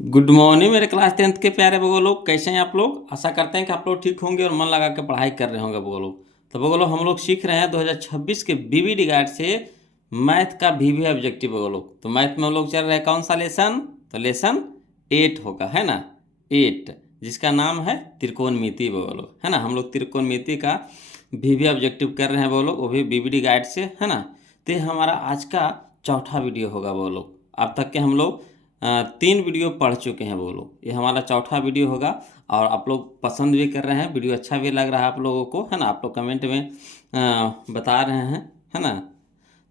Good morning मेरे class 10th के प्यारे बगो लोग, कैसे हैं आप लोग। आशा करते हैं कि आप लोग ठीक होंगे और मन लगा के पढ़ाई कर रहे होंगे बगो लोग। तो बगो लोग हम लोग सीख रहे हैं 2026 के बीबीडी गाइड से मैथ का वीवी ऑब्जेक्टिव बगो लोग। तो मैथ में हम लोग चल रहे हैं कौन सा लेसन, तो लेसन 8 होगा, है ना। 8 जिसका नाम है त्रिकोणमिति बगो लोग, है ना। हम लोग त्रिकोणमिति का वीवी ऑब्जेक्टिव कर रहे हैं बगो लोग, वो भी बीबीडी गाइड से, है ना। तो ये हमारा आज का चौथा वीडियो होगा बगो लोग। अब तक के हम लोग 3 वीडियो पढ़ चुके हैं वो लोग, ये हमारा चौथा वीडियो होगा। और आप लोग पसंद भी कर रहे हैं, वीडियो अच्छा भी लग रहा है आप लोगों को, है ना। आप लोग कमेंट में बता रहे हैं, है ना।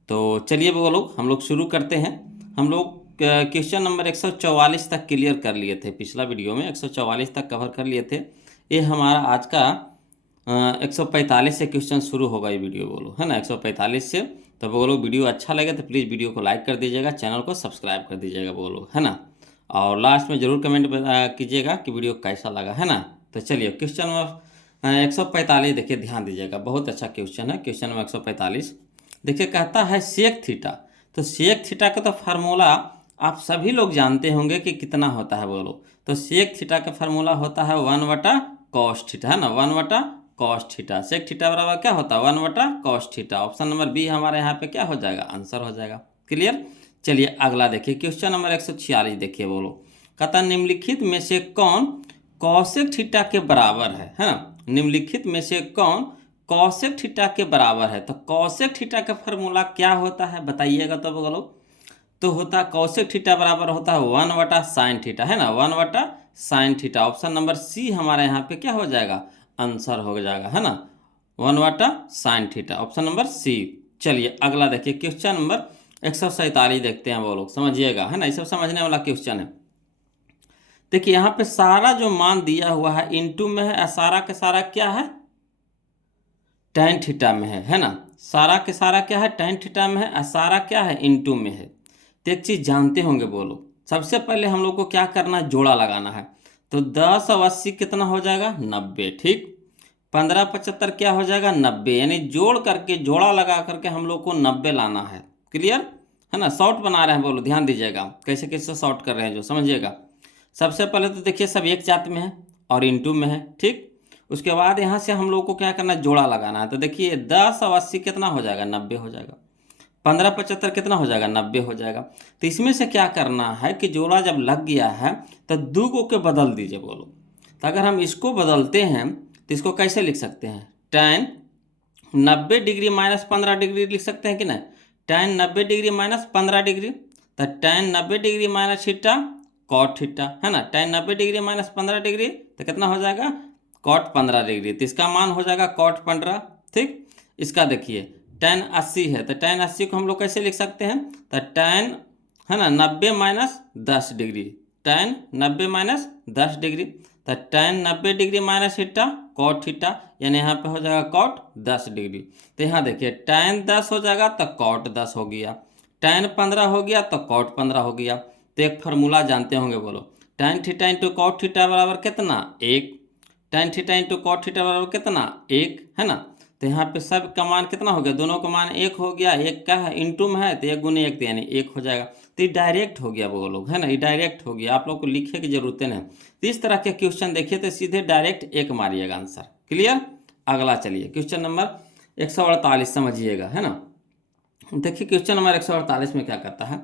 तो चलिए वो लोग हम लोग शुरू करते हैं। हम लोग क्वेश्चन नंबर 144 तक क्लियर कर लिए थे, पिछला वीडियो में 144 तक कवर कर लिए थे। ये हमारा आज का 145 से क्वेश्चन शुरू होगा ये वीडियो बोलो, है ना, 145 से। तो बोलो वीडियो अच्छा लगे तो प्लीज़ वीडियो को लाइक कर दीजिएगा, चैनल को सब्सक्राइब कर दीजिएगा बोलो, है ना। और लास्ट में ज़रूर कमेंट कीजिएगा कि वीडियो कैसा लगा, है ना। तो चलिए क्वेश्चन नंबर 145 देखिए, ध्यान दीजिएगा, बहुत अच्छा क्वेश्चन है। क्वेश्चन नंबर 145 देखिए, कहता है सेक थीटा। तो सेक थीटा का तो फार्मूला आप सभी लोग जानते होंगे कि कितना होता है बोलो। तो सेक थीटा का फार्मूला होता है 1/cos थीटा, है ना। 1/cos थीटा, सेक थीटा बराबर क्या होता है 1/cos theta. Option number B हमारे यहाँ पे क्या हो जाएगा, आंसर हो जाएगा। क्लियर। चलिए अगला देखिए, क्वेश्चन नंबर 146 देखिए बोलो। कहता निम्नलिखित में से कौन कौशिक थीटा के बराबर है ना। निम्नलिखित में से कौन कौशिक थीटा के बराबर है। तो कौशिक थीटा का फार्मूला क्या होता है बताइएगा तो बोलो। तो होता है कौशिक थीटा बराबर होता है 1/sin थीटा, है ना, 1/sin थीटा। ऑप्शन नंबर सी हमारे यहाँ पे क्या हो जाएगा, आंसर हो जाएगा, है ना, 1/sin थीटा, ऑप्शन नंबर सी। चलिए अगला देखिए, क्वेश्चन नंबर 147 देखते हैं वो लोग, समझिएगा, है ना, ये सब समझने वाला क्वेश्चन है। देखिए यहाँ पे सारा जो मान दिया हुआ है इनटू में है, सारा के सारा क्या है, tan थीटा में है ना। सारा के सारा क्या है, tan थीटा में है, और सारा क्या है, इनटू में है। तो एक चीज जानते होंगे बोलो, सबसे पहले हम लोग को क्या करना है, जोड़ा लगाना है। तो 10 और 80 कितना हो जाएगा, 90, ठीक। 15 75 क्या हो जाएगा, 90, यानी जोड़ करके जोड़ा लगा करके हम लोग को 90 लाना है। क्लियर, है ना। शॉर्ट बना रहे हैं बोलो, ध्यान दीजिएगा कैसे कैसे शॉर्ट कर रहे हैं जो, समझिएगा। सबसे पहले तो देखिए सब एक जात में है और इनटू में है, ठीक। उसके बाद यहाँ से हम लोग को क्या करना है, जोड़ा लगाना है। तो देखिए 10 और 80 कितना हो जाएगा, 90 हो जाएगा। 15 75 कितना हो जाएगा, 90 हो जाएगा। तो इसमें से क्या करना है कि जोड़ा जब लग गया है तो दो को के बदल दीजिए बोलो। तो अगर हम इसको बदलते हैं तो इसको कैसे लिख सकते हैं, tan 90 डिग्री माइनस 15 डिग्री लिख सकते हैं कि नहीं। tan 90 डिग्री माइनस 15 डिग्री, तो tan 90 degree minus theta cot theta, है ना। tan 90 डिग्री माइनस 15 डिग्री तो कितना हो जाएगा, कॉट 15 डिग्री। तो इसका मान हो जाएगा कॉट 15, ठीक। इसका देखिए tan 80 है, तो tan 80 को हम लोग कैसे लिख सकते हैं, तो tan, है ना, 90 minus 10 degree, tan 90 minus 10 degree. तो tan 90 degree minus theta cot theta, यानी यहाँ पे हो जाएगा कॉट 10 डिग्री। तो यहाँ देखिए tan 10 हो जाएगा तो कॉट 10 हो गया, tan 15 हो गया तो कॉट 15 हो गया। तो एक फार्मूला जानते होंगे बोलो, tan theta into cot theta बराबर कितना, 1। tan theta into cot theta बराबर कितना, 1, है ना। तो यहाँ पे सब का मान कितना हो गया, दोनों का मान 1 हो गया। एक का है इंटू में है तो 1 गुने 1 यानी 1 हो जाएगा। तो ये डायरेक्ट हो गया वो लोग, है ना, ये डायरेक्ट हो गया, आप लोग को लिखने की जरूरत नहीं। तो इस तरह के क्वेश्चन देखिए तो सीधे डायरेक्ट 1 मारिएगा आंसर। क्लियर। अगला चलिए क्वेश्चन नंबर 148 समझिएगा, है ना। देखिए क्वेश्चन नंबर 148 में क्या कहता है,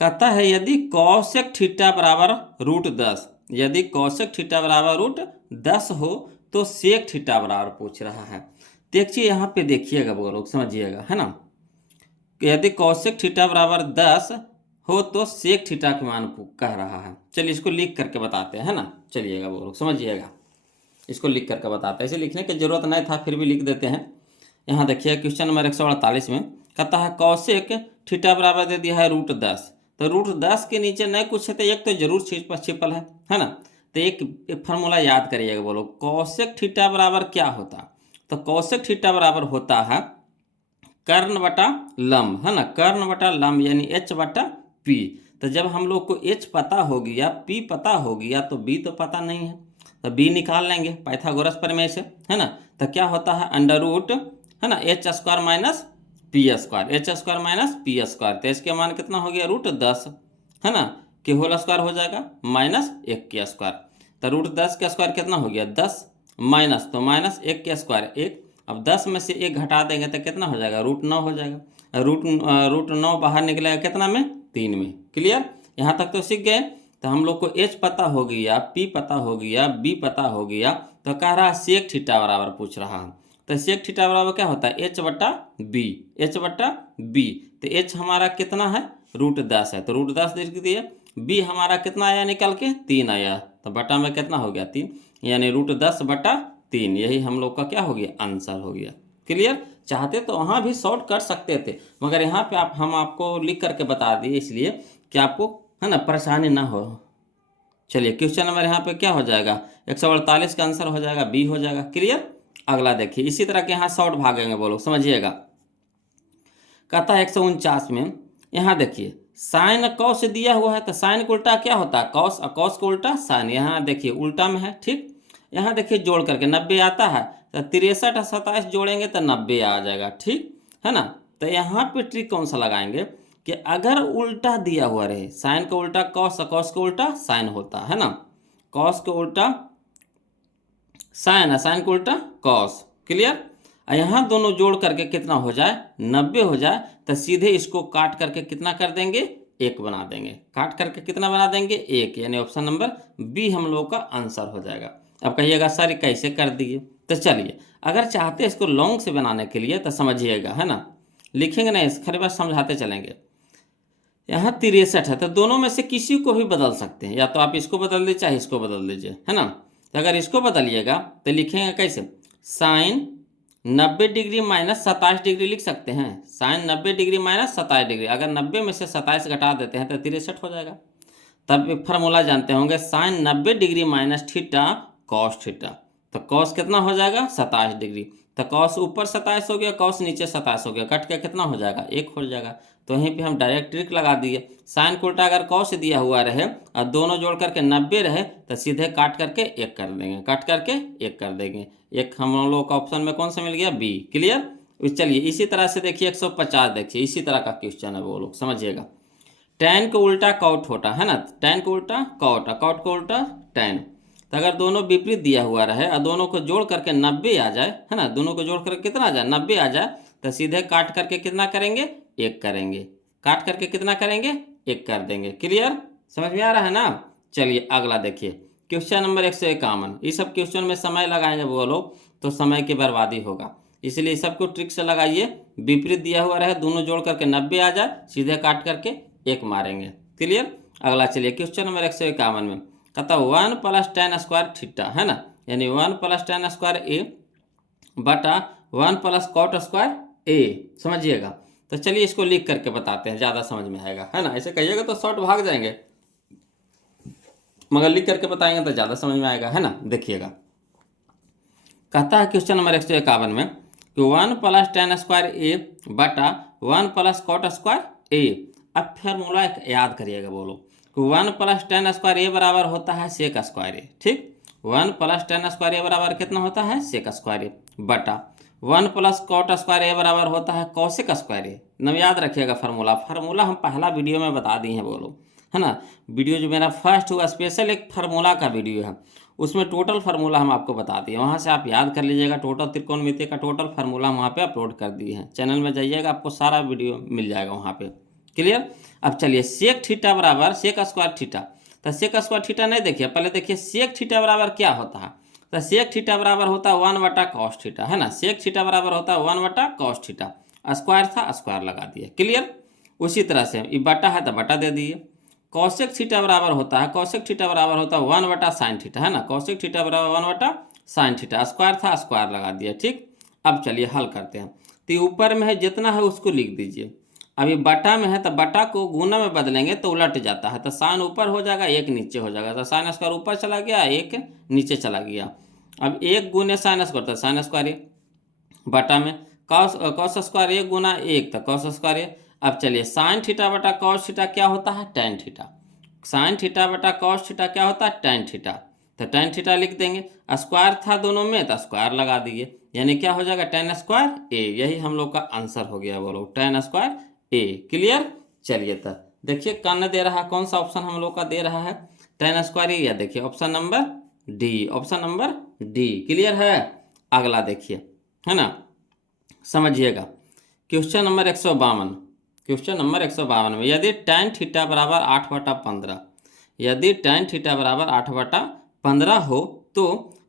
कहता है यदि कौशिक थीटा बराबर √10, यदि कौशिक थीटा बराबर √10 हो तो सेक थीटा बराबर पूछ रहा है। देखिए यहाँ पे देखिएगा वो लोग, समझिएगा, है ना। यदि कौशिक थीटा बराबर 10 हो तो सेक थीटा के मान कह रहा है। चलिए इसको लिख करके बताते हैं, है ना। चलिएगा वो लोग समझिएगा, इसको लिख करके बताते हैं, इसे लिखने की जरूरत नहीं था फिर भी लिख देते हैं। यहाँ देखिए क्वेश्चन नंबर 148 में कहता है कौशिक थीटा बराबर दे दिया है √10। तो √10 के नीचे नहीं कुछ है तो एक तो जरूर छिपल है ना। तो एक फार्मूला याद करिएगा बोलो, कौशिक थीटा बराबर क्या होता। तो कौशिक थीटा बराबर होता है कर्ण बटा लंब, है ना, कर्ण बटा लंब यानी h/p। तो जब हम लोग को h पता हो गया, p पता हो गया, तो b तो पता नहीं है, तो b निकाल लेंगे पाइथागोरस प्रमेय से, है ना। तो क्या होता है √ है ना h² minus p², h² minus p²। तो इसके मान कितना हो गया √10, है ना। के होल स्क्वायर हो जाएगा माइनस 1 के स्क्वायर। तो रूट 10 का स्क्वायर कितना हो गया 10 माइनस, तो माइनस 1 के स्क्वायर 1। अब 10 में से 1 घटा देंगे तो कितना हो जाएगा रूट 9 हो जाएगा। रूट 9 बाहर निकलेगा कितना में 3 में। क्लियर, यहाँ तक तो सीख गए। तो हम लोग को एच पता हो गया, पी पता हो गया, बी पता हो गया। तो कह रहा है सेक थीटा बराबर पूछ रहा है। तो सेक थीटा बराबर क्या होता है एच बट्टा बी, एच बट्टा बी। तो एच हमारा कितना है रूट 10 है, तो रूट 10 लिख दिए। बी हमारा कितना आया निकल के 3 आया, तो बटा में कितना हो गया 3, यानी रूट 10 बटा 3। यही हम लोग का क्या हो गया आंसर हो गया। क्लियर, चाहते तो वहाँ भी शॉर्ट कर सकते थे, मगर यहाँ पे हम आपको लिख करके बता दिए इसलिए कि आपको है ना परेशानी ना हो। चलिए क्वेश्चन नंबर यहाँ पे क्या हो जाएगा 148 का आंसर हो जाएगा बी हो जाएगा। क्लियर, अगला देखिए इसी तरह के यहाँ शॉर्ट भागेंगे बोलो समझिएगा। कहता है 149 में, यहाँ देखिए साइन कॉस दिया हुआ है, तो साइन को उल्टा क्या होता है कॉस, और कॉस को उल्टा साइन। यहाँ देखिए उल्टा में है। ठीक, यहाँ देखिए जोड़ करके 90 आता है, तो 63 और 27 जोड़ेंगे तो 90 आ जाएगा। ठीक है ना। तो यहाँ पे ट्रिक कौन सा लगाएंगे कि अगर उल्टा दिया हुआ रहे, साइन को उल्टा कॉस, कॉस को उल्टा साइन होता है ना, कॉस को उल्टा साइन, साइन को उल्टा कॉस। क्लियर, यहाँ दोनों जोड़ करके कितना हो जाए 90 हो जाए, तो सीधे इसको काट करके कितना कर देंगे 1 बना देंगे। काट करके कितना बना देंगे 1, यानी ऑप्शन नंबर बी हम लोग का आंसर हो जाएगा। अब कहिएगा सर कैसे कर दिए, तो चलिए अगर चाहते इसको लॉन्ग से बनाने के लिए तो समझिएगा है ना, लिखेंगे नहीं खरी बात समझाते चलेंगे। यहाँ 63 है, तो दोनों में से किसी को भी बदल सकते हैं, या तो आप इसको बदल दीजिए चाहे इसको बदल दीजिए है ना। तो अगर इसको बदलिएगा तो लिखेंगे कैसे साइन 90 डिग्री माइनस 27 डिग्री लिख सकते हैं। साइन 90 डिग्री माइनस 27 डिग्री, अगर 90 में से 27 घटा देते हैं तो 63 हो जाएगा। तब एक फार्मूला जानते होंगे sine 90 degree minus theta cos theta, तो कॉस कितना हो जाएगा 27 डिग्री, तो कॉस ऊपर 27 हो गया, कॉस नीचे 27 हो गया, कट के कितना हो जाएगा 1 हो जाएगा। तो यहीं पे हम डायरेक्ट ट्रिक लगा दिए, साइन को उल्टा अगर कॉस दिया हुआ रहे और दोनों जोड़ करके 90 रहे तो सीधे काट करके 1 कर देंगे, काट करके 1 कर देंगे। एक हम लोग का ऑप्शन में कौन सा मिल गया बी। क्लियर, चलिए इसी तरह से देखिए 150 देखिए इसी तरह का क्वेश्चन है वो लोग समझिएगा। टैन को उल्टा कॉट होता है ना, टैन को उल्टा कॉट, कॉट को उल्टा टैन। तो अगर दोनों विपरीत दिया हुआ रहे और दोनों को जोड़ करके 90 आ जाए है ना, दोनों को जोड़ करके कितना आ जाए 90 आ जाए, तो सीधे काट करके कितना करेंगे 1 करेंगे, काट करके कितना करेंगे 1 कर देंगे। क्लियर, समझ में आ रहा है ना। चलिए अगला देखिए क्वेश्चन नंबर 151। इस सब क्वेश्चन में समय लगाएंगे वो लोग तो समय की बर्बादी होगा, इसलिए सबको ट्रिक से लगाइए। विपरीत दिया हुआ रहे दोनों जोड़ करके 90 आ जाए, सीधे काट करके 1 मारेंगे। क्लियर, अगला चलिए क्वेश्चन नंबर 151 में कहता 1 प्लस tan स्क्वायर थीटा है ना, यानी 1 प्लस tan स्क्वायर ए बटा 1 प्लस कॉट स्क्वायर ए। समझिएगा, तो चलिए इसको लिख करके बताते हैं, ज़्यादा समझ में आएगा है ना। ऐसे कहिएगा तो शॉर्ट भाग जाएंगे, मगर लिख करके बताएंगे तो ज़्यादा समझ में आएगा है ना। देखिएगा कहता है क्वेश्चन नंबर 151 में कि 1 प्लस tan स्क्वायर ए बटा 1 प्लस कॉट स्क्वायर ए। अब फार्मूला याद करिएगा बोलो कि 1 प्लस tan स्क्वायर ए बराबर होता है सेक स्क्वायर ए। ठीक, 1 प्लस tan स्क्वायर ए बराबर कितना होता है सेक स्क्वायर ए बटा 1 प्लस कॉट स्क्वायर ए बराबर होता है कॉसेक स्क्वायर ए। नम याद रखिएगा फार्मूला हम पहला वीडियो में बता दिए हैं बोलो है ना। वीडियो जो मेरा फर्स्ट हुआ स्पेशल एक फार्मूला का वीडियो है, उसमें टोटल फार्मूला हम आपको बता दिए, वहाँ से आप याद कर लीजिएगा। टोटल त्रिकोणमिति का टोटल फार्मूला हम वहाँ पे अपलोड कर दिए हैं, चैनल में जाइएगा आपको सारा वीडियो मिल जाएगा वहाँ पे। क्लियर, अब चलिए सेक थीटा बराबर सेक स्क्वायर थीटा, तो सेक स्क्वायर थीटा नहीं देखिए, पहले देखिए सेक थीटा बराबर क्या होता है। तो सेक थीटा बराबर होता है 1 बटा कॉस थीटा है ना, सेक थीटा बराबर होता है 1 बटा कॉस थीटा, स्क्वायर था स्क्वायर लगा दिए। क्लियर, उसी तरह से ये बटा है तो बटा दे दिए। कॉसेक थीटा बराबर होता है, कॉसेक थीटा बराबर होता है 1 बटा साइन थीटा है ना, कॉसेक थीटा बराबर 1 बटा साइन थीटा, स्क्वायर था स्क्वायर लगा दिया। ठीक, अब चलिए हल करते हैं। तो ऊपर में है जितना है उसको लिख दीजिए, अभी बटा में है तो बटा को गुना में बदलेंगे तो उलट जाता है, तो साइन ऊपर हो जाएगा 1 नीचे हो जाएगा, तो साइन स्क्वायर ऊपर चला गया 1 नीचे चला गया। अब 1 गुने साइन स्क्वायर तो साइन स्क्वायर ए बटा में कॉस स्क्वायर 1 गुना 1 तो कॉस स्क्वायर ए। अब चलिए साइन थीटा बटा कॉस थीटा क्या होता है टैन थीटा, साइन थीटा बटा कॉस थीटा क्या होता है टैन थीटा, तो टैन थीटा लिख देंगे। स्क्वायर था दोनों में तो स्क्वायर लगा दिए, यानी क्या हो जाएगा टैन स्क्वायर ए। यही हम लोग का आंसर हो गया बोलो टैन स्क्वायर ए। क्लियर, चलिए तो देखिए कर्ण दे रहा है, कौन सा ऑप्शन हम लोग का दे रहा है, tan स्क्वायर, या देखिए option number D, option number D. Clear है। अगला देखिए, है ना, समझिएगा। क्वेश्चन नंबर 152, क्वेश्चन नंबर 152 में यदि tan थीटा बराबर 8/15, यदि tan थीटा बराबर 8/15 हो तो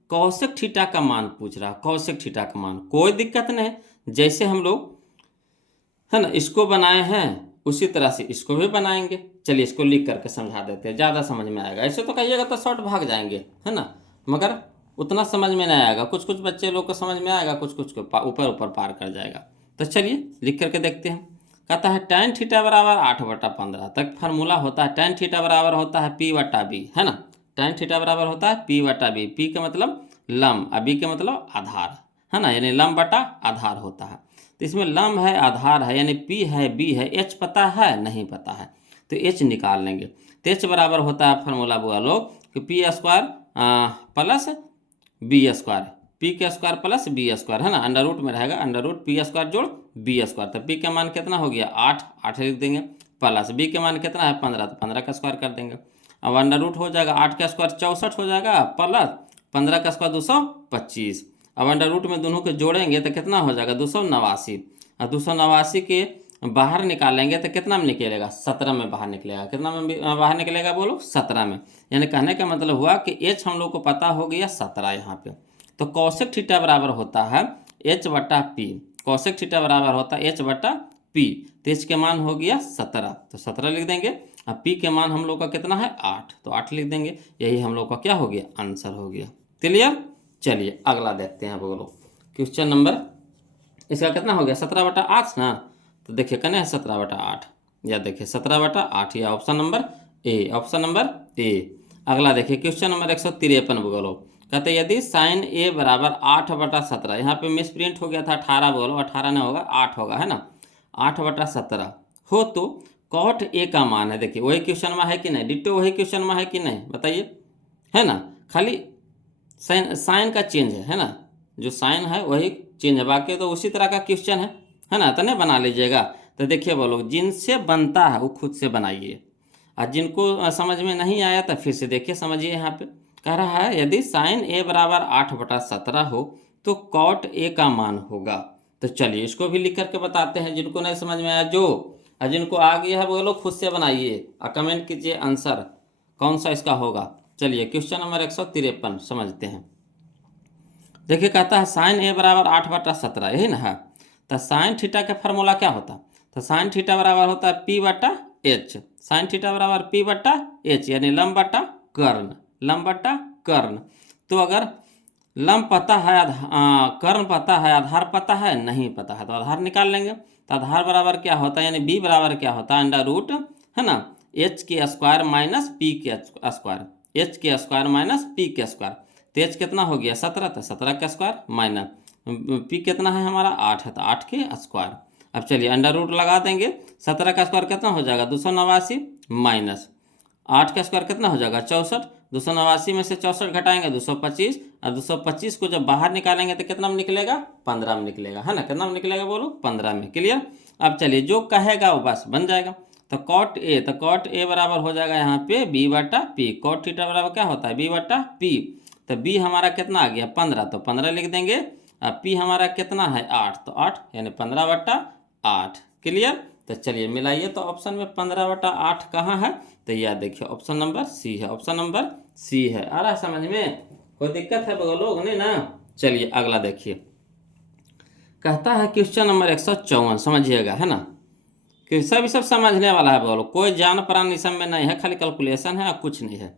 कौशिक थीटा का मान पूछ रहा, कौशिक थीटा का मान। कोई दिक्कत नहीं, जैसे हम लोग, है ना, इसको बनाए हैं उसी तरह से इसको भी बनाएंगे। चलिए इसको लिख करके समझा देते हैं, ज़्यादा समझ में आएगा। ऐसे तो कहिएगा तो शॉर्ट भाग जाएंगे, है ना, मगर उतना समझ में नहीं आएगा। कुछ कुछ बच्चे लोग को समझ में आएगा, कुछ कुछ को ऊपर ऊपर पार कर जाएगा। तो चलिए लिख करके देखते हैं। कहता है tan थीटा बराबर 8/15 तक फार्मूला होता है, tan थीटा बराबर होता है P/B, है ना। tan थीटा बराबर होता है P/B, P का मतलब लंब, B का मतलब आधार, है ना, यानी लंब बटा आधार होता है। तो इसमें लंब है, आधार है, यानी P है, B है, H पता है नहीं पता है, तो H निकाल लेंगे। तो H बराबर होता है फार्मूला बुआ लोग कि P² plus B², P² plus B², है ना, अंडर रूट में रहेगा, अंडर रूट P² जोड़ B²। तो P का मान कितना हो गया 8, 8 लिख देंगे, प्लस B का मान कितना है 15, तो 15 का स्क्वायर कर देंगे। अब अंडर रूट हो जाएगा, 8 का स्क्वायर 64 हो जाएगा, प्लस 15 का स्क्वायर 225। अब अंडर रूट में दोनों को जोड़ेंगे तो कितना हो जाएगा 289, और 289 के बाहर निकालेंगे तो कितना में निकलेगा 17 में बाहर निकलेगा। कितना में बाहर निकलेगा बोलो 17 में। यानी कहने का मतलब हुआ कि H हम लोग को पता हो गया 17 यहाँ पे। तो कौशिक थीटा बराबर होता है H/P, कौशिक थीटा बराबर होता है H/P। तो H के मान हो गया 17, तो 17 लिख देंगे। अब P के मान हम लोग का कितना है 8, तो 8 लिख देंगे। यही हम लोग का क्या हो गया आंसर हो गया। क्लियर। चलिए अगला देखते हैं बोलो। क्वेश्चन नंबर इसका कितना हो गया 17/8 ना। तो देखिए कने है 17/8, या देखिए 17/8, या ऑप्शन नंबर ए, ऑप्शन नंबर ए। अगला देखिए क्वेश्चन नंबर 153 बोलो। कहते यदि साइन ए बराबर 8/17, यहाँ पे मिस प्रिंट हो गया था 18 बोलो, 18 नहीं होगा 8 होगा, है ना, 8/17 हो तो कॉट ए का मान है। देखिए वही क्वेश्चन में है कि नहीं, डिट्टो वही क्वेश्चन में है कि नहीं बताइए, है ना, खाली साइन, साइन का चेंज है ना, जो साइन है वही चेंज है, बाकी तो उसी तरह का क्वेश्चन है ना, तो नहीं बना लीजिएगा। तो देखिए बोलो, जिनसे बनता है वो खुद से बनाइए, और जिनको समझ में नहीं आया तो फिर से देखिए समझिए। यहाँ पे कह रहा है यदि साइन ए बराबर 8/17 हो तो कॉट ए का मान होगा। तो चलिए इसको भी लिख करके बताते हैं, जिनको नहीं समझ में आया जो, और जिनको आ गया है वो लोग खुद से बनाइए और कमेंट कीजिए आंसर कौन सा इसका होगा। चलिए क्वेश्चन नंबर 153 समझते हैं। देखिए कहता है साइन ए बराबर 8/17, यही ना है। तो साइन थीटा का फार्मूला क्या होता है, तो साइन थीटा बराबर होता है P/H, साइन थीटा बराबर P/H, यानी लंब बटा कर्ण, लंब बटा कर्ण। तो अगर लंब पता है, कर्ण पता है, आधार पता है नहीं पता है, तो आधार निकाल लेंगे। तो आधार बराबर क्या होता है, यानी B बराबर क्या होता है अंडर रूट, है ना, H² माइनस P² H के स्क्वायर माइनस P के स्क्वायर। तो H कितना हो गया 17, तो 17 का स्क्वायर माइनस P कितना है हमारा 8 है, तो 8 के स्क्वायर। अब चलिए अंडर रूट लगा देंगे, 17 का स्क्वायर कितना हो जाएगा 289, माइनस 8 का स्क्वायर कितना हो जाएगा 64, 289 में से 64 घटाएंगे 225, और 225 को जब बाहर निकालेंगे तो कितना में निकलेगा 15 में निकलेगा, है ना, कितना में निकलेगा बोलो 15 में। क्लियर। अब चलिए जो कहेगा वो बस बन जाएगा। तो कॉट ए, तो कॉट ए बराबर हो जाएगा यहाँ पे B/P, कॉट थीटा बराबर क्या होता है B/P। तो B हमारा कितना आ गया 15, तो 15 लिख देंगे, और P हमारा कितना है 8, तो 8 यानी 15/8। क्लियर। तो चलिए मिलाइए, तो ऑप्शन में 15/8 कहाँ है, तो यह देखिए ऑप्शन नंबर सी है, ऑप्शन नंबर सी है। आ रहा है समझ में, कोई दिक्कत है लोग नहीं ना। चलिए अगला देखिए, कहता है क्वेश्चन नंबर 154 समझिएगा, है ना, कि सब समझने वाला है बोलो, कोई जान प्राण इस में नहीं है, खाली कैलकुलेशन है और कुछ नहीं है।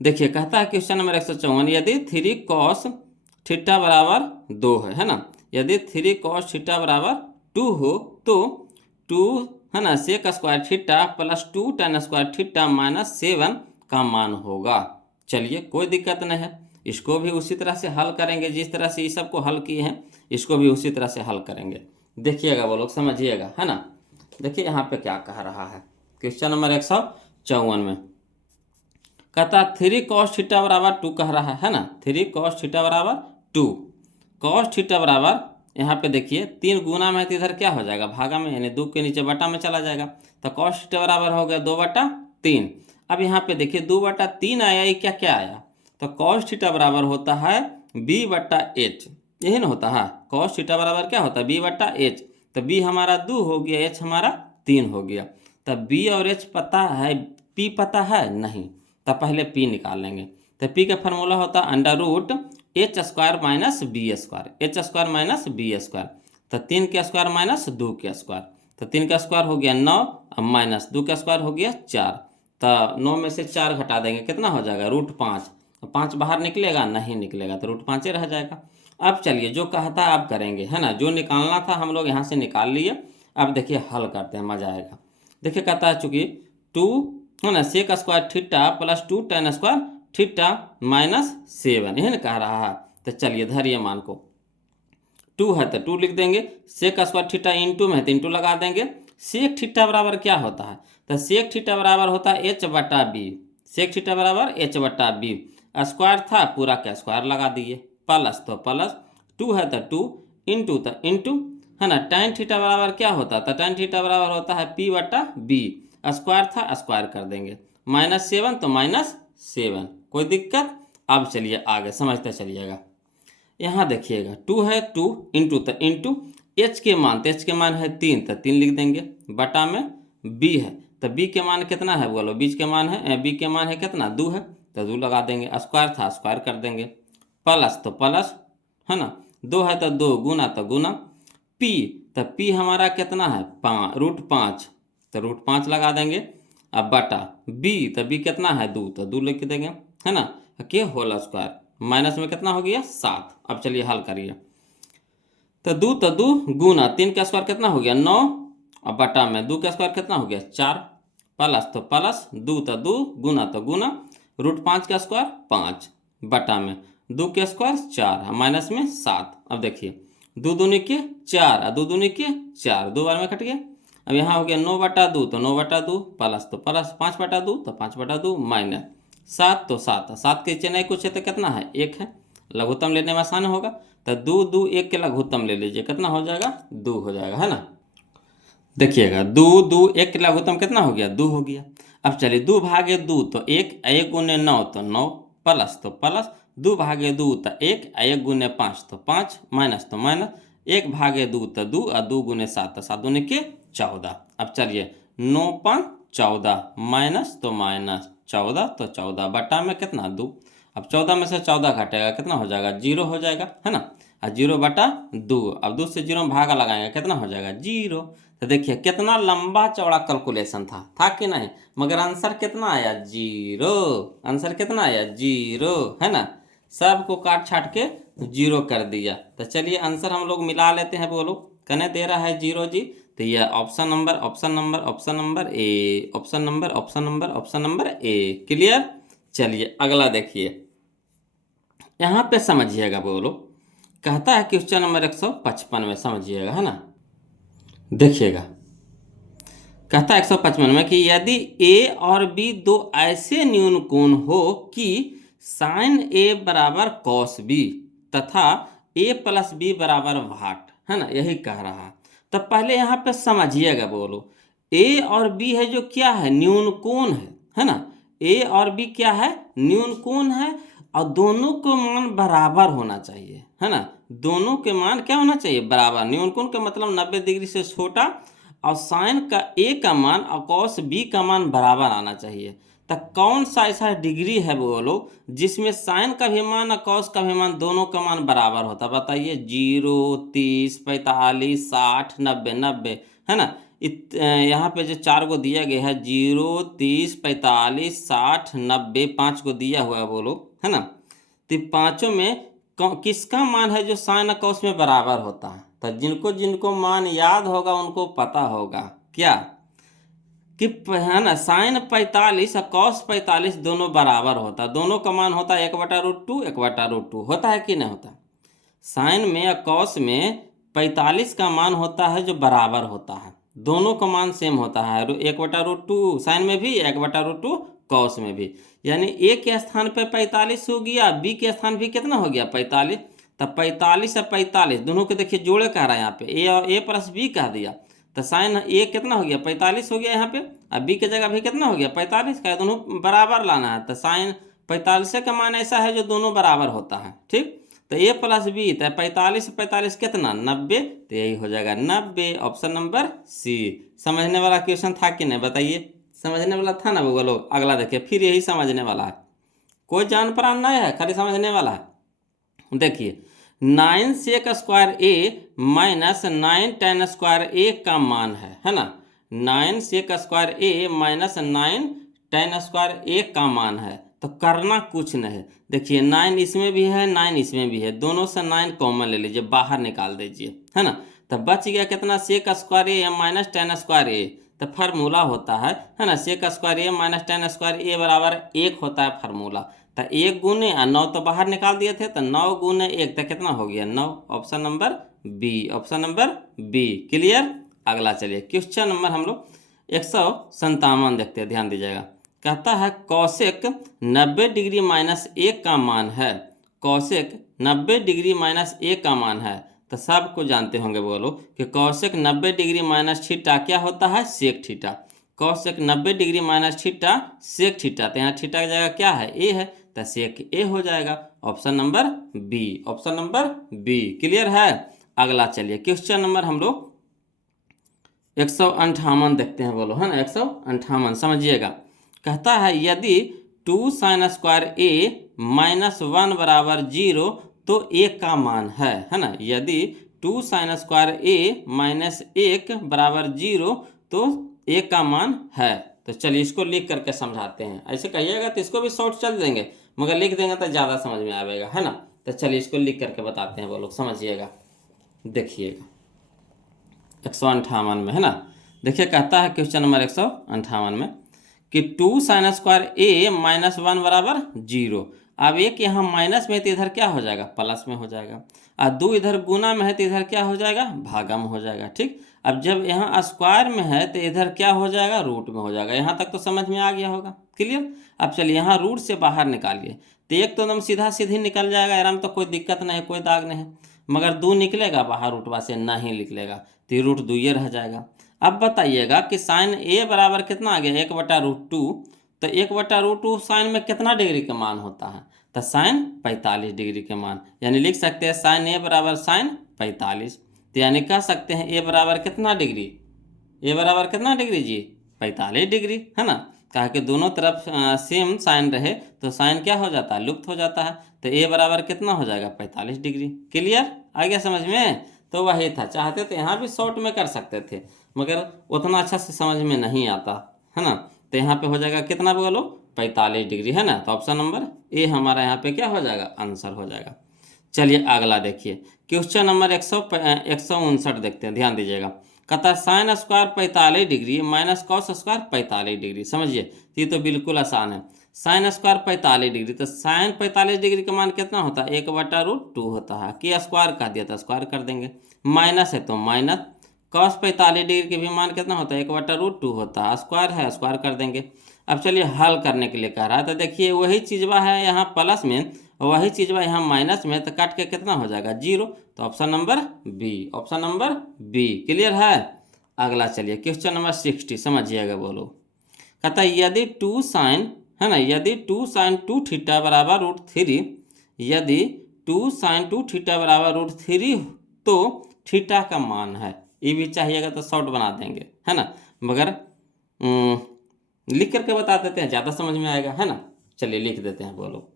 देखिए कहता है क्वेश्चन नंबर 154, यदि 3 cos थीटा बराबर 2 है ना, यदि 3 cos थीटा बराबर 2 हो तो 2, है ना, sec square theta plus 2 tan square theta minus 7 का मान होगा। चलिए कोई दिक्कत नहीं है, इसको भी उसी तरह से हल करेंगे जिस तरह से इस सबको हल किए हैं, इसको भी उसी तरह से हल करेंगे। देखिएगा वो लोग समझिएगा, है ना। देखिए यहाँ पे क्या कह रहा है क्वेश्चन नंबर 154 में, कहता 3 cos थीटा बराबर 2 कह रहा है ना, 3 cos थीटा बराबर 2, cos थीटा बराबर यहाँ पे देखिए 3 गुना में है तो इधर क्या हो जाएगा, भागा में, यानी 2 के नीचे बटा में चला जाएगा। तो कॉस थीटा बराबर हो गया 2/3। अब यहाँ पे देखिए 2/3 आया, ये क्या क्या आया, तो कॉस थीटा बराबर होता है b/h, यही ना होता है। कॉस थीटा बराबर क्या होता है, b/h। तो b हमारा 2 हो गया, h हमारा 3 हो गया। तब b और h पता है, p पता है नहीं, तब पहले p निकाल लेंगे। तो p का फार्मूला होता है √h² minus b², h² minus b²। तो 3 के स्क्वायर माइनस 2 के स्क्वायर, तो 3 का स्क्वायर हो गया 9, अब माइनस 2 का स्क्वायर हो गया 4। तो 9 में से 4 घटा देंगे, कितना हो जाएगा, √5। तो 5 बाहर निकलेगा, नहीं निकलेगा, तो √5 ही रह जाएगा। अब चलिए जो कहा था आप करेंगे, है ना, जो निकालना था हम लोग यहाँ से निकाल लिए। अब देखिए हल करते हैं, मजा आएगा। देखिए कहता है चूंकि 2 है ना sec² theta plus 2 tan² theta minus 7, यही ना कह रहा है। तो चलिए धरिए मान को, 2 है तो 2 लिख देंगे, sec² थीटा इंटू में है तो इंटू लगा देंगे। सेक थीटा बराबर क्या होता है, तो सेक थीटा बराबर होता है h/b, सेक थीटा बराबर h/b। स्क्वायर था पूरा का स्क्वायर लगा दिए, प्लस तो प्लस, 2 है तो 2, इंटू तो इंटू, है ना। tan थीटा बराबर क्या होता है, तो tan थीटा बराबर होता है p/b, स्क्वायर था स्क्वायर कर देंगे, -7 तो -7, कोई दिक्कत। अब चलिए आगे समझते चलिएगा। यहाँ देखिएगा 2 है 2, इंटू तो इंटू, h के मान, तो h के मान है 3 तो 3 लिख देंगे, बटा में b है, तो b के मान कितना है बोलो, बीच के मान है, b के मान है कितना 2 है, तो 2 लगा देंगे, स्क्वायर था स्क्वायर कर देंगे, प्लस तो प्लस, है ना, 2 है तो 2, गुना तो गुना, p, तो p हमारा कितना है √5, तो √5 लगा देंगे। अब बटा b, तो b कितना है 2, तो 2 लिख देंगे, है ना, के होल स्क्वायर, माइनस में कितना हो गया 7। अब चलिए हल करिए, तो 2 गुना 3 का स्क्वायर कितना हो गया 9, और बटा में 2 का स्क्वायर कितना हो गया 4, प्लस तो प्लस, 2 गुना तो गुना, √5 का स्क्वायर 5, बटा में 2 के स्क्वायर 4, माइनस में 7। अब देखिए 2 दूनी के 4 और 2 दूनी के 4, 2 बार में कट गया। अब यहाँ हो गया 9/2, तो 9/2, प्लस तो प्लस, 5/2 तो 5/2, माइनस 7 तो 7, 7 के नीचे नहीं कुछ है तो कितना है 1 है, लघुत्तम लेने में आसान होगा। तो 2 1 के लघुत्तम ले लीजिए, कितना हो जाएगा 2 हो जाएगा, है ना। देखिएगा 2 1 के लघुत्तम कितना हो गया 2 हो गया। अब चलिए 2/2 तो 1, 1 गुने 9 तो 9, प्लस तो प्लस, 2/2 तो 1, 1 गुने 5 तो 5, माइनस तो माइनस, 1/2 तो 2 और 2 गुने 7 तो 7 दूनी के 14। अब चलिए 9×5 14, माइनस तो माइनस 14 तो 14, बटा में कितना 2। अब 14 में से 14 घटेगा, कितना हो जाएगा 0 हो जाएगा, है ना, और 0/2। अब 2 से 0 में भागा लगाएंगे, कितना हो जाएगा 0। तो देखिए कितना लंबा चौड़ा कैलकुलेशन था कि नहीं, मगर आंसर कितना आया 0, आंसर कितना आया 0, है ना, सबको काट छाट के 0 कर दिया। तो चलिए आंसर हम लोग मिला लेते हैं, बोलो कने दे रहा है 0 जी, तो यह option number option number option number ए, option number option number option number ए, क्लियर। चलिए अगला देखिए, यहाँ पे समझिएगा, बोलो कहता है क्वेश्चन नंबर 155 में, समझिएगा, है ना। देखिएगा कहता है 155 में कि यदि a और b दो ऐसे न्यून कोण हो कि साइन a बराबर कॉस b तथा a प्लस b बराबर वाट, है ना, यही कह रहा है। तो पहले यहाँ पे समझिएगा, बोलो a और b है जो क्या है न्यून कोण है ना, a और b क्या है न्यून कोण है, और दोनों को मान बराबर होना चाहिए, है ना, दोनों के मान क्या होना चाहिए बराबर। न्यून कोण का मतलब 90 डिग्री से छोटा, और साइन का a का मान और कॉस b का मान बराबर आना चाहिए। तो कौन सा ऐसा डिग्री है बोलो जिसमें साइन का भी मान और कॉस का भी मान दोनों का मान बराबर होता, बताइए। 0, 30, 45, 60, 90, 90, है ना। यहाँ पे जो 4 को दिया गया है 0, 30, 45, 60, 90, 5 को दिया हुआ है, बोलो, है ना। तो पांचों में किसका मान है जो साइन और कॉस में बराबर होता है, तो जिनको जिनको मान याद होगा उनको पता होगा क्या कि, है ना, साइन 45 और कॉस 45 दोनों बराबर होता है, दोनों का मान होता है 1/√2 1/√2, होता है कि नहीं होता। साइन में या कॉस में 45 का मान होता है जो बराबर होता है, दोनों का मान सेम होता है, 1/√2 साइन में भी 1/√2 कॉस में भी, यानी ए के स्थान पे 45 हो गया, बी के स्थान भी कितना हो गया 45। तो 45 और 45 दोनों के देखिए जोड़े कह रहा है यहाँ पे, ए और ए प्लस बी कह दिया, तो साइन ए कितना हो गया 45 हो गया यहाँ पे, अब बी की जगह भी कितना हो गया 45 का, दोनों बराबर लाना है। तो साइन 45 का मान ऐसा है जो दोनों बराबर होता है, ठीक। तो ए प्लस बी, तो 45 45 कितना 90, तो यही हो जाएगा 90, ऑप्शन नंबर सी। समझने वाला क्वेश्चन था कि नहीं बताइए, समझने वाला था ना वो लोग। अगला देखिए, फिर यही समझने वाला है, कोई जान परान नहीं है, खाली समझने वाला है। देखिए 9 सेक स्क्वायर ए माइनस 9 टेन स्क्वायर ए का मान है ना। 9 सेक स्क्वायर ए माइनस 9 टेन स्क्वायर ए का मान है, तो करना कुछ नहीं है। देखिए 9 इसमें भी है 9 इसमें भी है, दोनों से 9 कॉमन ले लीजिए, बाहर निकाल दीजिए, है ना। तो बच गया कितना सेक स्क्वायर ए माइनस टेन स्क्वायर ए, तो फार्मूला होता है ना, sec square A minus ten square a बराबर 1 होता है फार्मूला। तो 1 गुने 9 तो बाहर निकाल दिए थे, तो 9 गुने 1 तो कितना हो गया 9, option number B, option number B. Clear. अगला चलिए क्वेश्चन नंबर हम लोग 157 देखते हैं, ध्यान दीजिएगा। कहता है कौशिक 90 डिग्री माइनस 1 का मान है, कौशिक 90 डिग्री माइनस 1 का मान है। तो सबको जानते होंगे वो लोग कि कौशिक 90 डिग्री माइनस थीटा क्या होता है sec theta, cosec 90 degree minus theta sec theta, तो यहाँ थीटा की जगह क्या है ए है, तो सेक ए हो जाएगा, option number B, option number B. Clear है। अगला चलिए क्वेश्चन नंबर हम लोग 158 देखते हैं, बोलो है ना 158, समझिएगा। कहता है यदि 2 साइन स्क्वायर ए माइनस 1 बराबर 0 तो ए का मान है ना। यदि 2 साइन स्क्वायर ए माइनस 1 बराबर 0 तो ए का मान है। तो चलिए इसको लिख करके समझाते हैं, ऐसे कहिएगा तो इसको भी शॉर्ट चल देंगे, मगर लिख देंगे तो ज़्यादा समझ में आएगा, है ना। तो चलिए इसको लिख करके बताते हैं वो लोग, समझिएगा। देखिएगा 158 में, है ना। देखिए कहता है क्वेश्चन नंबर 158 में कि 2 साइन स्क्वायर ए माइनस 1 बराबर 0। अब एक यहाँ माइनस में है तो इधर क्या हो जाएगा प्लस में हो जाएगा, और 2 इधर गुना में है तो इधर क्या हो जाएगा भागा में हो जाएगा, ठीक। अब जब यहाँ स्क्वायर में है तो इधर क्या हो जाएगा रूट में हो जाएगा। यहाँ तक तो समझ में आ गया होगा। क्लियर। अब चलिए यहाँ रूट से बाहर निकालिए, तो एक तो एकदम सीधा सीधी निकल जाएगा आराम, तो कोई दिक्कत नहीं है, कोई दाग नहीं है। मगर 2 निकलेगा बाहर रूटवा से नहीं निकलेगा, तो ये रूट 2 ये रह जाएगा। अब बताइएगा कि साइन ए बराबर कितना आ गया 1/√2, तो 1/√2 साइन में कितना डिग्री का मान होता है, तो साइन 45 डिग्री के मान, यानी लिख सकते हैं साइन ए बराबर साइन 45। तो यानी कह सकते हैं ए बराबर कितना डिग्री, ए बराबर कितना डिग्री जी 45 डिग्री, है ना। कहा कि दोनों तरफ सेम साइन रहे तो साइन क्या हो जाता है लुप्त हो जाता है, तो ए बराबर कितना हो जाएगा 45 डिग्री। क्लियर। आ गया समझ में। तो वही था, चाहते तो यहाँ भी शॉर्ट में कर सकते थे, मगर उतना अच्छा से समझ में नहीं आता, है ना। तो यहाँ पे हो जाएगा कितना बोलो 45 डिग्री, है ना। तो ऑप्शन नंबर ए हमारा यहाँ पे क्या हो जाएगा आंसर हो जाएगा। चलिए अगला देखिए क्वेश्चन नंबर 159 देखते हैं, ध्यान दीजिएगा। कहता है sine square 45 degree minus cos square 45 degree. समझिए ये तो बिल्कुल आसान है। साइन स्क्वायर 45 डिग्री, तो साइन 45 डिग्री का मान कितना होता है 1/√2 होता है, कि स्क्वायर कर दिया तो स्क्वायर कर देंगे, माइनस है तो माइनस। कॉस 45 डिग्री के भी मान कितना होता है 1/√2 होता है, स्क्वायर है स्क्वायर कर देंगे। अब चलिए हल करने के लिए कह रहा है, तो देखिए वही चीज़वा है यहाँ प्लस में, वही चीज़वा यहाँ माइनस में, तो काट के कितना हो जाएगा 0। तो option number B, option number B. Clear है। अगला चलिए क्वेश्चन नंबर 60, समझिएगा बोलो। कहता है यदि 2 साइन, है ना, यदि 2 साइन 2 थीटा बराबर √3, यदि 2 साइन 2 थीटा बराबर √3 तो थीटा का मान है। ये भी चाहिएगा तो शॉर्ट बना देंगे, है ना, मगर लिख करके बता देते हैं, ज़्यादा समझ में आएगा, है ना। चलिए लिख देते हैं बोलो,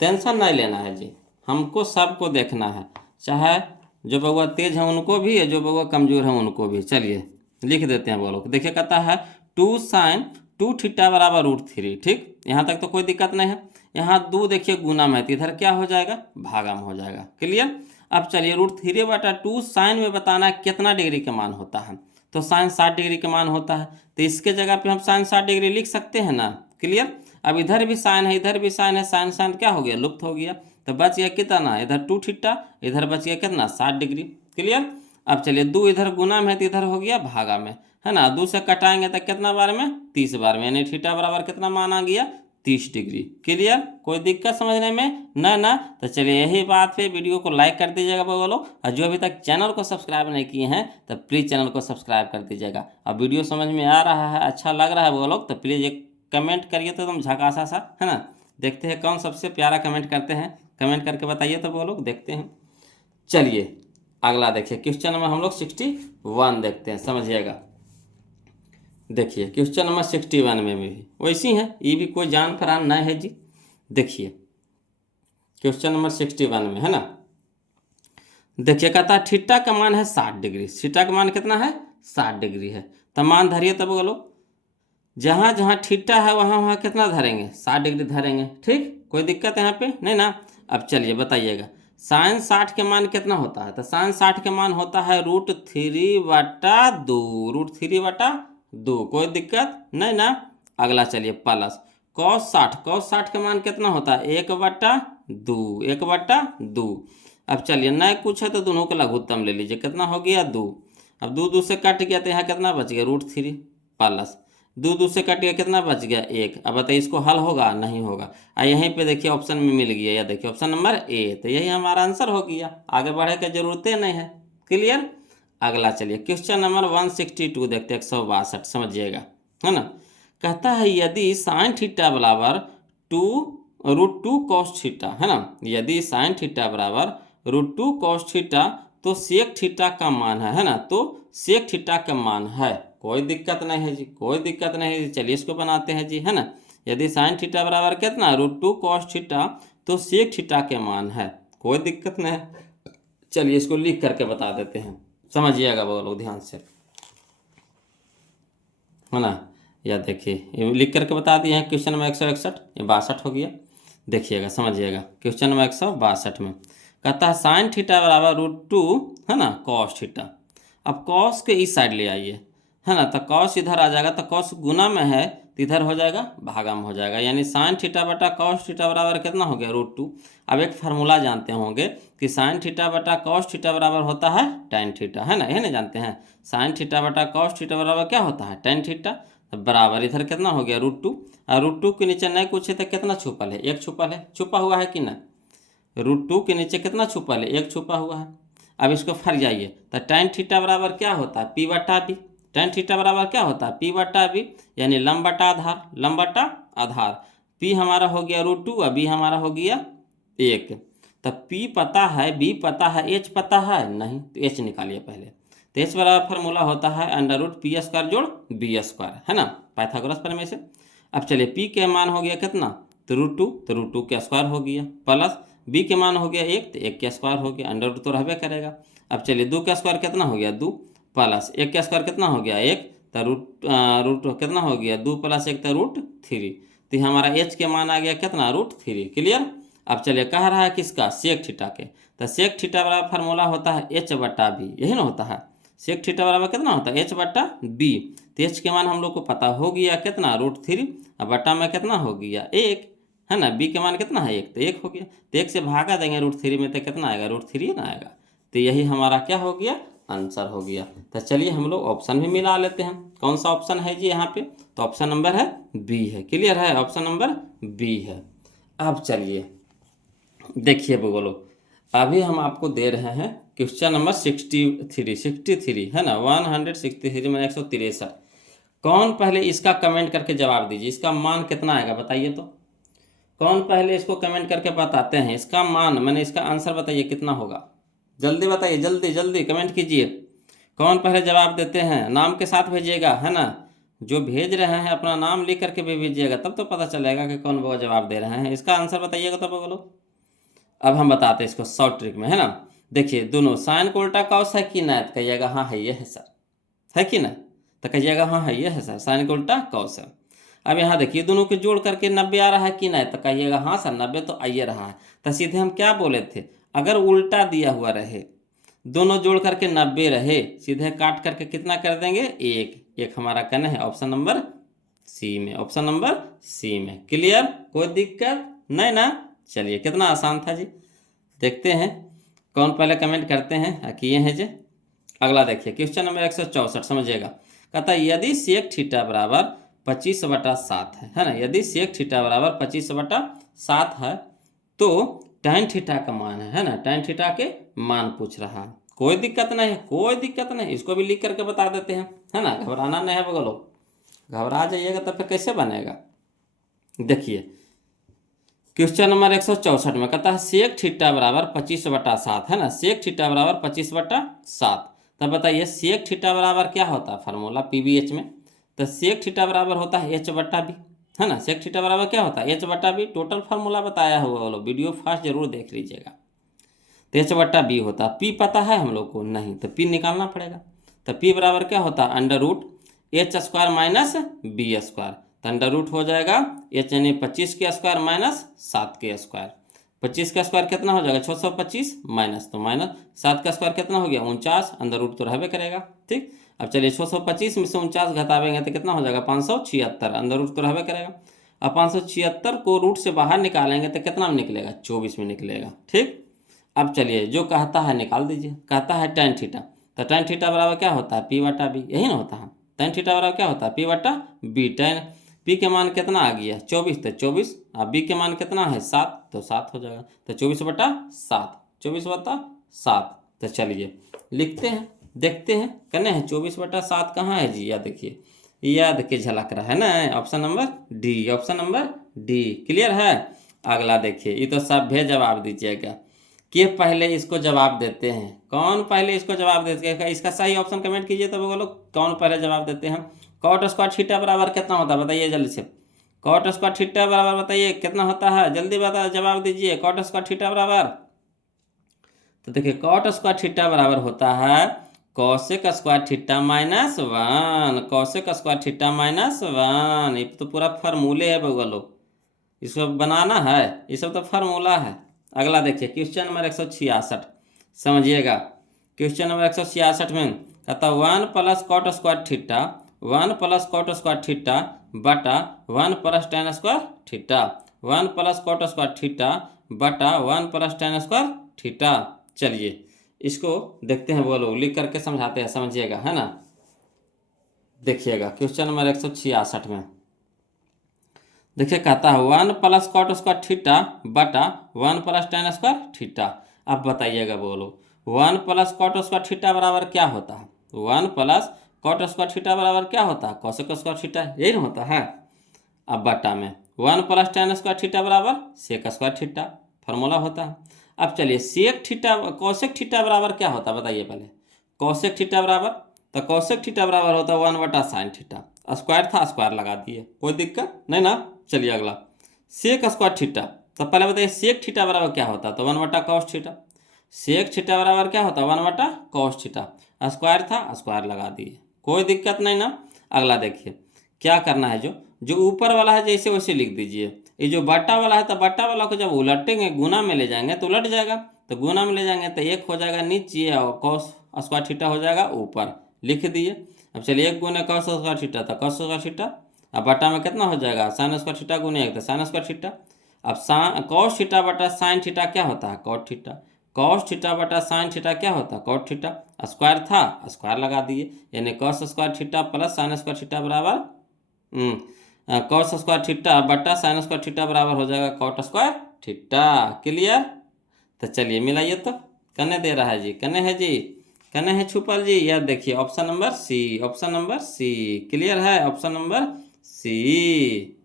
टेंशन नहीं लेना है जी, हमको सबको देखना है, चाहे जो बउआ तेज है उनको भी है, जो बउआ कमज़ोर है उनको भी। चलिए लिख देते हैं बोलो। देखिए कहता है 2 साइन 2 थीटा बराबर √3, ठीक। यहाँ तक तो कोई दिक्कत नहीं है। यहाँ 2 देखिए गुना में, तो इधर क्या हो जाएगा भागा में हो जाएगा। क्लियर। अब चलिए √3/2 साइन में बताना है कितना डिग्री का मान होता है, तो साइन 60 डिग्री का मान होता है, तो इसके जगह पे हम साइन 60 डिग्री लिख सकते हैं ना। क्लियर। अब इधर भी साइन है इधर भी साइन है, साइन साइन क्या हो गया लुप्त हो गया, तो बच गया कितना इधर 2 थीटा, इधर बच गया कितना 60 डिग्री। क्लियर। अब चलिए 2 इधर गुना में है तो इधर हो गया भागा में, है ना। 2 से कटाएंगे तो कितना बार में 30 बार में, यानी थीटा बराबर कितना मान आ गया 30 डिग्री। क्लियर, कोई दिक्कत समझने में? ना तो चलिए यही बात पे वीडियो को लाइक कर दीजिएगा बगल लोग, और जो अभी तक चैनल को सब्सक्राइब नहीं किए हैं तो प्लीज़ चैनल को सब्सक्राइब कर दीजिएगा। अब वीडियो समझ में आ रहा है, अच्छा लग रहा है बगल लोग, तो प्लीज़ एक कमेंट करिए तो एकदम झकासा सा, है ना। देखते हैं कौन सबसे प्यारा कमेंट करते हैं, कमेंट करके बताइए तो बगल लोग, देखते हैं। चलिए अगला देखिए, क्वेश्चन नंबर हम लोग 61 देखते हैं, समझिएगा। देखिए क्वेश्चन नंबर 61 में भी वैसी है, ये भी कोई जान पहचान नहीं है जी। देखिए क्वेश्चन नंबर 61 में है ना, देखिए कहता है थीटा का मान है 60 डिग्री। थीटा का मान कितना है? 60 डिग्री है। तो मान धरिए तब बोलो, जहाँ जहाँ थीटा है वहाँ वहाँ कितना धरेंगे? 60 डिग्री धरेंगे। ठीक, कोई दिक्कत यहाँ पे नहीं ना। अब चलिए बताइएगा, साइन 60 के मान कितना होता है? तो साइन 60 के मान होता है √3/2, √3/2। कोई दिक्कत नहीं ना। अगला चलिए प्लस कॉस 60, कॉस 60 के मान कितना होता है? 1/2, 1/2। अब चलिए नहीं कुछ है तो दोनों का लघुत्तम ले लीजिए, कितना हो गया? 2। अब 2 2 से कट गया तो यहाँ कितना बच गया? √3 प्लस 2 2 से कट गया, कितना बच गया? 1। अब बताइए इसको हल होगा? नहीं होगा। यहीं पे देखिए ऑप्शन में मिल गया, या देखिए ऑप्शन नंबर ए, तो यही हमारा आंसर हो गया, आगे बढ़े की जरूरत नहीं है। क्लियर। अगला चलिए क्वेश्चन नंबर 162 देखते हैं, 162, समझिएगा, है ना। कहता है यदि साइन थीटा बराबर √2 cos थीटा, है ना, यदि साइन थीटा बराबर √2 cos थीटा तो सेक थीटा का मान है ना, तो सेक थीटा का मान है। कोई दिक्कत नहीं है जी, कोई दिक्कत नहीं है जी। चलिए इसको बनाते हैं जी, है ना। यदि साइन थीटा बराबर कितना? √2 cos थीटा तो सेक थीटा के मान है। कोई दिक्कत नहीं है। चलिए इसको लिख करके बता देते हैं, समझिएगा बोलो ध्यान से, है ना। या देखिए ये लिख करके बता दिए हैं। क्वेश्चन नंबर 161, ये 62 हो गया। देखिएगा समझिएगा, क्वेश्चन नंबर 162 में कहता है साइन थीटा बराबर √2, है ना, कॉस थीटा। अब कॉस के इस साइड ले आइए, है ना, तो कॉस इधर आ जाएगा, तो कॉस गुना में है तो इधर हो जाएगा भागा में हो जाएगा, यानी साइन थीटा बटा कॉस थीटा बराबर कितना हो गया? √2। अब एक फार्मूला जानते होंगे कि साइन थीटा बटा कॉस थीटा बराबर होता है tan थीटा, है ना, यह नहीं जानते हैं? साइन थीटा बटा कॉस थीटा बराबर क्या होता है? tan theta. बराबर इधर कितना हो गया? √2, और √2 के नीचे नहीं कुछ है तो कितना छुपल है? 1 छुपल है, छुपा हुआ है कि ना? √2 के नीचे कितना छुपल है? 1 छुपा हुआ है। अब इसको फर जाइए तो tan थीटा बराबर क्या होता है? p/b। tan थीटा बराबर क्या होता है? p/b, यानी लंब बटा आधार, लंब बटा आधार। p हमारा हो गया √2 और b हमारा हो गया 1। तो p पता है, b पता है, h पता है नहीं, तो h निकालिए पहले। तो h बराबर फार्मूला होता है √p² जोड़ b², है ना, पाइथागोरस प्रमेय से। अब चलिए p के मान हो गया कितना? तो √2, तो √2 के स्क्वायर हो गया, प्लस b के मान हो गया 1, तो 1 के स्क्वायर हो गया, अंडर रूट तो रहबे करेगा। अब चलिए 2 का स्क्वायर कितना हो गया? 2, प्लस 1 का स्क्वायर कितना हो गया? 1, तो रूट कितना हो गया? 2 + 1 तो √3। तो हमारा h के मान आ गया कितना? √3। क्लियर। अब चलिए कह रहा है किसका? सेक थीटा के। तो सेक थीटा बराबर फार्मूला होता है h/b, यही ना होता है। सेक थीटा बराबर कितना होता है? h/b। तो h के मान हम लोग को पता हो गया कितना? √3, और बटा में कितना हो गया? 1, है ना। b के मान कितना है? 1, तो 1 हो गया। तो 1 से भागा देंगे √3 में तो कितना आएगा? √3 ना आएगा। तो यही हमारा क्या हो गया? आंसर हो गया। तो चलिए हम लोग ऑप्शन भी मिला लेते हैं। कौन सा ऑप्शन है जी यहाँ पे? तो ऑप्शन नंबर है बी है। क्लियर है, ऑप्शन नंबर बी है। अब चलिए देखिए बोलो, अभी हम आपको दे रहे हैं क्वेश्चन नंबर 63 है ना, 163 में 163। कौन पहले इसका कमेंट करके जवाब दीजिए, इसका मान कितना आएगा बताइए तो। कौन पहले इसको कमेंट करके बताते हैं इसका मान, मैंने इसका आंसर बताइए कितना होगा? जल्दी बताइए, जल्दी जल्दी कमेंट कीजिए। कौन पहले जवाब देते हैं? नाम के साथ भेजिएगा, है ना। जो भेज रहे हैं अपना नाम लिख करके भी भेजिएगा, तब तो पता चलेगा कि कौन वो जवाब दे रहे हैं। इसका आंसर बताइएगा तो बोलो। अब हम बताते हैं इसको शॉर्ट ट्रिक में, है ना। देखिए दोनों साइन को उल्टा कॉस है कि ना, तो कहिएगा हाँ है ये है सर, है कि ना, तो कहिएगा हाँ है ये है सर, साइन को उल्टा कॉस है। अब यहाँ देखिए दोनों के जोड़ करके 90 आ रहा है कि नहीं, तो कहिएगा हाँ सर 90 तो आइए रहा है। तो सीधे हम क्या बोले थे, अगर उल्टा दिया हुआ रहे, दोनों जोड़ करके 90 रहे, सीधे काट करके कितना कर देंगे? 1 हमारा कहना है ऑप्शन नंबर सी में, ऑप्शन नंबर सी में। क्लियर, कोई दिक्कत नहीं ना। चलिए कितना आसान था जी। देखते हैं कौन पहले कमेंट करते हैं, किए हैं जी। अगला देखिए क्वेश्चन नंबर 164, समझिएगा। कहता है यदि सेक थीटा बराबर 25/7 है ना। यदि सेक थीटा बराबर 25/7 है तो tan थीटा का मान है ना, tan थीटा के मान पूछ रहा है। कोई दिक्कत नहीं है, कोई दिक्कत नहीं, इसको भी लिख करके बता देते हैं, है ना। घबराना नहीं है बोलो, घबरा जाइएगा तो फिर कैसे बनेगा। देखिए क्वेश्चन नंबर 164 में कहता है सेक थीटा बराबर 25/7 है ना, सेक थीटा बराबर 25/7। तब बताइए सेक थीटा बराबर क्या होता है फार्मूला PBH में, तो सेक थीटा बराबर होता है H/B है ना। सेक थीटा बराबर क्या होता है H/B, टोटल फार्मूला बताया हुआ बोलो, वीडियो फास्ट जरूर देख लीजिएगा। तो H/B होता है, P पता है हम लोग को नहीं, तो P निकालना पड़ेगा। तो P बराबर क्या होता है √H² माइनस B², तो अंडर रूट हो जाएगा H यानी 25 के स्क्वायर माइनस 7 के स्क्वायर। 25 का स्क्वायर कितना हो जाएगा 625 माइनस, तो माइनस 7 का स्क्वायर कितना हो गया 49, अंदर रूट तो रहबे करेगा। ठीक, अब चलिए 625 में से 49 घटावेंगे तो कितना हो जाएगा 576, अंदर रूट तो रहबे करेगा। अब 576 को रूट से बाहर निकालेंगे तो कितना में निकलेगा 24 में निकलेगा। ठीक, अब चलिए जो कहता है निकाल दीजिए। कहता है tan थीटा, तो tan थीटा बराबर क्या होता है P/B, यही ना होता है। tan थीटा बराबर क्या होता है P/B। tan P के मान कितना आ गया 24, तो 24, अब B के मान कितना है 7, तो 7 हो जाएगा। तो 24/7, 24/7। तो चलिए लिखते हैं, देखते हैं करने हैं। 24/7 कहाँ है जी, या देखिए, याद के झलक रहा है ना, option number D, option number D. Clear है। अगला देखिए, ये तो सभ्य जवाब दीजिएगा कि पहले इसको जवाब देते हैं। कौन पहले इसको जवाब देते हैं, इसका सही ऑप्शन कमेंट कीजिए तो बोलो कौन पहले जवाब देते हैं। कॉट स्क्वायर थीटा बराबर कितना होता है बताइए जल्दी से। कॉट स्क्वायर थीटा बराबर बताइए कितना होता है, जल्दी बता जवाब दीजिए। कॉट स्क्वायर थीटा बराबर, तो देखिए कॉट स्क्वायर थीटा बराबर होता है cosec square theta minus 1, cosec square theta minus 1। ये तो पूरा फार्मूले है बोलो, इसको बनाना है, ये सब तो फार्मूला है। अगला देखिए क्वेश्चन नंबर 166, समझिएगा। क्वेश्चन नंबर 166 में कहता 1 + cot square theta, 1 + cot square theta बटा 1 + tan square theta, 1 + cot square theta बटा 1 + tan स्क्वायर थीटा। चलिए इसको देखते हैं बोलो, लिख करके समझाते हैं, समझिएगा है ना। देखिएगा क्वेश्चन नंबर 166 में देखिए कहता है 1 + कॉट स्क्वायर थीटा बटा 1 + tan स्क्वायर थीटा। अब बताइएगा बोलो 1 + कॉट स्क्वायर थीटा बराबर क्या होता है, 1 + कॉट स्क्वायर थीटा बराबर क्या होता है कॉसेक स्क्वायर थीटा, यही ना होता है। अब बटा में 1 + tan स्क्वायर थीटा बराबर सेक स्क्वायर थीटा, फार्मूला होता है। अब चलिए सेक थीटा कॉसेक थीटा बराबर क्या होता है बताइए पहले। कॉसेक थीटा बराबर, तो कॉसेक थीटा बराबर होता है 1/sin थीटा, स्क्वायर था स्क्वायर लगा दिए, कोई दिक्कत नहीं ना। चलिए अगला सेक स्क्वायर थीटा, तो पहले बताइए सेक थीटा बराबर क्या होता है, तो 1/cos थीटा। सेक थीटा बराबर क्या होता है 1/cos थीटा, स्क्वायर था स्क्वायर लगा दिए, कोई दिक्कत नहीं ना। अगला देखिए क्या करना है, जो जो ऊपर वाला है जैसे वैसे लिख दीजिए। ये जो बट्टा वाला है तो बट्टा वाला को जब उलटेंगे गुना में ले जाएंगे तो उलट जाएगा, तो गुना में ले जाएंगे तो एक हो जाएगा नीचे और cos स्क्वायर थीटा हो जाएगा ऊपर, लिख दिए। अब चलिए 1 × cos स्क्वायर थीटा तो cos स्क्वायर थीटा, अब बटा में कितना हो जाएगा sin स्क्वायर थीटा गुने 1 तो sin स्क्वायर थीटा। अब cos थीटा बटा sin थीटा क्या होता है cot थीटा, cos थीटा बटा sin थीटा क्या होता है cot थीटा, स्क्वायर था स्क्वायर लगा दिए, यानी cos square theta plus sin square theta बराबर cos स्क्वायर थीटा बटा sin स्क्वायर थीटा बराबर हो जाएगा cot स्क्वायर थीटा। क्लियर। तो चलिए मिलाइए, तो कने दे रहा है जी, कने है जी, कने है छुपल जी, यार देखिए option number C, option number C. Clear है, ऑप्शन नंबर सी।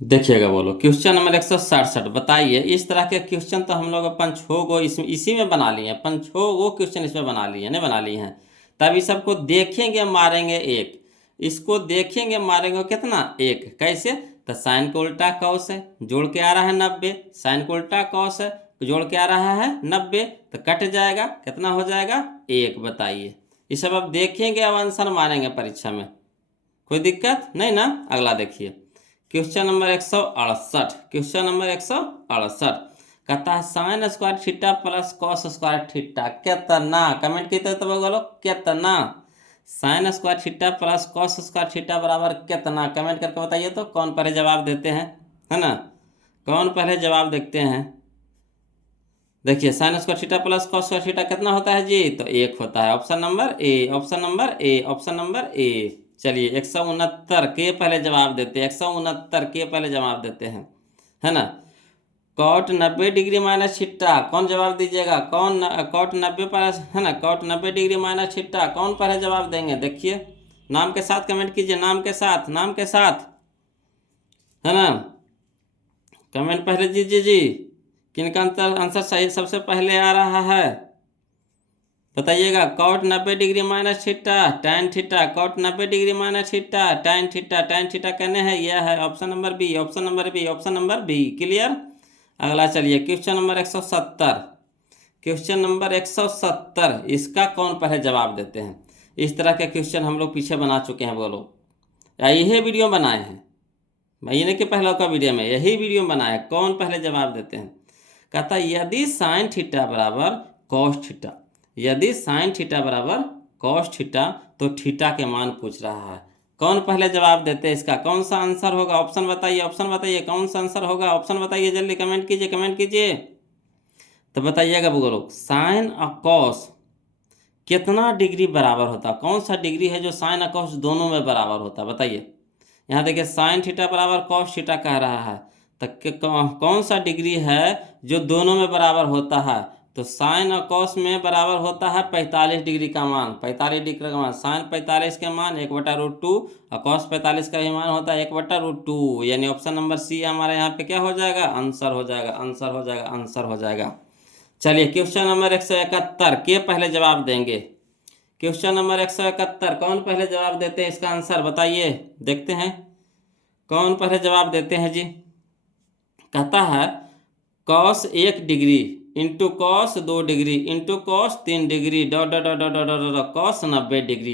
देखिएगा बोलो क्वेश्चन नंबर 167, बताइए इस तरह के क्वेश्चन तो हम लोग अपन 6 गो इसमें इसी में बना लिए हैं, अपन 6 गो क्वेश्चन इसमें बना लिए नहीं बना लिए हैं। तब इस सबको देखेंगे मारेंगे एक, इसको देखेंगे मारेंगे कितना एक, कैसे, तो साइन को उल्टा कॉस है जोड़ के आ रहा है 90, साइन को उल्टा कॉस है जोड़ के आ रहा है 90, तो कट जाएगा कितना हो जाएगा 1। बताइए ये सब अब देखेंगे अब आंसर मारेंगे परीक्षा में, कोई दिक्कत नहीं ना। अगला देखिए क्वेश्चन नंबर 168, क्वेश्चन नंबर 168 कहता है sine square theta plus cos square theta कितना, कमेंट कीजिए तो बोलो कितना, sine square theta plus cos square theta बराबर कितना, कमेंट करके बताइए तो कौन पहले जवाब देते हैं, है ना, कौन पहले जवाब देखते हैं। देखिए sine square theta plus cos square theta कितना होता है जी, तो 1 होता है, ऑप्शन नंबर ए, ऑप्शन नंबर ए, ऑप्शन नंबर ए। चलिए 169 के पहले जवाब देते हैं, 169 के पहले जवाब देते हैं, है ना। कॉट 90 डिग्री माइनस छिट्टा, कौन जवाब दीजिएगा? कौन कॉट 90 पर, है ना, कॉट 90 डिग्री माइनस छिट्टा कौन पहले जवाब देंगे? देखिए नाम के साथ कमेंट कीजिए, नाम के साथ, नाम के साथ, है ना। कमेंट पहले दीजिए जी, किनका आंसर सही सबसे पहले आ रहा है बताइएगा। Cot 90 degree minus theta tan theta, cot 90 degree minus theta tan theta, tan theta कहने हैं, यह है option number B, option number B, option number B. Clear? अगला चलिए क्वेश्चन नंबर 170, क्वेश्चन नंबर 170, इसका कौन पहले जवाब देते हैं? इस तरह के क्वेश्चन हम लोग पीछे बना चुके हैं, बोलो, या यही वीडियो बनाए हैं, महीने के पहले का वीडियो में यही वीडियो बनाया, कौन पहले जवाब देते हैं? कहता यदि साइन थीटा बराबर कॉस थीटा, यदि साइन थीटा बराबर कॉस थीटा, तो थीटा के मान पूछ रहा है, कौन पहले जवाब देते हैं? इसका कौन सा आंसर होगा? ऑप्शन बताइए, ऑप्शन बताइए, कौन सा आंसर होगा? ऑप्शन बताइए, जल्दी कमेंट कीजिए, कमेंट कीजिए। तो बताइएगा बोलो, साइन और कॉस कितना डिग्री बराबर होता? कौन सा डिग्री है जो साइन और कॉस दोनों में बराबर होता? बताइए। यहाँ देखिए साइन थीटा बराबर कॉस थीटा कह रहा है, तो कौन सा डिग्री है जो दोनों में बराबर होता है? तो साइन और कॉस में बराबर होता है 45 डिग्री का मान, 45 डिग्री का मान, साइन 45 के मान 1/√2 और कॉस 45 का भी मान होता है 1/√2, यानी ऑप्शन नंबर सी हमारे यहाँ पे क्या हो जाएगा? आंसर हो जाएगा, आंसर हो जाएगा, आंसर हो जाएगा। चलिए क्वेश्चन नंबर 171 के पहले जवाब देंगे, क्वेश्चन नंबर 171 कौन पहले जवाब देते हैं? इसका आंसर बताइए, देखते हैं कौन पहले जवाब देते हैं जी। कहता है cos 1 degree into cos 2 degree into cos 3 degree dot dot dot dot dot cos 90 degree.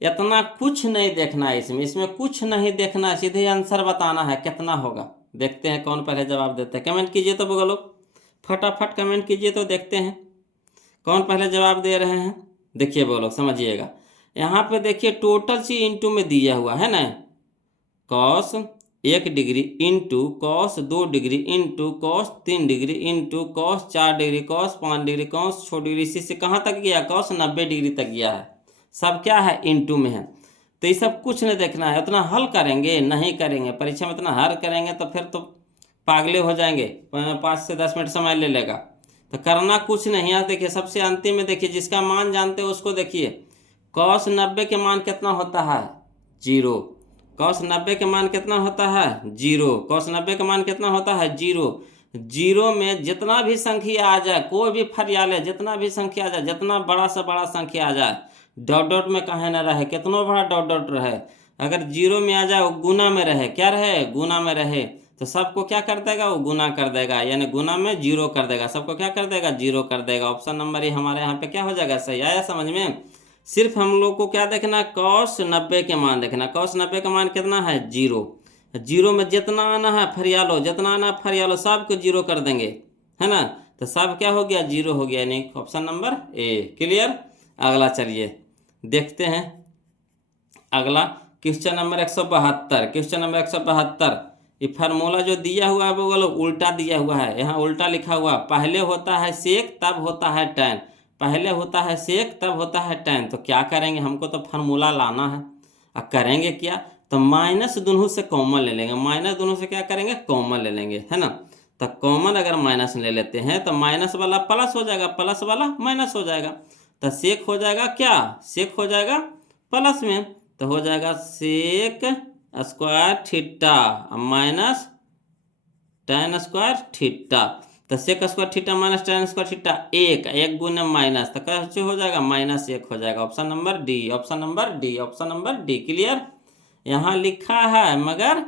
इतना कुछ नहीं देखना है इसमें, इसमें कुछ नहीं देखना है, सीधे आंसर बताना है कितना होगा। देखते हैं कौन पहले जवाब देते हैं, कमेंट कीजिए तो बोलो, फटाफट कमेंट कीजिए तो देखते हैं कौन पहले जवाब दे रहे हैं। देखिए बोलो, समझिएगा, यहाँ पे देखिए टोटल सी इंटू में दिया हुआ है ना, cos 1 degree into cos 2 degree into cos 3 degree into cos 4 degree cos 5 degree cos 6 degree, इसी से कहाँ तक गया? कॉस 90 डिग्री तक गया है। सब क्या है? इंटू में है। तो ये सब कुछ नहीं देखना है, उतना हल करेंगे नहीं करेंगे, परीक्षा में इतना हल करेंगे तो फिर तो पागले हो जाएंगे, 5 से 10 मिनट समय ले लेगा। तो करना कुछ नहीं। यहाँ देखिए सबसे अंतिम में देखिए, जिसका मान जानते हो उसको देखिए, कॉस 90 के मान कितना होता है? 0। कॉस 90 के मान कितना होता है? 0। कॉस 90 का मान कितना होता है? 0। 0 में जितना भी संख्या आ जाए, कोई भी फरियाल है, जितना भी संख्या आ जाए, जितना बड़ा से बड़ा संख्या आ जाए, डॉट डॉट में कहे ना रहे, कितना बड़ा डॉट डॉट रहे, अगर 0 में आ जाए वो गुना में रहे, क्या रहे? गुना में रहे, तो सबको क्या कर देगा? वो गुना कर देगा, यानी गुना में 0 कर देगा, सबको क्या कर देगा? 0 कर देगा। ऑप्शन नंबर ये हमारे यहाँ पे क्या हो जाएगा? सही आया समझ में? सिर्फ हम लोग को क्या देखना? कॉस 90 के मान देखना। कॉस 90 का मान कितना है? 0। 0 में जितना आना है फरियालो, जितना आना है फरियालो, सबको 0 कर देंगे, है ना। तो सब क्या हो गया? 0 हो गया, यानी ऑप्शन नंबर ए। क्लियर? अगला चलिए देखते हैं, अगला क्वेश्चन नंबर 172, क्वेश्चन नंबर 172, ये फार्मूला जो दिया हुआ है वो उल्टा दिया हुआ है, यहाँ उल्टा लिखा हुआ, पहले होता है सेक तब होता है टैन, पहले होता है सेक तब होता है टैन। तो क्या करेंगे? हमको तो फार्मूला लाना है, अब करेंगे क्या? तो माइनस दोनों से कॉमन ले लेंगे, माइनस दोनों से क्या करेंगे? कॉमन ले लेंगे, है ना। तो कॉमन अगर माइनस ले लेते हैं तो माइनस वाला प्लस हो जाएगा, प्लस वाला माइनस हो जाएगा, तो सेक हो जाएगा क्या? सेक हो जाएगा प्लस में, तो हो जाएगा sec square theta minus tan square theta. तो sec square theta minus tan square theta, एक गुने माइनस, तो कैसे हो जाएगा? -1 हो जाएगा। Option number D, option number D, option number D. Clear? यहाँ लिखा है मगर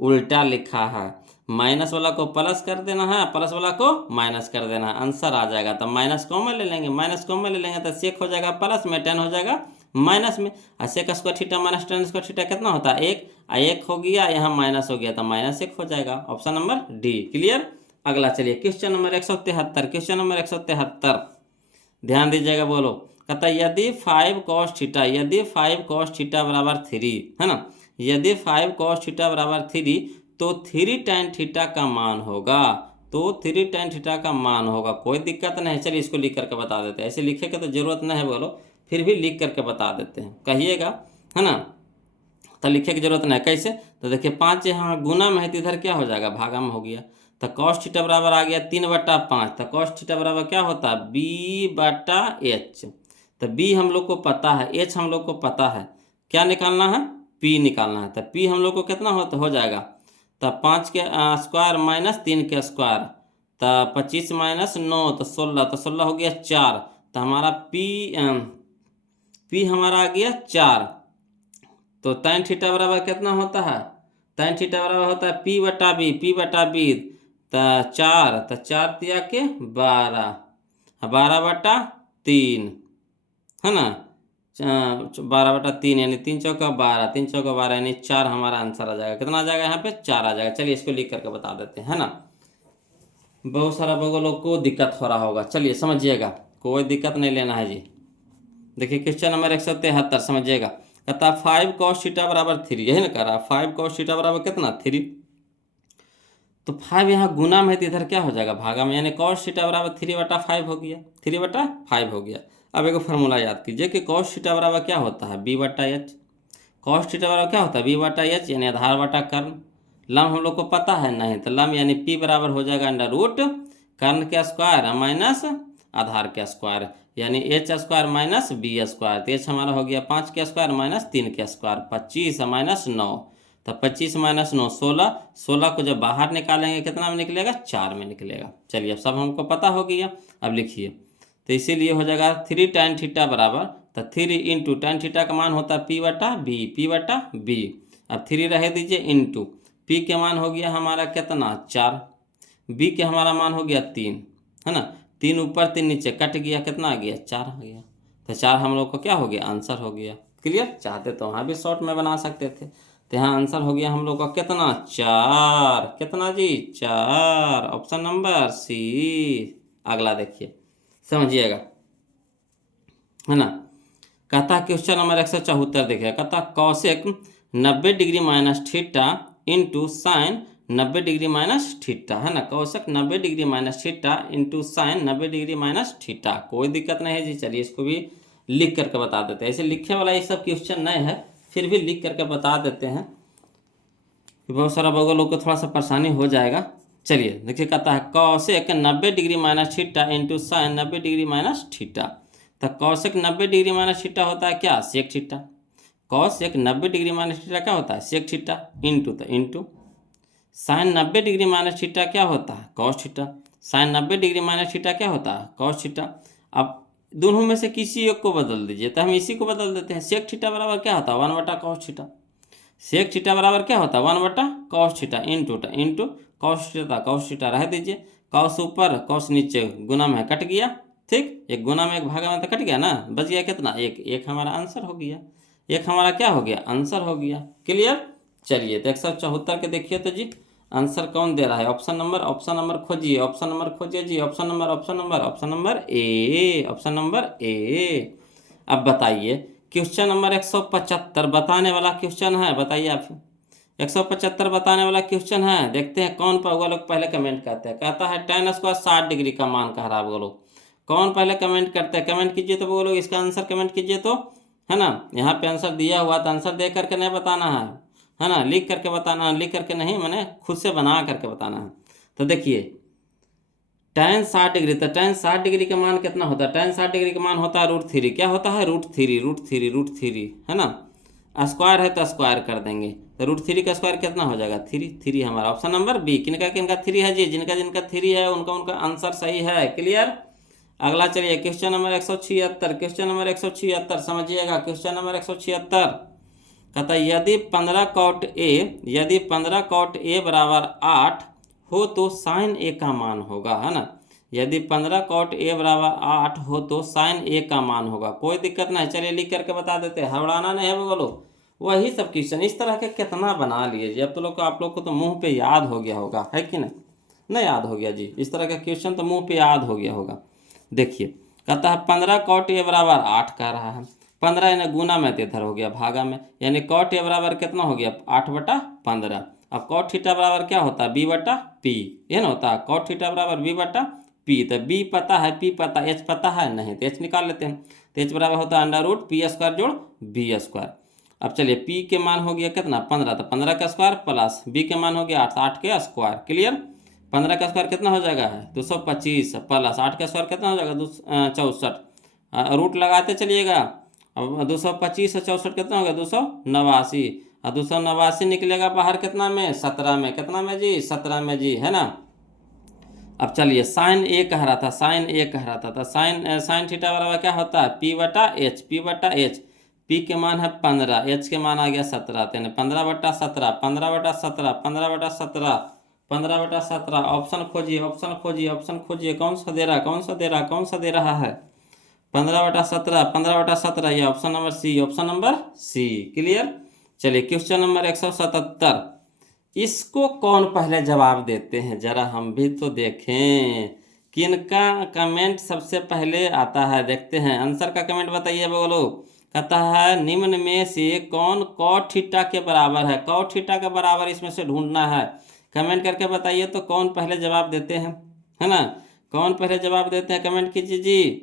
उल्टा लिखा है, माइनस वाला को प्लस कर देना है, प्लस वाला को माइनस कर देना है, आंसर आ जाएगा। तो माइनस कॉमन ले लेंगे, माइनस कॉमन ले लेंगे तो सेक हो जाएगा प्लस में, tan हो जाएगा माइनस में, और sec square theta minus tan square theta कितना होता है? 1, 1 हो गया, यहाँ माइनस हो गया तो -1 हो जाएगा। Option number D. क्लियर? अगला चलिए क्वेश्चन नंबर 173, क्वेश्चन नंबर 173, ध्यान दीजिएगा, बोलो, कहता यदि 5 cos थीटा, यदि 5 cos थीटा बराबर 3, है ना, यदि 5 cos थीटा बराबर 3, तो 3 tan थीटा का मान होगा, तो 3 tan थीटा का मान होगा। कोई दिक्कत नहीं, चलिए इसको लिख करके बता देते हैं, ऐसे लिखे के तो जरूरत नहीं है, बोलो, फिर भी लिख करके बता देते हैं, कहिएगा, है ना। तो लिखे की जरूरत नहीं। कैसे? तो देखिए 5 यहाँ गुना में है तो इधर क्या हो जाएगा, भागा में हो गया। तो कॉस थीटा बराबर आ गया 3/5। तो कॉस थीटा बराबर क्या होता है, B/H। तो B हम लोग को पता है, H हम लोग को पता है, क्या निकालना है, P निकालना है। तो P हम लोग को कितना हो जाएगा, तो 5 के स्क्वायर माइनस 3 के स्क्वायर, तो 25 माइनस 9 तो 16, तो 16 हो गया 4। तो हमारा P हमारा आ गया 4। तो tan थीटा बराबर कितना होता है, tan थीटा बराबर होता है P/B, P/B। तो 4, तो 4 तिया के 12, 12/3 है ना, 12/3 यानी 3 चौका 12, 3 चौका 12 यानी 4 हमारा आंसर आ जाएगा। कितना आ जाएगा यहाँ पे, 4 आ जाएगा। चलिए इसको लिख करके बता देते हैं, है ना। बहुत सारा लोगों को दिक्कत हो रहा होगा, चलिए समझिएगा, कोई दिक्कत नहीं लेना है जी। देखिए क्वेश्चन नंबर 173 समझिएगा। कहता 5 cos थीटा बराबर 3, यही ना कह रहा, 5 cos थीटा बराबर कितना, 3। तो 5 यहाँ गुना में है तो इधर क्या हो जाएगा, भागा में, यानी cos थीटा बराबर 3/5 हो गया, 3/5 हो गया। अब एक फार्मूला याद कीजिए कि cos थीटा बराबर क्या होता है, B/H। cos थीटा बराबर क्या होता है, B/H, यानी आधार बटा कर्ण। लम हम लोग को पता है नहीं, तो लम यानी P बराबर हो जाएगा √ कर्ण के स्क्वायर माइनस आधार के स्क्वायर, यानी H² माइनस B²। तो H हमारा हो गया 5 के स्क्वायर माइनस 3 के स्क्वायर, 25 माइनस 9, तो 25 माइनस 9 16। 16 को जब बाहर निकालेंगे कितना में निकलेगा, 4 में निकलेगा। चलिए अब सब हमको पता हो गया। अब लिखिए, तो इसीलिए हो जाएगा 3 tan थीटा बराबर, तो 3 इंटू tan थीटा का मान होता है P/B, P/B। अब 3 रह दीजिए इंटू P के मान हो गया हमारा कितना, 4, B के हमारा मान हो गया 3, है ना। 3 ऊपर 3 नीचे कट गया, कितना आ गया, 4 आ गया। तो 4 हम लोग को क्या हो गया, आंसर हो गया। क्लियर? चाहते तो वहाँ भी शॉर्ट में बना सकते थे। तो यहाँ आंसर हो गया हम लोग का कितना, 4। कितना जी, 4, ऑप्शन नंबर सी। अगला देखिए समझिएगा, है ना। कहता क्वेश्चन नंबर 174 देखिए, कहता cosec 90 degree minus theta into sine 90 degree minus theta, है ना। Cosec 90 degree minus theta into sine 90 degree minus theta. कोई दिक्कत नहीं है जी। चलिए इसको भी लिख करके बता देते हैं। ऐसे लिखने वाला ये सब क्वेश्चन नहीं है, फिर भी लिख करके बता देते हैं, बहुत सारा लोग को थोड़ा सा परेशानी हो जाएगा। चलिए देखिए, कहता है cosec 90 degree minus theta into sine 90 degree minus theta. तो कॉसेक 90 डिग्री माइनस थीटा होता है क्या, sec theta. Cosec 90 degree minus theta क्या होता है, सेक थीटा। इंटू, तो into sine 90 degree minus theta क्या होता है, cos theta. Sine 90 degree minus theta क्या होता है, कॉस थीटा। अब दोनों में से किसी एक को बदल दीजिए, तो हम इसी को बदल देते हैं। सेक थीटा बराबर क्या होता है, 1/cos थीटा। सेक थीटा बराबर क्या होता है, 1/cos theta. Into cos theta रह दीजिए, कॉस ऊपर कॉस नीचे, गुना में कट गया, ठीक। एक गुना में एक भागा में तो कट गया ना, बच गया कितना, एक हमारा आंसर हो गया। एक हमारा क्या हो गया, आंसर हो गया। क्लियर? चलिए तो 174 के देखिए तो जी आंसर कौन दे रहा है, ऑप्शन नंबर खोजिए, ऑप्शन नंबर खोजिए जी, ऑप्शन नंबर ए। अब बताइए क्वेश्चन नंबर 175 बताने वाला क्वेश्चन है, बताइए आप। 175 बताने वाला क्वेश्चन है, देखते हैं कौन पर वो लोग पहले कमेंट करते हैं। कहता है tan स्क्वायर 60 डिग्री का मान कह रहा है वो लोग। कौन पहले कमेंट करते हैं, कमेंट कीजिए तो वो लोग, इसका आंसर कमेंट कीजिए तो, है ना। यहाँ पे आंसर दिया हुआ तो आंसर देख करके नहीं बताना है ना, लिख करके बताना, लिख करके नहीं, मैंने खुद से बना करके बताना है। तो देखिए tan 60 डिग्री, तो tan 60 डिग्री का मान कितना होता है, tan 60 डिग्री का मान होता है √3। क्या होता है, √3, है ना। स्क्वायर है तो स्क्वायर कर देंगे, तो √3 का स्क्वायर कितना हो जाएगा, 3 हमारा ऑप्शन नंबर बी। किनका 3 है जी, जिनका 3 है उनका आंसर सही है। क्लियर? अगला चलिए क्वेश्चन नंबर 176, क्वेश्चन नंबर 176 समझिएगा। क्वेश्चन नंबर 176 कहता है यदि 15 cot A बराबर 8 हो तो साइन ए का मान होगा, है ना। यदि 15 cot A बराबर 8 हो तो साइन ए का मान होगा। कोई दिक्कत नहीं, चलिए लिख करके बता देते हैं, हड़बड़ाना नहीं है बोलो। वही सब क्वेश्चन इस तरह के कितना बना लिए जी। अब तो लोग आप लोग को तो मुंह पे याद हो गया होगा, है कि नहीं याद हो गया जी। इस तरह का क्वेश्चन तो मुंह पे याद हो गया होगा। देखिए कहता है 15 cot A बराबर 8 कह रहा है, 15 यानी गुना में तो इधर हो गया भागा में, यानी cot A बराबर कितना हो गया, 8/15। अब cot थीटा बराबर क्या होता है, B/P, ये ना होता है cot थीटा बराबर B/P। तो B पता है, P पता, H पता है नहीं, तो H निकाल लेते हैं। तो H बराबर होता है √P² जोड़ B²। अब चलिए पी के मान हो गया कितना 15, तो 15 का स्क्वायर प्लस बी के मान हो गया 8, 8 के स्क्वायर। क्लियर। 15 का स्क्वायर कितना हो जाएगा है 225 प्लस 8 का स्क्वायर कितना हो जाएगा 64। रूट लगाते चलिएगा। अब 225 और 64 कितना हो गया 289, और 289 निकलेगा बाहर कितना में 17 में, कितना में जी 17 में जी, है ना। अब चलिए साइन ए कह रहा था, साइन ए कह रहा था, तो साइन थीटा बराबर क्या होता है पी बटा एच, पी बटा एच। पी के मान है 15, एच के मान आ गया 17, तो 15/17, 15/17, 15/17, 15/17। ऑप्शन खोजिए, ऑप्शन खोजिए, ऑप्शन खोजिए, कौन सा दे रहा, कौन सा दे रहा, कौन सा दे रहा है 15/17, 15/17, ये option number C, option number C. Clear. चलिए क्वेश्चन नंबर 177, इसको कौन पहले जवाब देते हैं जरा हम भी तो देखें, किनका कमेंट सबसे पहले आता है, देखते हैं। आंसर का कमेंट बताइए बोलो। कहता है निम्न में से कौन कॉट थीटा के बराबर है, कॉट थीटा के बराबर इसमें से ढूंढना है। कमेंट करके बताइए तो कौन पहले जवाब देते हैं, है ना। कौन पहले जवाब देते हैं कमेंट कीजिए जी।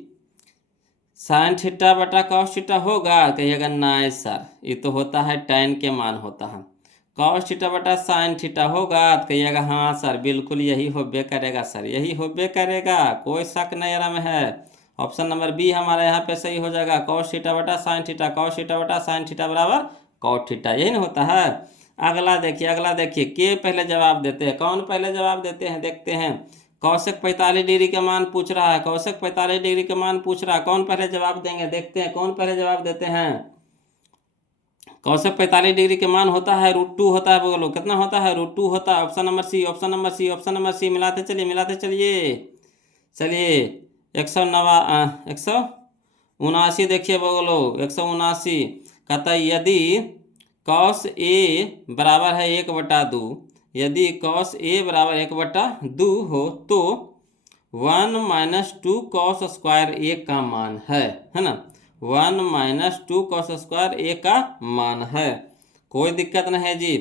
साइन थीटा बटा कॉस थीटा होगा, कहिएगा नहीं सर ये तो होता है tan के मान होता है। कॉस थीटा बटा साइन थीटा होगा तो कहिएगा हाँ सर बिल्कुल यही होबे करेगा सर, यही होबे करेगा, कोई शक नहीं रहा में है। ऑप्शन नंबर बी हमारे यहाँ पे सही हो जाएगा, कॉस थीटा बटा साइन थीटा, कॉस थीटा बटा साइन थीटा बराबर कॉट थीटा, यही ना होता है। अगला देखिए, अगला देखिए, के पहले जवाब देते हैं, कौन पहले जवाब देते हैं देखते हैं। कौशिक 45 डिग्री का मान पूछ रहा है, कौशिक 45 डिग्री का मान पूछ रहा है, कौन पहले जवाब देंगे देखते हैं, कौन पहले जवाब देते हैं। कौशिक 45 डिग्री के मान होता है √2 होता है, बोलो कितना होता है √2 होता है। Option number C, option number C, option number C, मिलाते चलिए, मिलाते चलिए। चलिए 179 देखिए बोलो 179 कहता है यदि कॉस ए बराबर है 1/2, यदि कॉस ए बराबर 1/2 हो तो 1 - 2 कॉस स्क्वायर ए का मान है ना। 1 - 2 कॉस स्क्वायर ए का मान है, कोई दिक्कत नहीं है जी।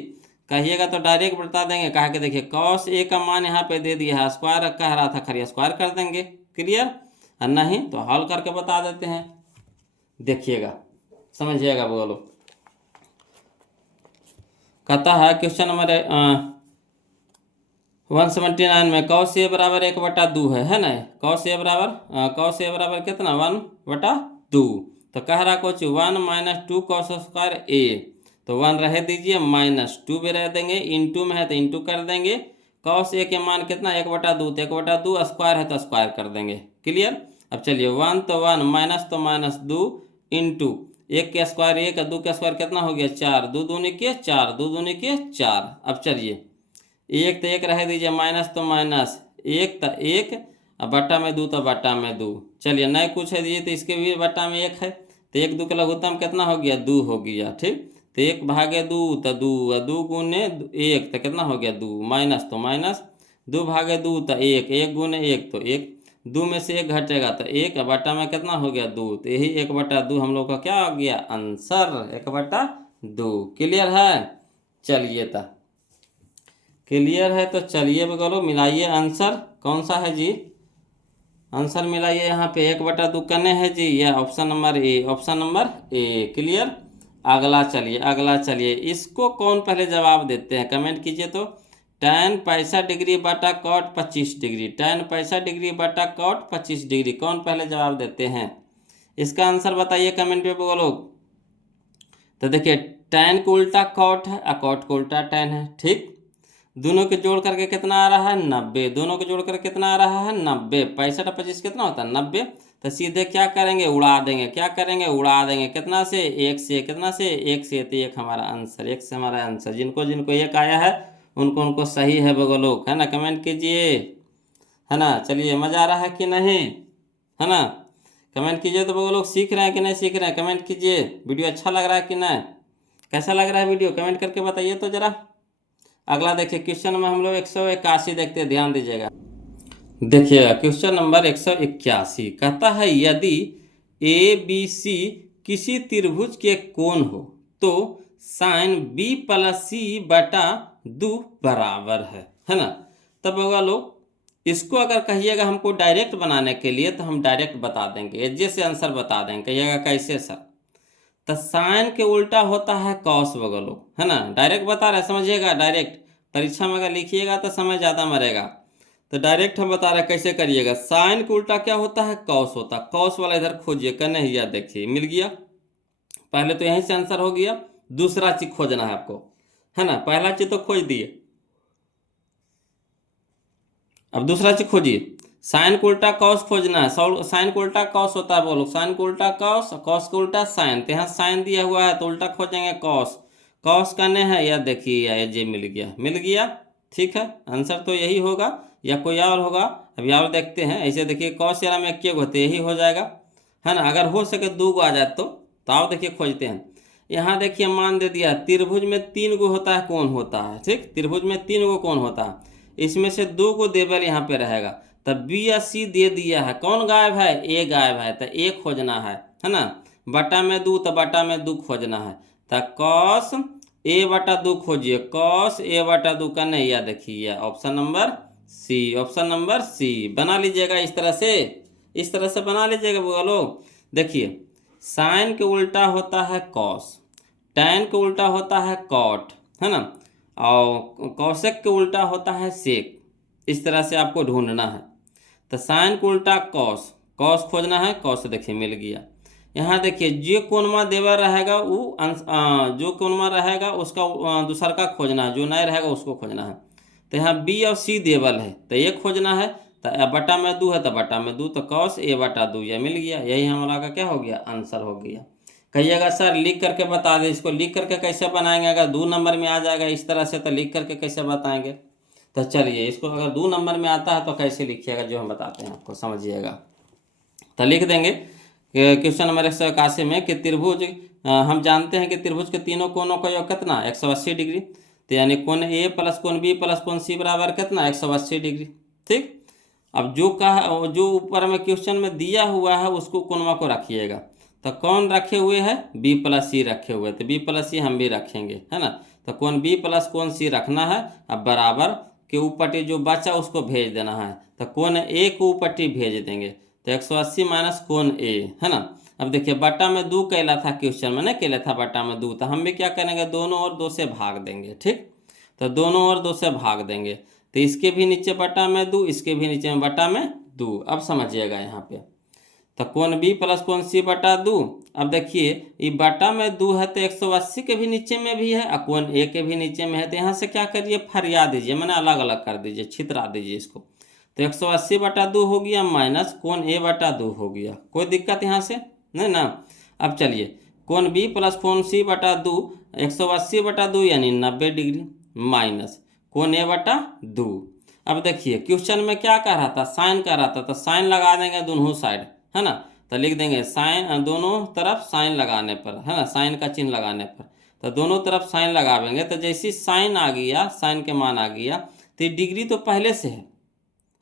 कहिएगा तो डायरेक्ट बता देंगे, कहा कि देखिए कॉस ए का मान यहाँ पे दे दिया है, स्क्वायर कह रहा था खरी स्क्वायर कर देंगे। क्लियर। और नहीं तो हल करके बता देते हैं, देखिएगा समझिएगा बोलो। कहता है क्वेश्चन नंबर 179 में कॉस ए बराबर 1/2 है ना। कॉस ए बराबर कितना 1/2, तो कह रहा कुछ 1 - 2 कॉस स्क्वायर ए, तो 1 रह दीजिए, -2 भी रह देंगे, इंटू में है तो इंटू कर देंगे। कॉस ए के मान कितना 1/2, तो 1/2 स्क्वायर है तो स्क्वायर कर देंगे। क्लियर। अब चलिए 1 तो 1, माइनस तो -2, इंटू 1 के स्क्वायर 1, 2 के स्क्वायर कितना हो गया 4, 2 दूनी के 4, 2 दूनी के 4। अब चलिए 1 तो 1 रह दीजिए, माइनस तो माइनस, 1 तो 1, अब बट्टा में 2 तो बट्टा में 2। चलिए नहीं कुछ है दीजिए तो इसके भी बट्टा में 1 है, तो 1 2 का लघुत्तम कितना हो गया 2 हो गया। ठीक, तो 1/2 तो 2, 2 गुने 1 तो कितना हो गया 2, माइनस तो माइनस, 2/2 तो 1, 1 गुने 1 तो 1, 2 में से 1 घटेगा तो 1, बट्टा में कितना हो गया 2, तो यही 1/2 हम लोग का क्या हो गया आंसर 1/2। क्लियर है। चलिए तो क्लियर है तो चलिए बोलो मिलाइए आंसर, कौन सा है जी आंसर मिलाइए। यहाँ पे 1/2 कने है जी, यह ऑप्शन नंबर ए, ऑप्शन नंबर ए। क्लियर। अगला चलिए, अगला चलिए, इसको कौन पहले जवाब देते हैं कमेंट कीजिए तो। tan 65 डिग्री बटा cot 25 डिग्री, tan 65 डिग्री बटा cot 25 डिग्री, कौन पहले जवाब देते हैं इसका आंसर बताइए कमेंट पे बोलो। तो देखिए tan को उल्टा cot है और cot को उल्टा tan है। ठीक, दोनों के जोड़ करके कितना आ रहा है 90, दोनों के जोड़ करके कितना आ रहा है 90, 65 और 25 कितना होता है 90। तो सीधे क्या करेंगे उड़ा देंगे, क्या करेंगे उड़ा देंगे, कितना से 1 से, कितना से 1 से, तो 1 हमारा आंसर, 1 से हमारा आंसर। जिनको जिनको 1 आया है उनको उनको सही है बगो लोग, है ना, कमेंट कीजिए, है ना। चलिए मज़ा आ रहा है कि नहीं, है ना, कमेंट कीजिए तो बगो लोग सीख रहे हैं कि नहीं सीख रहे हैं, कमेंट कीजिए। वीडियो अच्छा लग रहा है कि नहीं, कैसा लग रहा है वीडियो, कमेंट करके बताइए तो ज़रा। अगला देखिए क्वेश्चन में हम लोग 181 देखते हैं, ध्यान दीजिएगा। देखिएगा क्वेश्चन नंबर 181 कहता है यदि ABC किसी त्रिभुज के कोण हो तो साइन B + C बटा 2 बराबर है ना। तब होगा लोग इसको अगर कहिएगा हमको डायरेक्ट बनाने के लिए तो हम डायरेक्ट बता देंगे, एजे से आंसर बता देंगे। कहिएगा कैसे सर, तो साइन के उल्टा होता है कॉस बगलो, है ना। डायरेक्ट बता रहे, समझिएगा। डायरेक्ट परीक्षा में अगर लिखिएगा तो समय ज़्यादा मरेगा। तो डायरेक्ट हम बता रहे कैसे करिएगा। साइन के उल्टा क्या होता है, कॉस होता है। कॉस वाला इधर खोजिए, कन्हैया, देखिए मिल गया। पहले तो यहीं से आंसर हो गया। दूसरा चीज खोजना है आपको, है ना। पहला चीज तो खोज दिए, अब दूसरा चीज खोजिए। साइन को उल्टा कॉस खोजना है। साइन को उल्टा कॉस होता है, बोलो। साइन को उल्टा कॉस, कॉस को उल्टा साइन। तो यहाँ साइन दिया हुआ है तो उल्टा खोजेंगे कॉस। कॉस करने है, या देखिए ये जे मिल गया, मिल गया। ठीक है, आंसर तो यही होगा या कोई और होगा, अभी और देखते हैं। ऐसे देखिए कॉस यार में एक होते यही हो जाएगा, है ना। अगर हो सके दो गो आ जाए तो आप देखिए खोजते हैं। यहाँ देखिए मान दे दिया, त्रिभुज में 3 गो होता है, कौन होता है। ठीक, त्रिभुज में 3 गो कौन होता है, इसमें से 2 को देवल यहाँ पे रहेगा। तब बी या सी दे दिया है, कौन गायब है, ए गायब है, तो ए खोजना है ना। बटा में 2 तो बटा में 2 खोजना है। तो कॉस ए बटा 2 खोजिए, कॉस ए बटा 2 का नहीं, या देखिए option number C, option number C बना लीजिएगा। इस तरह से, इस तरह से बना लीजिएगा बोलो। देखिए साइन के उल्टा होता है कॉस, टैन के उल्टा होता है कॉट, है ना, और कौशक के उल्टा होता है सेक। इस तरह से आपको ढूंढना है। तो साइन को उल्टा कॉस, कॉस खोजना है, कॉस देखिए मिल गया। यहाँ देखिए जो कोनमा देवर रहेगा वो जो कोनमा रहेगा उसका दूसरा का खोजना है, जो नहीं रहेगा उसको खोजना है। तो यहाँ बी और सी देवल है तो ये खोजना है। तो बटा में 2 है तो बटा में 2, तो कॉस ए बटा 2 ये मिल गया। यही हमारा का क्या हो गया, आंसर हो गया। कहिएगा सर लिख करके बता दे, इसको लिख करके कैसे बनाएंगे। अगर 2 नंबर में आ जाएगा इस तरह से तो लिख करके कैसे बताएंगे। तो चलिए इसको अगर 2 नंबर में आता है तो कैसे लिखिएगा, जो हम बताते हैं आपको, समझिएगा। तो लिख देंगे क्वेश्चन नंबर 181 में कि त्रिभुज, हम जानते हैं कि त्रिभुज के तीनों कोनों का योग कितना, 180 डिग्री। तो यानी कोण ए प्लस कोण बी प्लस कोण सी बराबर कितना, 180 डिग्री। ठीक, अब जो ऊपर में क्वेश्चन में दिया हुआ है उसको कोणवा को रखिएगा। तो कौन रखे हुए हैं, बी प्लस सी रखे हुए, तो बी प्लस सी हम भी रखेंगे, है ना। तो कौन बी प्लस कौन सी रखना है। अब बराबर के ऊपट्टी जो बचा उसको भेज देना है। तो कौन ए को ऊपट्टी भेज देंगे, तो 180 माइनस कौन ए, है ना। अब देखिए बटा में 2 कहला था क्वेश्चन में, नहीं कहला था बटा में 2, तो हम भी क्या करेंगे, दोनों ओर 2 से भाग देंगे। ठीक, तो दोनों ओर 2 से भाग देंगे। तो इसके भी नीचे बटा में 2, इसके भी नीचे में बटा में 2। अब समझिएगा यहाँ पे, तो कौन बी प्लस कौन सी बटा 2। अब देखिए ये बटा में 2 है तो 180 के भी नीचे में भी है और कौन ए के भी नीचे में है। तो यहाँ से क्या करिए, फरिया दीजिए, मैंने अलग अलग कर दीजिए, छितरा दीजिए इसको। तो 180 बटा 2 हो गया माइनस कौन ए बटा 2 हो गया। कोई दिक्कत यहाँ से नहीं ना। अब चलिए कौन बी प्लस कौन सी बटा 2, 180 बटा 2 यानी 90 डिग्री, माइनस कौन ए बटा 2। अब देखिए क्वेश्चन में क्या कह रहा था, साइन कह रहा था, तो साइन लगा देंगे दोनों साइड, है ना। तो लिख देंगे साइन, दोनों तरफ साइन लगाने पर, है ना, साइन का चिन्ह लगाने पर। तो दोनों तरफ साइन लगावेंगे तो जैसी साइन आ गया, साइन के मान आ गया, तो डिग्री तो पहले से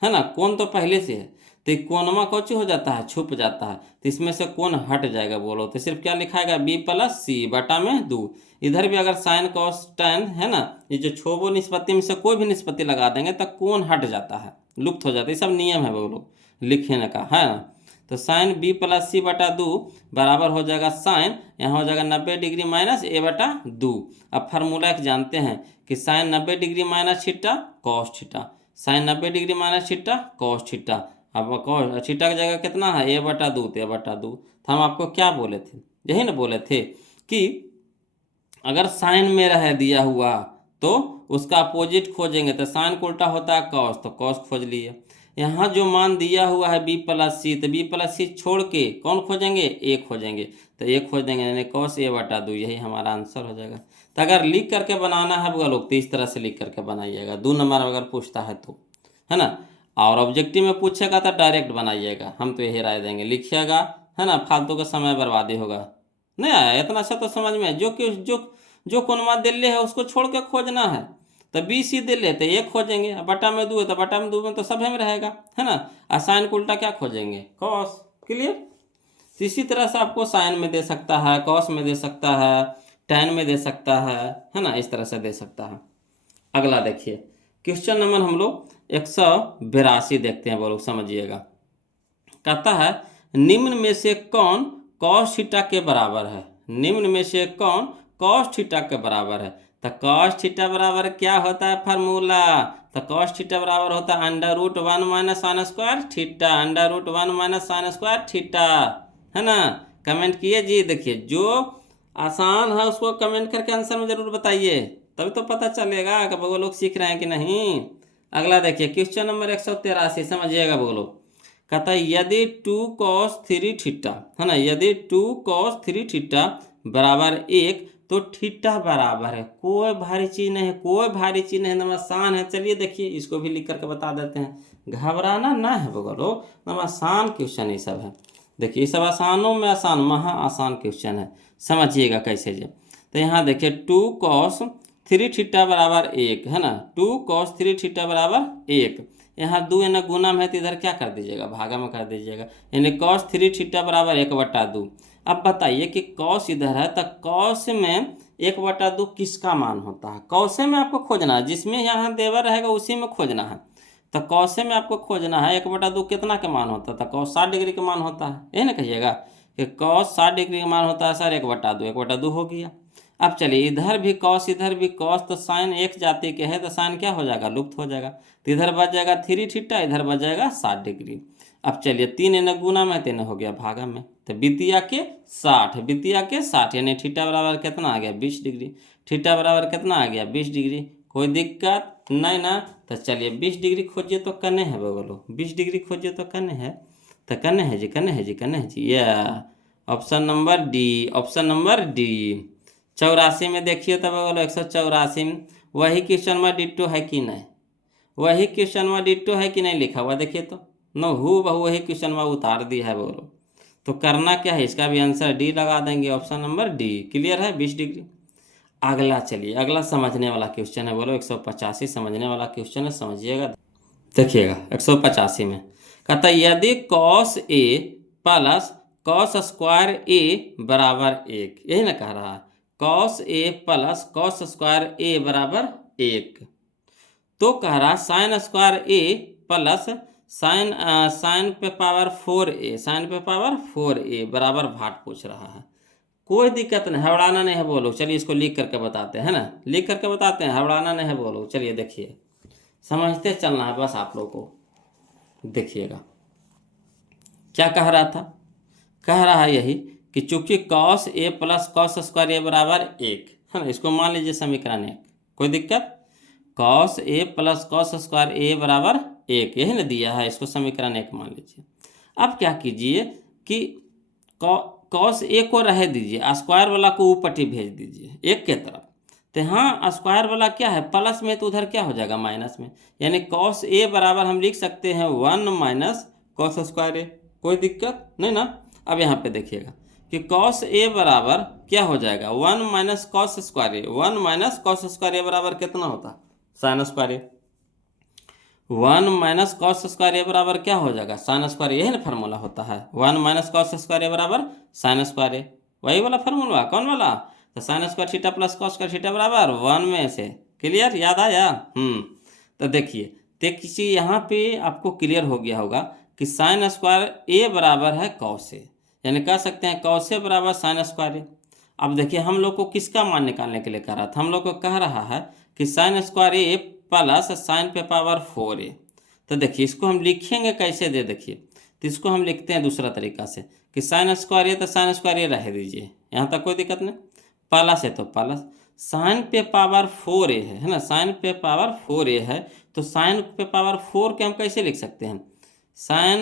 है ना, कोण तो पहले से है। तो कोणमा कौची हो जाता है, छुप जाता है। तो इसमें से कोण हट जाएगा, बोलो। तो सिर्फ क्या लिखाएगा, बी प्लस सी बटा में 2। इधर भी अगर साइन कॉस टैन है ना, ये जो छोबो निष्पत्ति में से कोई भी निष्पत्ति लगा देंगे तो कोण हट जाता है, लुप्त हो जाता है। ये सब नियम है बोलो लिखने का, है ना। तो साइन बी प्लस सी बटा 2 बराबर हो जाएगा साइन, यहाँ हो जाएगा 90 डिग्री माइनस ए बटा 2। अब फार्मूला एक जानते हैं कि sine 90 degree minus theta cos theta, sine 90 degree minus theta cos theta. अब कॉस थीटा की जगह कितना है, ए बटा 2, तो ए बटा 2। तो हम आपको क्या बोले थे, यही ना बोले थे कि अगर साइन में रह दिया हुआ तो उसका अपोजिट खोजेंगे। तो साइन को उल्टा होता है कॉस, तो कॉस खोज लिए। यहाँ जो मान दिया हुआ है बी प्लस सी, तो बी प्लस सी छोड़ के कौन खोजेंगे, ए खोजेंगे। तो ए खोज देंगे यानी कॉस ए बटा 2, यही हमारा आंसर हो जाएगा। तो अगर लिख करके बनाना है वो लोग तो इस तरह से लिख करके बनाइएगा, 2 नंबर अगर पूछता है तो, है ना। और ऑब्जेक्टिव में पूछेगा तो डायरेक्ट बनाइएगा, हम तो यही राय देंगे, लिखिएगा, है ना। फालतू का समय बर्बादी होगा। नहीं आया इतना अच्छा तो समझ में, जो कोनमा दिल्ली है उसको छोड़ के खोजना है। तो बी सी दे लेते ये खोजेंगे, बटा में 2 है तो बटा में 2 में तो सब में रहेगा, है ना। और साइन को उल्टा क्या खोजेंगे, कॉस। क्लियर। इसी तरह से आपको साइन में दे सकता है, कॉस में दे सकता है, टैन में दे सकता है ना, इस तरह से दे सकता है। अगला देखिए क्वेश्चन नंबर हम लोग 182 देखते हैं, बोलो समझिएगा। कहता है निम्न में से कौन कॉस थीटा के बराबर है, निम्न में से कौन कॉस थीटा के बराबर है? तो कॉस थीटा बराबर क्या होता है फार्मूला? तो कॉस थीटा बराबर होता है √1 minus sine square theta, √1 minus sine square theta, है ना। कमेंट किए जी। देखिए जो आसान है उसको कमेंट करके आंसर में जरूर बताइए, तभी तो पता चलेगा कि वो लोग सीख रहे हैं कि नहीं। अगला देखिए क्वेश्चन नंबर 183, समझिएगा वो लोग। कहता है यदि 2 cos 3 थीटा, है ना, यदि 2 cos 3 थीटा बराबर 1 तो थीटा बराबर है, कोई भारी चीज नहीं है, कोई भारी चीज नहीं, एकदम आसान है। चलिए देखिए इसको भी लिख करके बता देते हैं, घबराना ना है वो लोग, एकदम आसान क्वेश्चन ये सब है। देखिए ये सब आसानों में आसान, महा आसान क्वेश्चन है, समझिएगा कैसे जी। तो यहाँ देखिए 2 cos 3 थीटा बराबर 1, है ना, 2 cos 3 थीटा बराबर 1। यहाँ 2 यानी गुना में है तो इधर क्या कर दीजिएगा, भागा में कर दीजिएगा, यानी cos 3 थीटा बराबर 1/2। अब बताइए कि cos इधर है तो cos में 1/2 किसका मान होता है? cos में आपको खोजना है, जिसमें यहाँ देवर रहेगा उसी में खोजना है। तो cos में आपको खोजना है 1/2 कितना के मान होता है? तो cos 60 डिग्री का मान होता है, यही ना कहिएगा कि cos 60 डिग्री का मान होता है सर 1/2, 1/2 हो गया। अब चलिए इधर भी cos इधर भी cos, तो साइन एक जाति के है तो साइन क्या हो जाएगा, लुप्त हो जाएगा। तो इधर बच जाएगा 3 थीटा, इधर बच जाएगा 60 डिग्री। अब चलिए 3 इन्हें गुना में 3 हो गया भागा में, तो बितिया के 60, बितिया के 60 यानी थीटा बराबर कितना आ गया 20 डिग्री, थीटा बराबर कितना आ गया 20 डिग्री। कोई दिक्कत नहीं ना। तो चलिए 20 डिग्री खोजिए तो कने है बोलो, 20 डिग्री खोजिए तो कने है, तो कने है जी, कने है जी, कने है जी, या option number D, option number D. 84 में देखिए तब बोलो 184 में वही क्वेश्चन में डिट्टो है कि नहीं, वही क्वेश्चन में डिट्टो है कि नहीं लिखा हुआ, देखिए तो नो हु बहु वही क्वेश्चन में उतार दिया है बोलो। तो करना क्या है, इसका भी आंसर डी लगा देंगे, ऑप्शन नंबर डी। क्लियर है 20 डिग्री। अगला चलिए, अगला समझने वाला क्वेश्चन है बोलो 185, समझने वाला क्वेश्चन है, समझिएगा। देखिएगा 185 में कहता है यदि cos a plus cos square a बराबर 1, यही ना कह रहा है, cos a plus cos square a बराबर 1, तो कह रहा sign square a plus sign पे पावर 4a, साइन पे पावर 4a बराबर भाट पूछ रहा है। कोई दिक्कत नहीं, हड़बड़ाना नहीं है बोलो। चलिए इसको लिख करके बताते हैं, है ना, लिख करके बताते हैं, हड़बड़ाना नहीं है बोलो। चलिए देखिए समझते चलना है बस आप लोग को। देखिएगा क्या कह रहा था, कह रहा है यही कि चूंकि cos a plus cos square a बराबर 1, है ना, इसको मान लीजिए समीकरण 1, कोई दिक्कत, cos a plus cos square a बराबर 1 यही ना दिया है, इसको समीकरण 1 मान लीजिए। अब क्या कीजिए कि cos a को रह दीजिए, स्क्वायर वाला को ऊपर भेज दीजिए एक के तरफ। तो यहाँ स्क्वायर वाला क्या है प्लस में, तो उधर क्या हो जाएगा माइनस में, यानी cos a बराबर हम लिख सकते हैं 1 माइनस cos स्क्वायर a, कोई दिक्कत नहीं ना। अब यहाँ पे देखिएगा कि cos a बराबर क्या हो जाएगा 1 minus cos square a, 1 minus cos square a बराबर कितना होता sine square a, 1 minus cos square a बराबर क्या हो जाएगा साइन स्क्वायर, यही ना फार्मूला होता है, 1 माइनस कॉस स्क्वायर ए बराबर साइन स्क्वायर ए, वही वाला फार्मूला, कौन वाला, तो sine square theta plus cos square theta बराबर 1 में से। क्लियर, याद आया। तो देखिए तो किसी यहाँ पे आपको क्लियर हो गया होगा कि साइन स्क्वायर ए बराबर है कॉस ए, यानी कह सकते हैं कॉस ए बराबर साइन स्क्वायर ए। अब देखिए हम लोग को किसका मान निकालने के लिए कह रहा था, हम लोग को कह रहा है कि साइन स्क्वायर ए प्लस साइन पे पावर 4a। तो देखिए इसको हम लिखेंगे कैसे दे, देखिए तो इसको हम लिखते हैं दूसरा तरीका से कि साइन स्क्वायर ए तो साइन स्क्वायर ए रह दीजिए, यहाँ तक कोई दिक्कत नहीं, प्लस है तो प्लस साइन पे पावर 4a है ना, साइन पे पावर 4a है, तो साइन पे पावर 4 के हम कैसे लिख सकते हैं, साइन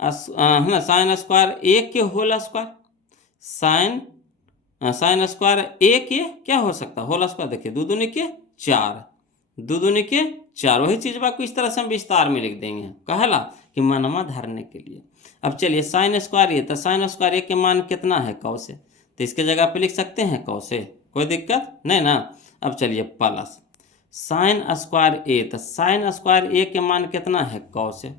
है ना, साइन स्क्वायर ए के होल स्क्वायर, साइन स्क्वायर ए के क्या हो सकता है होल स्क्वायर, देखिए दो दूनी के 4, दो दूनी के 4, वही चीज को इस तरह से हम विस्तार में लिख देंगे, कहला कि मनमा धरने के लिए। अब चलिए साइन स्क्वायर ए, तो साइन स्क्वायर ए के मान कितना है कॉस ए, तो इसके जगह पे लिख सकते हैं कॉस ए, कोई दिक्कत नहीं ना। अब चलिए प्लस साइन स्क्वायर ए, तो साइन स्क्वायर ए के मान कितना है कॉस ए,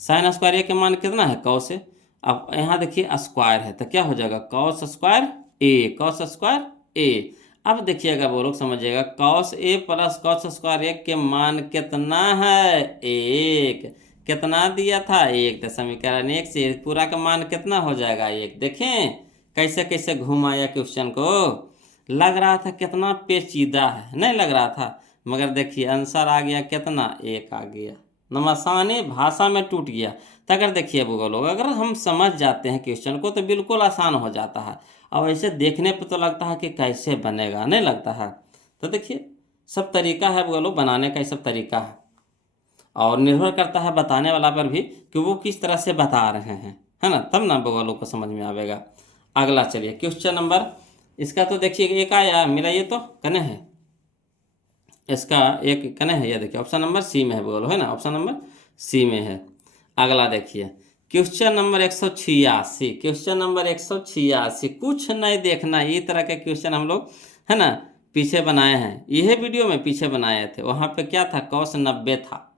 साइन स्क्वायर ए के मान कितना है कॉस ए। अब यहाँ देखिए स्क्वायर है तो क्या हो जाएगा कॉस स्क्वायर ए, कॉस स्क्वायर ए। अब देखिएगा वो लोग समझिएगा cos A plus cos square ए के मान कितना है 1, कितना दिया था 1, तो समीकरण 1 से पूरा का मान कितना हो जाएगा 1, देखें कैसे कैसे घुमाया क्वेश्चन को, लग रहा था कितना पेचीदा है, नहीं लग रहा था, मगर देखिए आंसर आ गया कितना, 1 आ गया, नमसानी भाषा में टूट गया। तो अगर देखिए वो लोग, अगर हम समझ जाते हैं क्वेश्चन को तो बिल्कुल आसान हो जाता है, और ऐसे देखने पर तो लगता है कि कैसे बनेगा, नहीं लगता है। तो देखिए सब तरीका है वो लोग बनाने का, ये सब तरीका है, और निर्भर करता है बताने वाला पर भी कि वो किस तरह से बता रहे हैं, है ना, तब ना वो लोग को समझ में आएगा। अगला चलिए क्वेश्चन नंबर, इसका तो देखिए एक आया मेरा, ये तो कने है, इसका एक कने है, ये देखिए ऑप्शन नंबर सी में है बोलो, है ना, ऑप्शन नंबर सी में है। अगला देखिए क्वेश्चन नंबर 186, क्वेश्चन नंबर 186, कुछ नहीं देखना, ये तरह के क्वेश्चन हम लोग, है ना, पीछे बनाए हैं, यह वीडियो में पीछे बनाए थे। वहाँ पे क्या था, कॉस 90 था,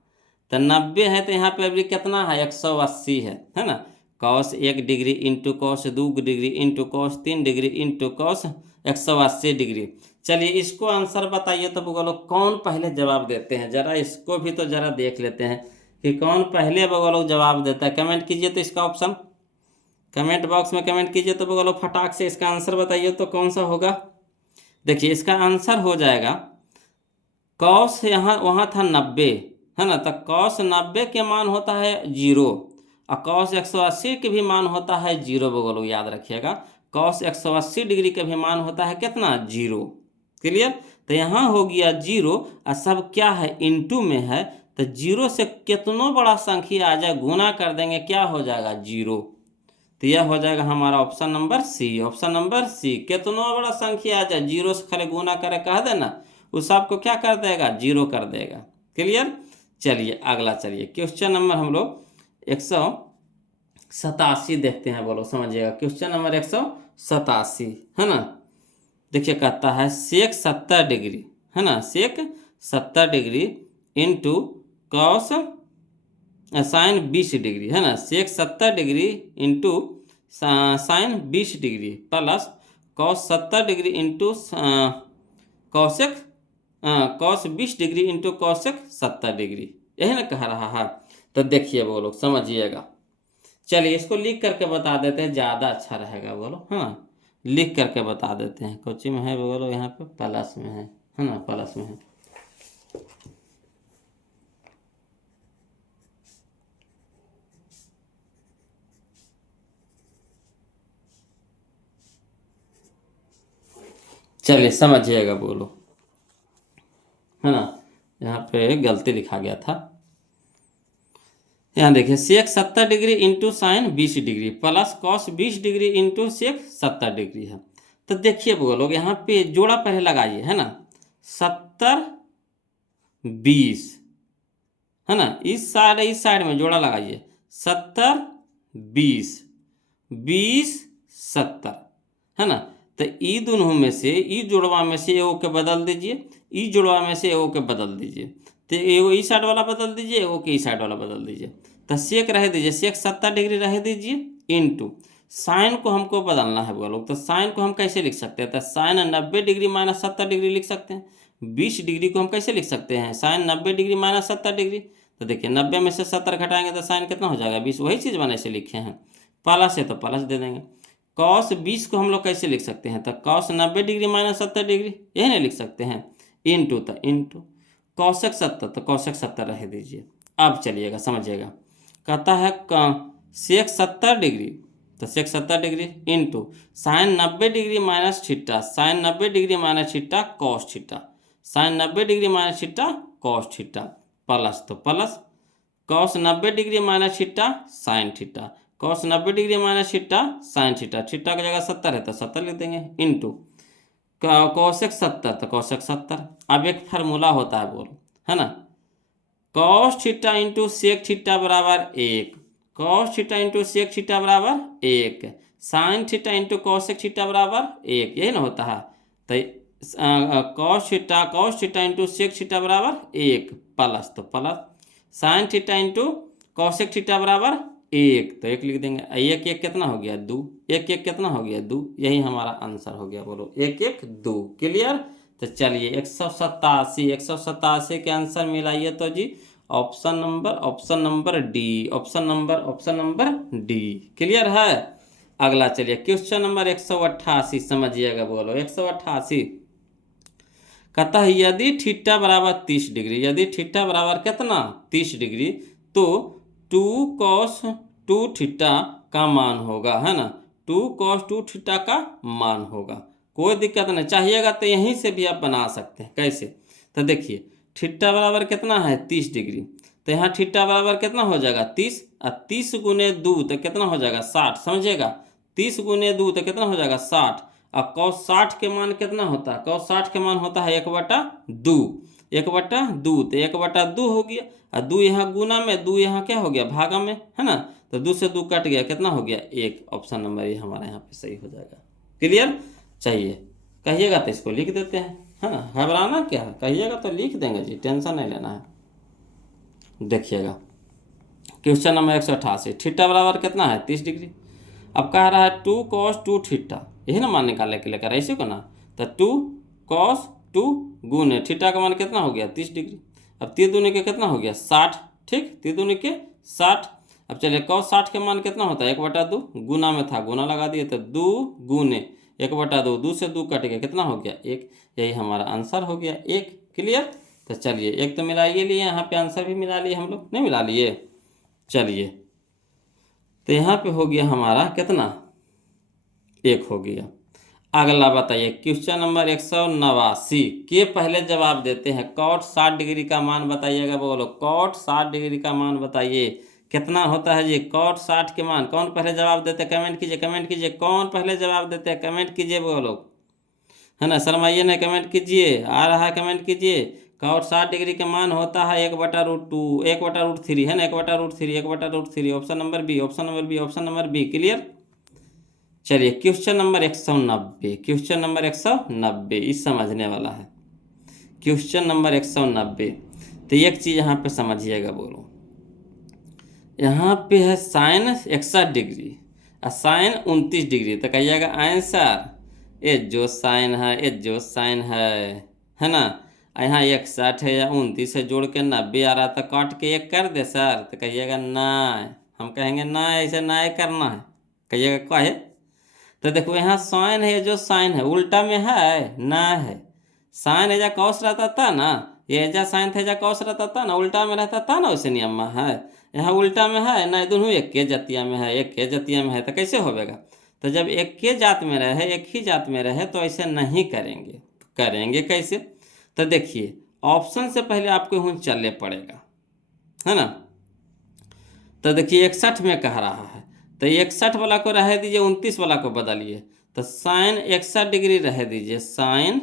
तो 90 है, तो यहाँ पे अभी कितना है, 180 है ना। Cos 1 degree into cos 2 degree into cos 3 degree into cos 180 degree. चलिए इसको आंसर बताइए, तो बोलो कौन पहले जवाब देते हैं, जरा इसको भी तो जरा देख लेते हैं कि कौन पहले बोलो जवाब देता है। कमेंट कीजिए तो इसका ऑप्शन कमेंट बॉक्स में कमेंट कीजिए, तो बोलो फटाक से इसका आंसर बताइए तो कौन सा होगा। देखिए इसका आंसर हो जाएगा, कॉस यहाँ वहाँ था 90, है ना, तो कॉस 90 के मान होता है 0, और कॉस 180 के भी मान होता है 0। बोलो याद रखिएगा, कॉस 180 डिग्री का भी मान होता है कितना, 0। क्लियर, तो यहाँ हो गया 0, और सब क्या है, इनटू में है, तो 0 से कितनों बड़ा संख्या आ जाए गुना कर देंगे, क्या हो जाएगा, 0। तो यह हो जाएगा हमारा option number C, option number C, कितनों बड़ा संख्या आ जाए 0 से खाली गुना करे कह देना, उस सबको क्या कर देगा, 0 कर देगा। क्लियर, चलिए अगला, चलिए क्वेश्चन नंबर हम लोग 187 देखते हैं, बोलो समझिएगा, क्वेश्चन नंबर 187, है ना। देखिए कहता है सेक 70 डिग्री, है ना, सेक 70 degree into cos sine 20 degree, है ना, सेक 70 degree into sine 20 degree plus cos 70 degree into cosec cos 20 degree into cosec 70 degree, यही ना कह रहा है। तो देखिए वो लोग समझिएगा, चलिए इसको लिख करके बता देते हैं, ज़्यादा अच्छा रहेगा बोलो, हाँ लिख करके बता देते हैं। कोची में है बोलो, यहाँ पे प्लस में है ना, प्लस में है। चलिए समझिएगा बोलो, है ना, यहाँ पे गलती लिखा गया था। यहाँ देखिए sec 70 degree into sine 20 degree plus cos 20 degree into sec 70 degree है। तो देखिए बोलो यहाँ पे जोड़ा पहले लगाइए, है ना, 70 20, है ना, इस साइड में जोड़ा लगाइए, 70 20 20 70, है ना। तो ई दोनों में से, ई जोड़वा में से एगो के बदल दीजिए, ई जोड़वा में से एगो के बदल दीजिए, तो एगो ई साइड वाला बदल दीजिए, एगो के ई साइड वाला बदल दीजिए। तो सेक रह दीजिए, सेक 70 डिग्री रह दीजिए इंटू साइन को हमको बदलना है वो लोग। तो साइन को हम कैसे लिख सकते हैं, तो साइन 90 डिग्री माइनस 70 डिग्री लिख सकते हैं। 20 डिग्री को हम कैसे लिख सकते हैं, साइन 90 डिग्री माइनस 70 डिग्री। तो देखिए 90 में से 70 घटाएंगे तो साइन कितना हो जाएगा, 20। वही चीज़ मैंने ऐसे लिखे हैं, प्लस है तो प्लस दे देंगे। कॉस 20 को हम लोग कैसे लिख सकते हैं, तो कॉस 90 डिग्री माइनस 70 डिग्री, यही नहीं लिख सकते हैं, इंटू, तो इंटू कॉसेक 70, तो कॉसेक 70 रह दीजिए। अब चलिएगा समझिएगा, कहता है सेक 70 डिग्री, तो sec 70 degree into sine 90 degree minus theta, sine 90 degree minus theta cos theta, sine 90 degree minus theta cos theta plus, तो plus cos 90 degree minus theta sine theta, cos 90 degree minus theta sine theta, theta की जगह 70 है तो 70 लिख देंगे, into cosec 70, तो cosec 70। अब एक फार्मूला होता है बोलो, है ना, cos theta into sec theta बराबर 1, cos theta into sec theta बराबर 1, sine theta into cosec theta बराबर 1, यही ना होता है। तो cos theta into sec theta बराबर 1 प्लस, तो plus sine theta into cosec theta बराबर 1, तो 1 लिख देंगे। 1 1 कितना हो गया, 2, 1 1 कितना हो गया, 2, यही हमारा आंसर हो गया बोलो, 1 1 2। क्लियर, तो चलिए 187 के आंसर मिलाइए तो जी option number D, option number D. Clear है, अगला चलिए क्वेश्चन नंबर 188 समझिएगा, बोलो 188 कहता है यदि थीटा बराबर 30 डिग्री, यदि थीटा बराबर कितना 30 डिग्री, तो 2 cos 2 थीटा का मान होगा, है ना, 2 cos 2 थीटा का मान होगा। कोई दिक्कत नहीं, चाहिएगा तो यहीं से भी आप बना सकते हैं। कैसे, तो देखिए थीटा बराबर कितना है 30 डिग्री, तो यहाँ थीटा बराबर कितना हो जाएगा 30, और 30 गुने 2 तो कितना हो जाएगा 60, समझिएगा 30 गुने 2 तो कितना हो जाएगा 60, और cos 60 के मान कितना होता है, cos 60 के मान होता है 1/2, 1/2 तो 1/2 हो गया, और 2 यहाँ गुना में, 2 यहाँ क्या हो गया भागा में, है ना, तो 2 से 2 कट गया, कितना हो गया 1। ऑप्शन नंबर ये हमारा यहाँ पे सही हो जाएगा। क्लियर, चाहिए कहिएगा तो इसको लिख देते हैं, है ना, घबराना क्या है, कहिएगा तो लिख देंगे जी, टेंशन नहीं लेना है। देखिएगा क्वेश्चन नंबर 188 थीटा बराबर कितना है 30 डिग्री। अब कह रहा है 2 cos 2 थीटा, यही ना मान निकालने के लिए कर ऐसे को ना, तो 2 cos 2 गुने थीटा का मान कितना हो गया 30 डिग्री। अब 3 दूनी के कितना हो गया 60, ठीक, 3 दूनी के 60। अब चलिए cos 60 के मान कितना होता है 1/2, गुना में था गुना लगा दिए, तो 2 गुने 1/2, 2 से 2 कट गया, कितना हो गया 1, यही हमारा आंसर हो गया 1। क्लियर, तो चलिए एक तो मिला ये लिए, यहाँ पे आंसर भी मिला लिए हम लोग, नहीं मिला लिए, चलिए तो यहाँ पे हो गया हमारा कितना 1 हो गया। अगला बताइए क्वेश्चन नंबर 189 के पहले जवाब देते हैं, cot 60 डिग्री का मान बताइएगा, बोलो cot 60 डिग्री का मान बताइए कितना होता है जी, cot 60 के मान कौन पहले जवाब देते हैं, कमेंट कीजिए, कमेंट कीजिए, कौन पहले जवाब देते हैं, कमेंट कीजिए बोलो, है ना, शर्माइए नहीं, कमेंट कीजिए, आ रहा है कमेंट कीजिए। cot 60 डिग्री का मान होता है 1/√2, 1/√3, है ना, 1/√3, 1/√3, option number B, option number B, option number B. Clear, चलिए क्वेश्चन नंबर 190, क्वेश्चन नंबर 190 इस समझने वाला है, क्वेश्चन नंबर 190। तो एक चीज़ यहाँ पे समझिएगा, बोलो यहाँ पे है साइन 61 डिग्री और साइन 29 डिग्री, तो कहिएगा आंसर ये जो साइन है, ये जो साइन है ना, यहाँ 61 है या 29 है, जोड़ के 90 आ रहा था, काट के 1 कर दे सर, तो कहिएगा ना, हम कहेंगे ना ऐसे ना करना है, कहिएगा क्या है, तो देखो यहाँ साइन है, जो साइन है उल्टा में है ना, है साइन एजा कॉस रहता था ना, ये एजा साइन था एजा कॉस रहता था ना, उल्टा में रहता था ना, वैसे नियम में है, यहाँ उल्टा में है ना, दोनों एक के जातिया में है, एक के जातिया में है, तो कैसे होगा, तो जब एक के जात में रहे, एक ही जात में रहे, तो ऐसे नहीं करेंगे, करेंगे कैसे, तो देखिए ऑप्शन से पहले आपको यहाँ चलने पड़ेगा, है ना, तो देखिए 61 में कह रहा है, तो 61 वाला को रह दीजिए, 29 वाला को बदलिए, तो साइन 61 डिग्री रह दीजिए, साइन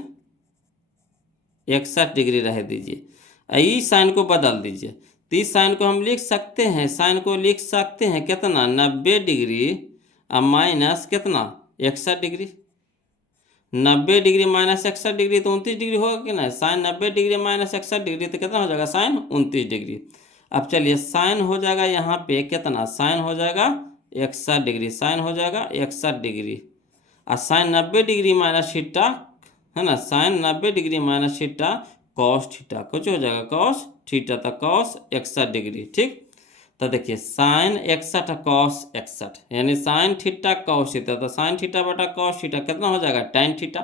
61 डिग्री रह दीजिए, इस साइन को बदल दीजिए, तो इस साइन को हम लिख सकते हैं, साइन को लिख सकते हैं कितना 90 डिग्री और माइनस कितना 61 डिग्री, 90 डिग्री माइनस 61 डिग्री तो 29 डिग्री होगा कि ना, साइन 90 डिग्री माइनस 61 डिग्री तो कितना हो जाएगा साइन 29 डिग्री। अब चलिए साइन हो जाएगा यहाँ पे कितना, साइन हो जाएगा 61 डिग्री, साइन हो जाएगा 61 डिग्री, और साइन 90 डिग्री माइनस थीटा, है ना, sine 90 degree minus theta cos theta, कुछ हो जाएगा कॉस थीटा, तो कॉस 61 डिग्री, ठीक, तो देखिए साइन 61 कॉस 61 यानी साइन थीटा कॉस थीटा, तो साइन थीटा बटा कॉस थीटा कितना हो जाएगा tan थीटा,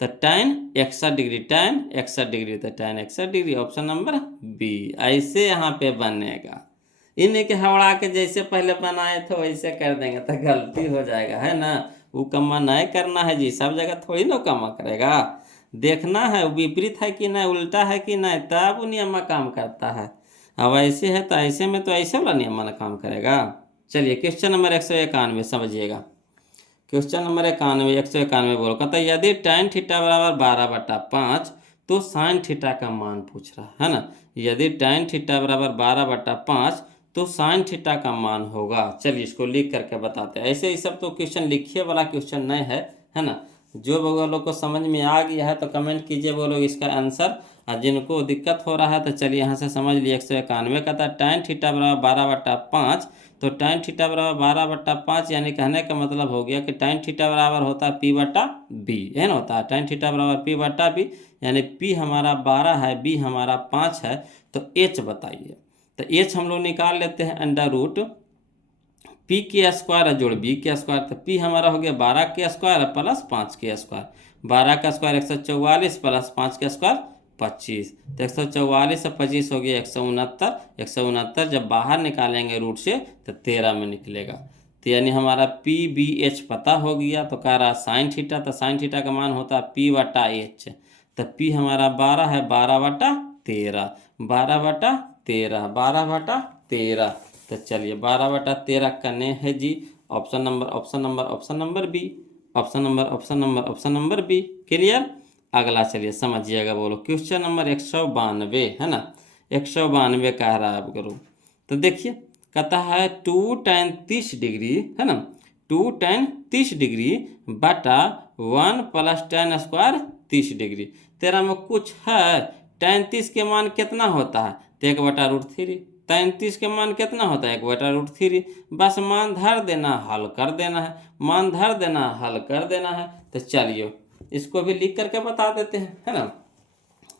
तो tan 61 डिग्री, tan 61 डिग्री, तो tan 61 degree, option number B. ऐसे यहाँ पे बनेगा, इन्हीं के हवड़ा के जैसे पहले बनाए थे वैसे कर देंगे तो गलती हो जाएगा, है ना, वो कमा नहीं करना है जी, सब जगह थोड़ी ना कमा करेगा, देखना है विपरीत है कि नहीं, उल्टा है कि नहीं, तब वो नियम काम करता है। अब ऐसे है तो ऐसे में तो ऐसे वाला नियम वाला काम करेगा। चलिए क्वेश्चन नंबर 191 समझिएगा, क्वेश्चन नंबर 191 बोलो, कहता है यदि tan थीटा बराबर 12/5 तो साइन थीटा का मान पूछ रहा है ना, यदि tan थीटा बराबर 12/5 तो साइन थीटा का मान होगा। चलिए इसको लिख करके बताते हैं, ऐसे ही सब तो क्वेश्चन लिखिए वाला क्वेश्चन नहीं है ना, जो वो लोग को समझ में आ गया है तो कमेंट कीजिए वो लोग इसका आंसर, और जिनको दिक्कत हो रहा है तो चलिए यहाँ से समझ लिए। 191 का था tan थीटा बराबर 12/5, तो tan थीटा बराबर 12/5 यानी कहने का मतलब हो गया कि tan थीटा बराबर होता है p/b, है ना, होता है tan थीटा बराबर p/b, यानी p हमारा 12 है, b हमारा 5 है, तो h बताइए, तो h हम लोग निकाल लेते हैं अंडर रूट पी के स्क्वायर जोड़ बी के स्क्वायर, तो पी हमारा हो गया 12 के स्क्वायर प्लस 5 के स्क्वायर, 12 का स्क्वायर 144 प्लस 5 का स्क्वायर 25, तो 144 और 25 हो गया 169, 169 जब बाहर निकालेंगे रूट से तो 13 में निकलेगा। तो यानी हमारा पी बी एच पता हो गया। तो कह रहा साइन थीटा, तो साइन थीटा का मान होता है पी बटा एच, तो पी हमारा 12 है, 12/13, 12/13, 12/13। तो चलिए 12/13 करने है जी। Option number option number option number B, option number option number option number B. Clear. अगला चलिए समझिएगा, बोलो क्वेश्चन नंबर 192 है ना, 192 कह रहा है अब करो। तो देखिए कहता है 2 tan 30 डिग्री है ना, 2 tan 30 डिग्री बटा 1 + tan स्क्वायर 30 डिग्री। तेरा में कुछ है, tan 30 के मान कितना होता है, तो 1/√3। tan 30 के मान कितना होता है, 1/√3। बस मान धर देना, हल कर देना है, मान धर देना, हल कर देना है। तो चलिए इसको भी लिख करके बता देते हैं, है ना,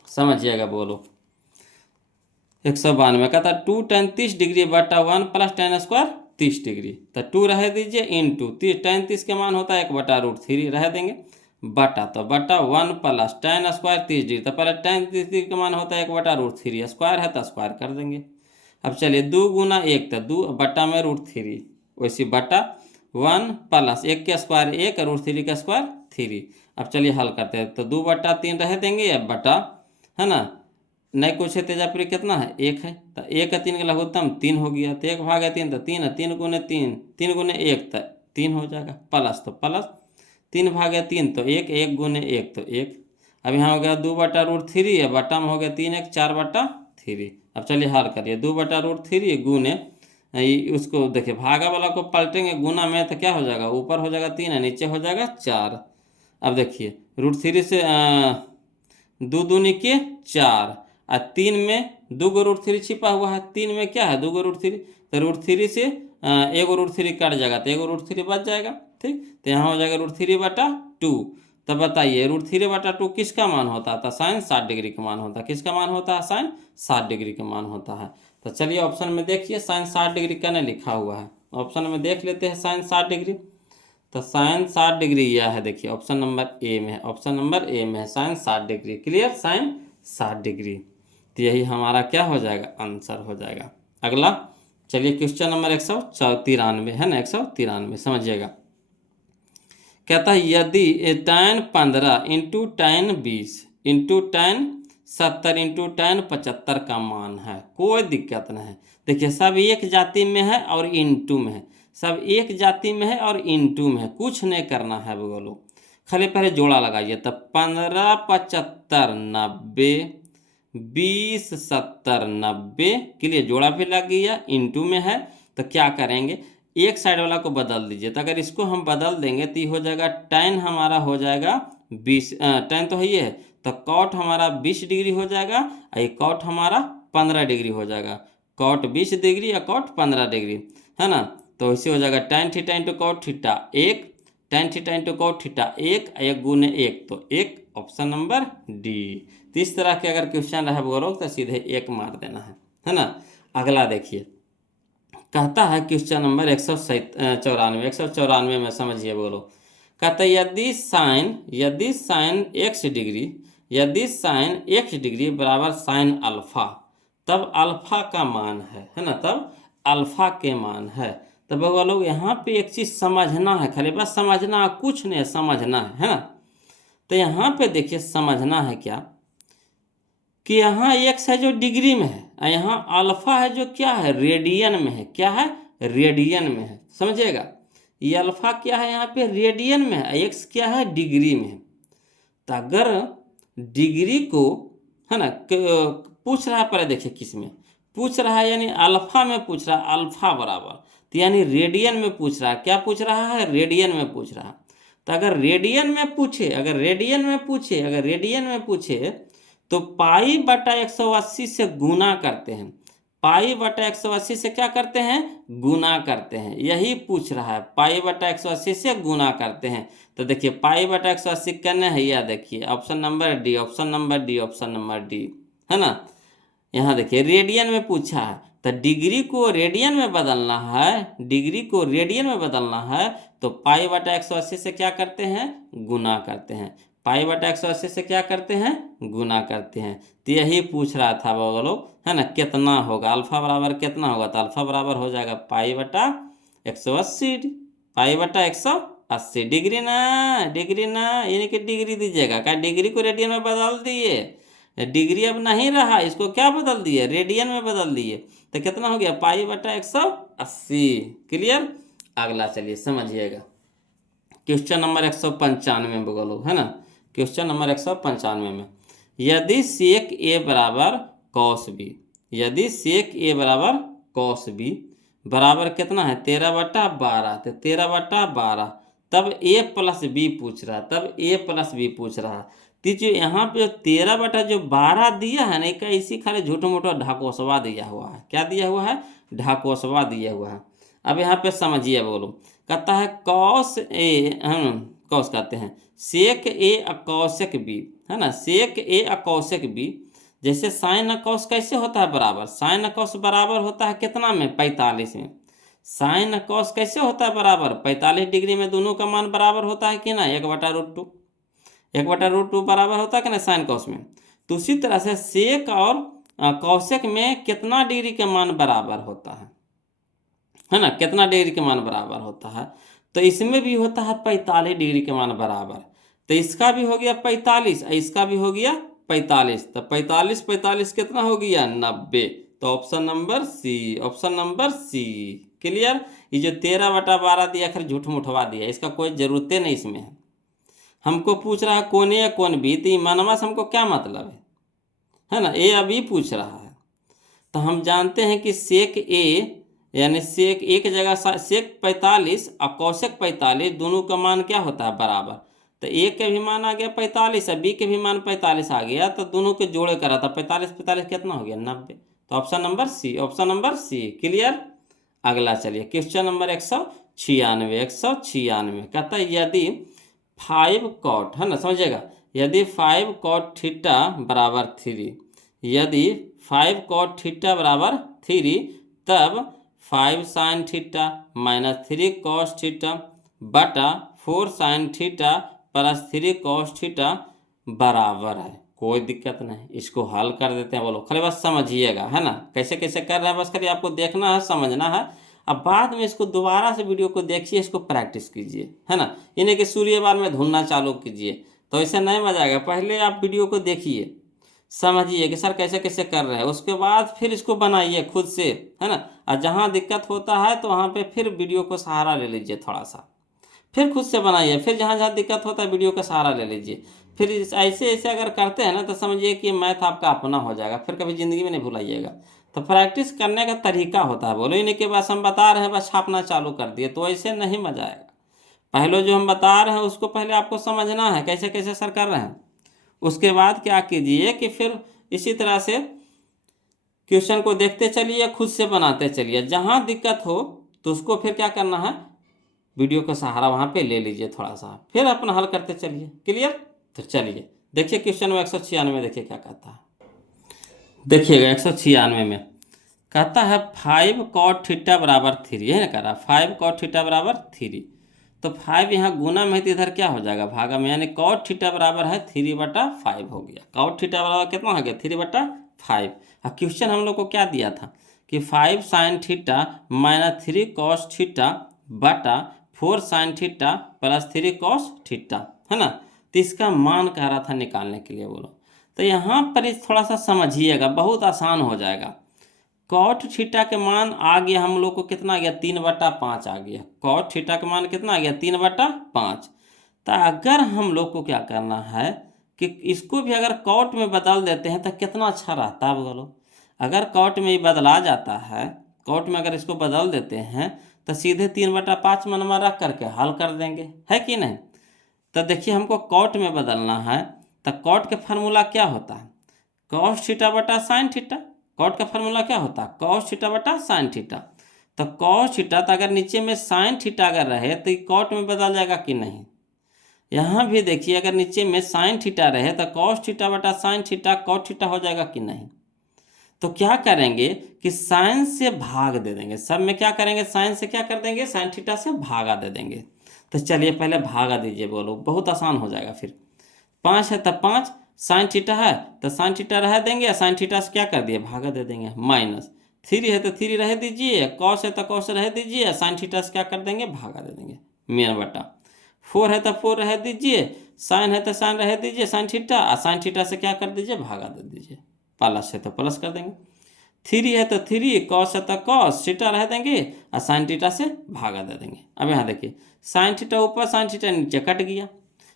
समझिएगा। बोलो 192 का था 2 tan 30 डिग्री बटा 1 + tan स्क्वायर 30 डिग्री। तो 2 रह दीजिए, इंटू tan 30 के मान होता है 1/√3 रह देंगे, बटा तो बटा 1 + tan स्क्वायर 30 डिग्री। तो पहले tan 30 का मान होता है 1/√3, स्क्वायर है तो स्क्वायर कर देंगे। अब चलिए 2 × 1 तो 2 बटा में √3, वैसे बटा 1 + 1 का स्क्वायर 1, √3 का स्क्वायर 3। अब चलिए हल करते हैं, तो 2/3 रह देंगे, अब बटा है ना, नहीं कुछ है तेजापुरी कितना है, 1 है, तो 1 का 3 का लघुत्तम 3 हो गया, तो 1/3 तो 3 है, 3 × 3, 3 × 1 तो 3 हो जाएगा, प्लस तो प्लस 3/3 तो 1, 1 × 1 तो 1। अब यहाँ हो गया 2/√3 है, बटा में हो गया 3 1 4/3। अब चलिए हल करिए, 2/√3 गुने उसको देखिए भागा वाला को पलटेंगे गुना में, तो क्या हो जाएगा, ऊपर हो जाएगा 3 है, नीचे हो जाएगा 4। अब देखिए √3 से 2 दूनी के 4 और 3 में 2 को √3 छिपा हुआ है, 3 में क्या है 2 को √3, तो √3 से 1 √3 कट जाएगा, तो 1 √3 बच जाएगा। ठीक, तो यहाँ हो जाएगा √3/2। तो बताइए √3/2 किसका मान होता था, साइन 60 डिग्री का मान होता है, किसका मान होता है, साइन 60 डिग्री का मान होता है। तो चलिए ऑप्शन में देखिए साइन 60 डिग्री का नहीं लिखा हुआ है, ऑप्शन में देख लेते हैं साइन 60 डिग्री। तो साइन 60 डिग्री यह है, देखिए ऑप्शन नंबर ए में है, ऑप्शन नंबर ए में है sine 60 degree. Clear, sine 60 degree. तो यही हमारा क्या हो जाएगा, आंसर हो जाएगा। अगला चलिए क्वेश्चन नंबर 193 है ना, 193 समझिएगा। कहता है यदि tan 15 × tan 20 × tan 70 × tan 75 का मान है, कोई दिक्कत नहीं है। देखिए सब एक जाति में है और इंटू में है, सब एक जाति में है और इंटू में है, कुछ नहीं करना है बोलो, खाली पहले जोड़ा लगाइए। तो 15 75 90, 20 70 90 के लिए जोड़ा भी लग गया, इंटू में है। तो क्या करेंगे, एक साइड वाला को बदल दीजिए, तो अगर इसको हम बदल देंगे तो ये हो जाएगा tan हमारा हो जाएगा 20, tan तो है ये है, तो कॉट हमारा 20 डिग्री हो जाएगा और ये कॉट हमारा 15 डिग्री हो जाएगा, कॉट 20 डिग्री या कॉट 15 डिग्री है ना। तो ऐसे हो जाएगा tan theta × cot theta 1, tan theta × cot theta 1, 1 × 1 तो 1, ऑप्शन नंबर डी। तो इस तरह के अगर क्वेश्चन रहे बोलो तो सीधे 1 मार देना है ना। अगला देखिए कहता है क्वेश्चन नंबर 194 में समझिए बोलो। कहता है यदि साइन x डिग्री, यदि साइन x डिग्री बराबर साइन अल्फा, तब अल्फा का मान है ना, तब अल्फा के मान है। तब बोलो यहाँ पे एक चीज़ समझना है, खाली बस समझना है, कुछ नहीं समझना है ना। तो यहाँ पे देखिए समझना है क्या कि यहाँ x है जो डिग्री में है और यहाँ अल्फा है जो क्या है, रेडियन में है, क्या है, रेडियन में है, समझिएगा। ये अल्फा क्या है यहाँ पे, रेडियन में है, x क्या है, डिग्री में है। तो अगर डिग्री को है ना पूछ रहा है, पहले देखिए किस में पूछ रहा है, यानी अल्फा में पूछ रहा है, अल्फा बराबर, तो यानी रेडियन में पूछ रहा है, क्या पूछ रहा है, रेडियन में पूछ रहा है। तो अगर रेडियन में पूछे, अगर रेडियन में पूछे तो π/180 से गुना करते हैं, π/180 से क्या करते हैं, गुना करते हैं, यही पूछ रहा है, π/180 से गुना करते हैं। तो देखिए π/180 करना है, यह देखिए option number D, option number D, option number D है ना। यहाँ देखिए रेडियन में पूछा है, तो डिग्री को रेडियन में बदलना है, डिग्री को रेडियन में बदलना है तो पाई बटा 180 से क्या करते हैं, गुना करते हैं। पाई बटा 180 से क्या करते हैं, गुना करते हैं। तो यही पूछ रहा था वो लोग, है ना, कितना होगा, अल्फा बराबर कितना होगा, तो अल्फा बराबर हो जाएगा पाई बटा 180, पाई बटा 180 डिग्री ना, डिग्री ना, यानी कि डिग्री दीजिएगा, क्या डिग्री को रेडियन में बदल दिए, डिग्री अब नहीं रहा, इसको क्या बदल दिए, रेडियन में बदल दिए। तो कितना हो गया, पाई बटा 180। क्लियर। अगला चलिए समझिएगा, क्वेश्चन नंबर 195 में बोलो, है ना, क्वेश्चन नंबर 195 में, यदि सेक ए बराबर कॉस बी, यदि सेक ए बराबर कॉस बी बराबर कितना है 13/12, तो 13/12, तब ए प्लस बी पूछ रहा, तब ए प्लस बी पूछ रहा। तो जो यहाँ पे 13/12 दिया है ना, इसका इसी खाली झूठो मूठो ढाकोसवा दिया हुआ है, क्या दिया हुआ है, ढाकोसवा दिया हुआ है। अब यहाँ पे समझिए बोलो, कहता है कॉस ए, हम कॉस कहते हैं, सेक ए अकौशक बी, है ना, सेक ए अकौशक बी, जैसे साइन अकौस कैसे होता है बराबर, साइन अकौस बराबर होता है कितना में, 45 में। साइन अकौस कैसे होता है बराबर, 45 डिग्री में दोनों का मान बराबर होता है कि ना, 1/√2, 1/√2 बराबर होता है कि ना साइन कॉस में। तो उसी तरह से सेक और कौशक में कितना डिग्री के मान बराबर होता है ना, कितना डिग्री के मान बराबर होता है, तो इसमें भी होता है 45 डिग्री के मान बराबर। तो इसका भी हो गया 45, इसका भी हो गया 45, तो 45 45 कितना हो गया, 90। तो option number C, option number C. Clear. ये जो 13/12 दिया खैर झूठ मुठवा दिया, इसका कोई जरूरत नहीं इसमें है। हमको पूछ रहा है कौन ए या कौन बी, तो मनवा से हमको क्या मतलब है ना, ए या बी पूछ रहा है। तो हम जानते हैं कि सेक ए यानी सेक एक जगह सेक 45 और कौशक 45 दोनों का मान क्या होता है बराबर। तो ए के भी मान आ गया 45 और बी के भी मान 45 आ गया, तो दोनों के जोड़े करा था 45 45 कितना हो गया 90। तो option number C, option number C. Clear. अगला चलिए क्वेश्चन नंबर 196, 196 कहता है यदि 5 कॉट, है ना, समझिएगा, यदि 5 कॉट थीटा बराबर 3, यदि 5 कॉट थीटा बराबर 3, तब 5 sine theta minus 3 cos theta बटा 4 sine theta plus 3 cos theta बराबर है। कोई दिक्कत नहीं, इसको हल कर देते हैं। बोलो खाली बस समझिएगा, है ना, कैसे कैसे कर रहे हैं, बस खाली आपको देखना है, समझना है। अब बाद में इसको दोबारा से वीडियो को देखिए, इसको प्रैक्टिस कीजिए, है ना, इन्हें कि सूर्य बार में ढूंढना चालू कीजिए, तो ऐसे नहीं मजा आएगा। पहले आप वीडियो को देखिए, समझिए कि सर कैसे कैसे कर रहे हैं, उसके बाद फिर इसको बनाइए खुद से, है ना। और जहाँ दिक्कत होता है तो वहाँ पे फिर वीडियो को सहारा ले लीजिए थोड़ा सा, फिर खुद से बनाइए, फिर जहाँ जहाँ दिक्कत होता है वीडियो का सहारा ले लीजिए। फिर ऐसे ऐसे अगर करते हैं ना तो समझिए कि मैथ आपका अपना हो जाएगा, फिर कभी ज़िंदगी में नहीं भुलाइएगा। तो प्रैक्टिस करने का तरीका होता है। बोलो इन्हीं के बस हम बता रहे हैं, बस छापना चालू कर दिए, तो ऐसे नहीं मजा आएगा। पहले जो हम बता रहे हैं उसको पहले आपको समझना है कैसे कैसे सर कर रहे हैं, उसके बाद क्या कीजिए कि फिर इसी तरह से क्वेश्चन को देखते चलिए, खुद से बनाते चलिए। जहाँ दिक्कत हो तो उसको फिर क्या करना है, वीडियो का सहारा वहाँ पे ले लीजिए थोड़ा सा, फिर अपना हल करते चलिए। क्लियर। तो चलिए देखिए क्वेश्चन में 196 देखिए क्या कहता है। देखिएगा 196 में कहता है 5 कॉट थीटा बराबर 3, है ना, कह रहा 5 कॉट थीटा बराबर 3। तो 5 यहाँ गुना में है तो इधर क्या हो जाएगा भागा में, यानी कॉट थीटा बराबर है 3/5 हो गया। कॉट थीटा बराबर कितना हो गया 3/5। और क्वेश्चन हम लोग को क्या दिया था कि 5 sine theta minus 3 cos theta बटा 4 sine theta plus 3 cos theta, है ना। तो इसका मान कह रहा था निकालने के लिए। बोलो तो यहाँ पर इस थोड़ा सा समझिएगा, बहुत आसान हो जाएगा। कॉट थीटा के मान आ गया हम लोग को कितना आ गया 3/5 आ गया। कॉट थीटा का मान कितना आ गया 3/5। तो अगर हम लोग को क्या करना है कि इसको भी अगर कॉट में बदल देते हैं तो कितना अच्छा रहता है। बोलो अगर कॉट में ही बदला जाता है, कॉट में अगर इसको बदल देते हैं तो सीधे 3/5 मनवा रख करके हल कर देंगे, है कि नहीं। तो देखिए हमको कॉट में बदलना है, तो कॉट का फार्मूला क्या होता है, कॉस थीटा बटा साइन थीटा। कॉट का फार्मूला क्या होता है, कॉस थीटा बटा साइन थीटा। तो कॉस थीटा, तो अगर नीचे में साइन थीटा अगर रहे तो कॉट में बदल जाएगा कि नहीं। यहाँ भी देखिए अगर नीचे में साइन थीटा रहे तो कॉस थीटा बटा साइन थीटा कॉट थीटा हो जाएगा कि नहीं। तो क्या करेंगे कि साइन से भाग दे देंगे, सब में क्या करेंगे, साइन से क्या कर देंगे, साइन थीटा से भागा दे देंगे। तो चलिए पहले भागा दीजिए बोलो, बहुत आसान हो जाएगा फिर। 5 है तो 5, साइन थीटा है तो साइन थीटा रह देंगे, साइन थीटा से क्या कर दिए, भागा दे देंगे। माइनस 3 है तो 3 रह दीजिए, कॉस है तो कॉस रह दीजिए, साइन थीटा से क्या कर देंगे, भागा दे देंगे। मेन बटा 4 है तो 4 रह दीजिए, साइन है तो साइन रह दीजिए, साइन थीटा, और साइन थीटा से क्या कर दीजिए, भागा दे दीजिए। प्लस है तो प्लस कर देंगे, 3 है तो 3, कॉस है तो कॉस, थीटा रह देंगे और साइन थीटा से भागा दे देंगे। अब यहाँ देखिए, साइन थीटा ऊपर साइन थीटा नीचे कट गया,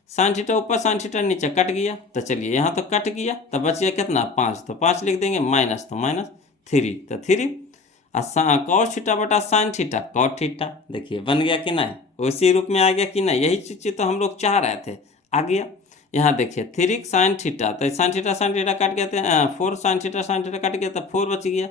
साइन थीटा ऊपर साइन थीटा नीचे कट गया। तो चलिए यहाँ तो कट गया, तो बच गया कितना, 5, तो 5 लिख देंगे, माइनस तो माइनस 3 तो 3, और कॉस थीटा बटा साइन थीटा कॉट थीटा। देखिए बन गया कि नहीं, उसी रूप में आ गया कि नहीं, यही चीज़ तो हम लोग चाह रहे थे, आ गया। यहाँ देखिए 3 साइन थीटा, तो साइन थीटा कट गया, तो 4 साइन थीटा कट गया, तो 4 बच गया,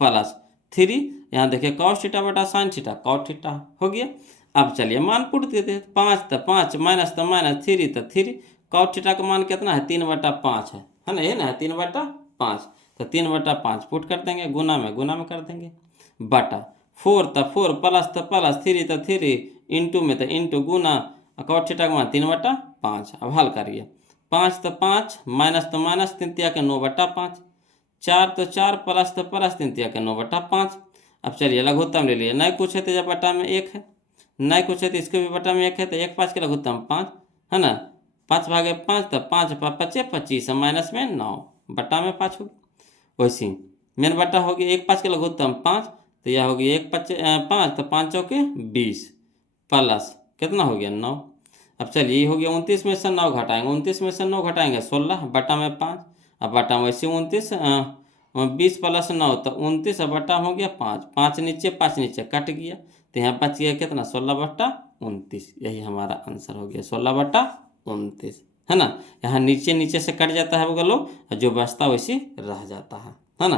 प्लस 3 यहाँ देखिए कॉस थीटा बटा साइन थीटा कॉट थीटा हो गया। अब चलिए मान पुट देते हैं, 5 तो 5, माइनस तो माइनस, 3 तो 3, कॉट थीटा का मान कितना है, 3/5 है ना, ये ना 3/5, तो 3/5 पुट कर देंगे, गुना में कर देंगे, बटा 4 तो 4, प्लस तो प्लस, 3 तो 3, इंटू में तो इंटू, गुना, कॉट थीटा का मान 3/5। अब हल करिए, 5 तो 5, माइनस तो माइनस, 3 तिया के 9/5, 4 तो 4, प्लस तो प्लस, 3 तिया के 9/5। अब चलिए लघुत्तम ले लिए, नहीं कुछ है तो जब बटा में 1 है, नहीं कुछ है तो इसके भी बटा में 1 है, तो 1 5 के लघुत्तम 5 है ना, 5/5, तो 5 5 25, माइनस में 9, बटा में 5 होगी। वैसे मेन बटा होगी 1 5 के लघुत्तम 5, तो यह होगी 1 5 5, तो 5 चौके 20, प्लस कितना हो गया 9। अब चलिए ये हो गया 29 में से 9 घटाएंगे, 29 में से 9 घटाएंगे 16, बटा में 5, अब बटा में वैसे 29, 20 प्लस 9 तो 29, अब बटा हो गया 5, 5 नीचे 5 नीचे कट गया, तो यहाँ बच गया कितना, 16/29। यही हमारा आंसर हो गया, 16/29 है ना। यहाँ नीचे नीचे से कट जाता है वो लोग, जो बचता वैसे रह जाता है ना।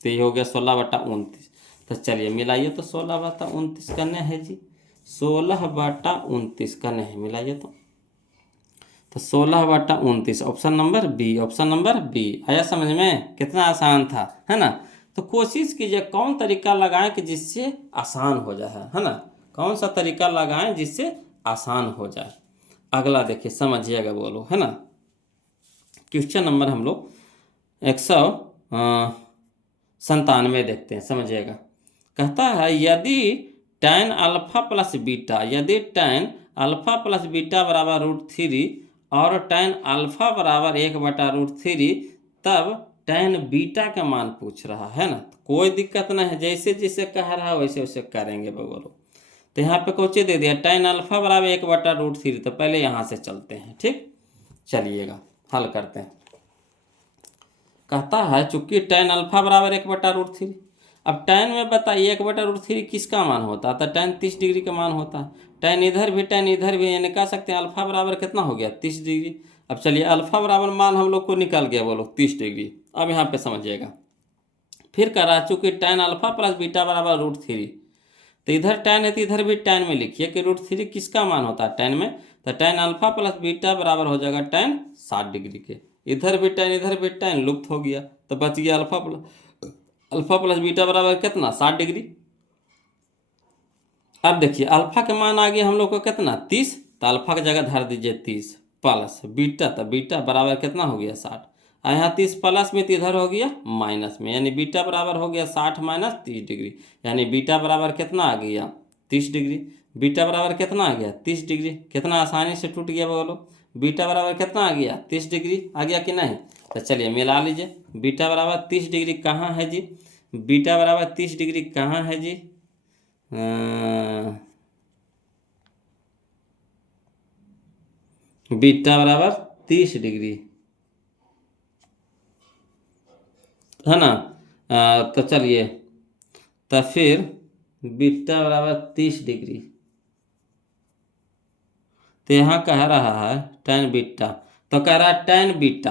तो ये हो गया 16/29। तो चलिए मिलाइए, तो 16/29 करने है जी, 16/29 करने है, मिलाइए तो 16/29, option number B, option number B. आया समझ में, कितना आसान था, है ना। तो कोशिश कीजिए कौन तरीका लगाएं कि जिससे आसान हो जाए, है ना, कौन सा तरीका लगाएं जिससे आसान हो जाए। अगला देखिए समझिएगा बोलो, है ना। क्वेश्चन नंबर हम लोग 197 देखते हैं, समझिएगा। कहता है यदि tan अल्फा प्लस बीटा, यदि tan अल्फा प्लस बीटा बराबर √3 और tan अल्फा बराबर 1/√3, तब tan बीटा का मान पूछ रहा है ना। तो कोई दिक्कत नहीं है, जैसे जैसे कह रहा है वैसे वैसे करेंगे बोलो। तो यहाँ पे कोचे दे दिया tan अल्फा बराबर 1/√3, तो पहले यहाँ से चलते हैं, ठीक। चलिएगा हल करते हैं। कहता है चूंकि tan अल्फा बराबर 1/√3, अब tan में बताइए 1/√3 किसका मान होता है, तो tan 30 डिग्री का मान होता है, tan इधर भी, यानी कह सकते हैं अल्फा बराबर कितना हो गया, 30 डिग्री। अब चलिए अल्फा बराबर मान हम लोग को निकल गया बोलो 30 डिग्री। अब यहाँ पे समझिएगा, फिर कह रहा चूंकि tan अल्फा प्लस बीटा बराबर √3, तो इधर tan है तो इधर भी tan में लिखिए कि √3 किसका मान होता है tan में, तो tan अल्फा प्लस बीटा बराबर हो जाएगा tan 60 डिग्री के। इधर भी tan लुप्त हो गया, तो बच गया अल्फा प्लस बीटा बराबर कितना, 60 डिग्री। अब देखिए अल्फा के मान आ गया हम लोग को कितना, 30, तो अल्फा की जगह धर दीजिए 30, प्लस बीटा, तो बीटा बराबर कितना हो गया 60, और यहाँ 30 प्लस में तो इधर हो गया माइनस में, यानी बीटा बराबर हो गया 60 माइनस 30 डिग्री, यानी बीटा बराबर कितना आ गया 30 डिग्री। बीटा बराबर कितना आ गया 30 डिग्री, कितना आसानी से टूट गया बोलो। बीटा बराबर कितना आ गया 30 डिग्री, आ गया कि नहीं। तो चलिए मिला लीजिए, बीटा बराबर 30 डिग्री कहाँ है जी, बीटा बराबर 30 डिग्री कहाँ है जी, बीटा बराबर 30 डिग्री है ना। तो चलिए, तो फिर बीटा बराबर 30 डिग्री, तो यहाँ कह रहा है tan बीटा, तो कह रहा है tan बीटा,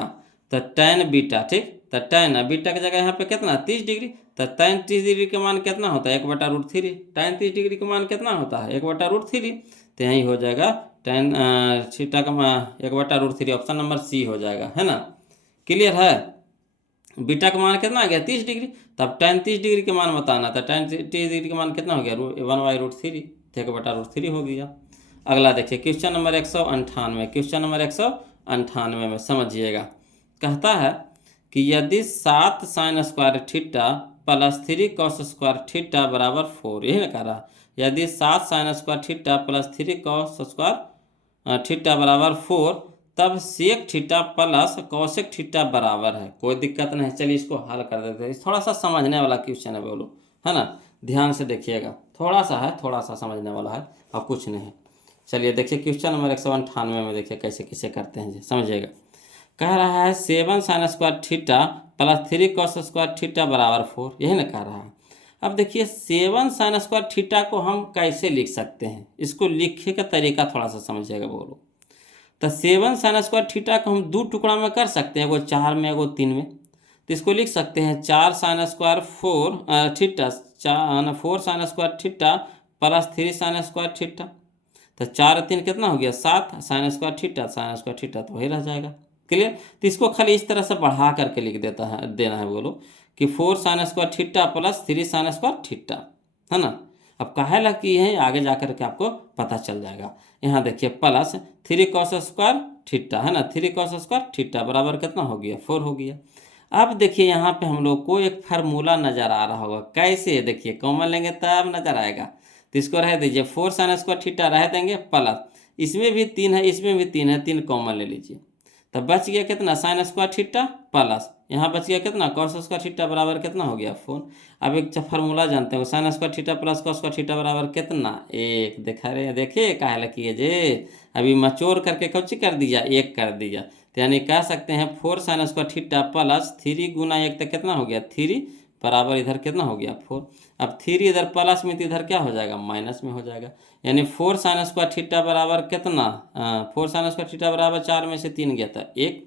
तो tan बीटा, ठीक, तो tan बीटा की जगह यहाँ पे कितना 30 डिग्री, तो tan 30 डिग्री का मान कितना होता है 1/√3, tan 30 डिग्री का मान कितना होता है 1/√3, तो यही हो जाएगा tan थीटा का मान 1/√3, ऑप्शन नंबर सी हो जाएगा, है ना। क्लियर है। बीटा का मान कितना आ गया 30 डिग्री। तब tan 30 डिग्री के मान बताना था, tan 30 डिग्री का मान कितना हो गया 1/√3, 1/√3 हो गया। अगला देखिए क्वेश्चन नंबर 198, क्वेश्चन नंबर 198 में समझिएगा। कहता है कि यदि 7 sin square theta plus 3 cos square theta बराबर 4, यही ना कह रहा है। यदि 7 sin square theta plus 3 cos square theta बराबर 4, तब sec theta plus cosec theta बराबर है। कोई दिक्कत नहीं, चलिए इसको हल कर देते हैं। थोड़ा सा समझने वाला क्वेश्चन है बोलो, है ना, ध्यान से देखिएगा। थोड़ा सा है, थोड़ा सा समझने वाला है और कुछ नहीं। चलिए देखिए क्वेश्चन नंबर 198 में देखिए कैसे कैसे करते हैं जी, समझिएगा। कह रहा है 7 sin square theta plus 3 cos square theta बराबर 4, यही ना कह रहा है। अब देखिए 7 sin स्क्वायर थीटा को हम कैसे लिख सकते हैं, इसको लिखने का तरीका थोड़ा सा समझिएगा बोलो। तो 7 sin स्क्वायर थीटा को हम दो टुकड़ा में कर सकते हैं, एगो 4 में एगो 3 में। तो इसको लिख सकते हैं 4 sin square 4 theta, 4 sin square theta plus 3 sin square theta. तो 4 3 कितना हो गया 7 sin square theta, sin square theta तो वही रह जाएगा। क्लियर। तो इसको खाली इस तरह से बढ़ा करके लिख देना है बोलो कि 4 sin square theta plus 3 sin square theta, है ना। अब काहे ला कि है आगे जा कर के आपको पता चल जाएगा। यहाँ देखिए प्लस 3 cos स्क्वायर थीटा, है ना, 3 cos स्क्वायर थीटा बराबर कितना हो गया 4 हो गया। अब देखिए यहाँ पे हम लोग को एक फार्मूला नज़र आ रहा होगा, कैसे देखिए कॉमन लेंगे तब नज़र आएगा। तो इसको रह दीजिए 4 sin स्क्वायर थीटा रह देंगे प्लस, इसमें भी 3 है इसमें भी 3 है, 3 कॉमन ले लीजिए। तब बच गया कितना sin स्क्वायर थीटा प्लस यहाँ बच गया कितना cos स्क्वायर थीटा बराबर कितना हो गया 4। अब एक फार्मूला जानते हो, sin square theta plus cos square theta बराबर कितना 1। देखा रहे देखिए काहे लगी जे अभी मचोर करके कौची कर दिया 1 कर दिया। तो यानी कह सकते हैं 4 sin स्क्वायर थीटा प्लस 3 गुना 1 तक कितना हो गया 3 बराबर इधर कितना हो गया 4। अब 3 इधर प्लस में तो इधर क्या हो जाएगा माइनस में हो जाएगा। यानी 4 sin स्क्वायर थीटा बराबर कितना 4 sin स्क्वायर थीटा बराबर 4 में से 3 गया था 1।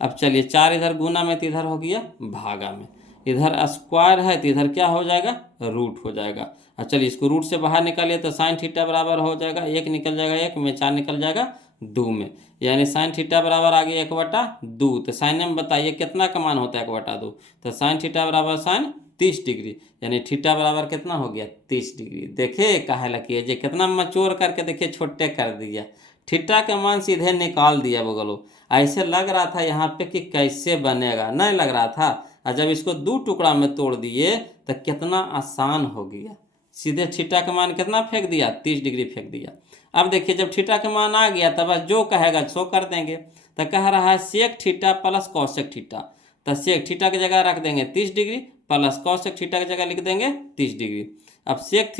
अब चलिए 4 इधर गुना में तो इधर हो गया भागा में, इधर स्क्वायर है तो इधर क्या हो जाएगा रूट हो जाएगा। अब चलिए इसको रूट से बाहर निकालिए तो साइन थीटा बराबर हो जाएगा 1 निकल जाएगा 1 में, 4 निकल जाएगा 2 में। यानी साइन थीटा बराबर आ गया 1/2। तो साइन में बताइए कितना का मान होता है 1/2। तो साइन थीटा बराबर साइन 30 डिग्री, यानी थीटा बराबर कितना हो गया 30 डिग्री। देखे काहे लगी जे कितना मचोर करके देखिए छोटे कर दिया, थीटा का मान सीधे निकाल दिया बगलो। ऐसे लग रहा था यहाँ पे कि कैसे बनेगा, नहीं लग रहा था। और जब इसको दो टुकड़ा में तोड़ दिए तो कितना आसान हो गया, सीधे थीटा का मान कितना फेंक दिया 30 डिग्री फेंक दिया। अब देखिए जब थीटा का मान आ गया तब जो कहेगा सो कर देंगे। तो कह रहा है sec theta plus cosec theta, तो सेक थीटा की जगह रख देंगे 30 डिग्री प्लस कौशिक थीटा की जगह लिख देंगे 30 डिग्री। अब सेक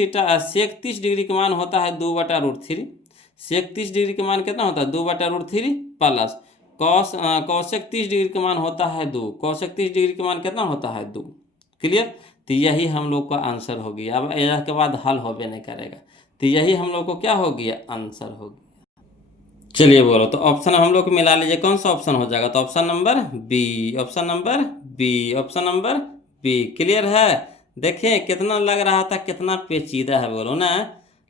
30 डिग्री का मान होता है 2/√3। सेक 30 डिग्री का मान कितना होता है 2/√3 प्लस कौशिक 30 डिग्री का मान होता है 2, कौशिक 30 डिग्री का मान कितना होता है 2। क्लियर। तो यही हम लोग का आंसर हो गया। अब इसके बाद हल होबे नहीं करेगा, तो यही हम लोग को क्या हो गया आंसर हो गया। चलिए बोलो तो ऑप्शन हम लोग को मिला लीजिए, कौन सा ऑप्शन हो जाएगा। तो option number B, option number B, option number B. Clear है। देखें कितना लग रहा था कितना पेचीदा है बोलो ना,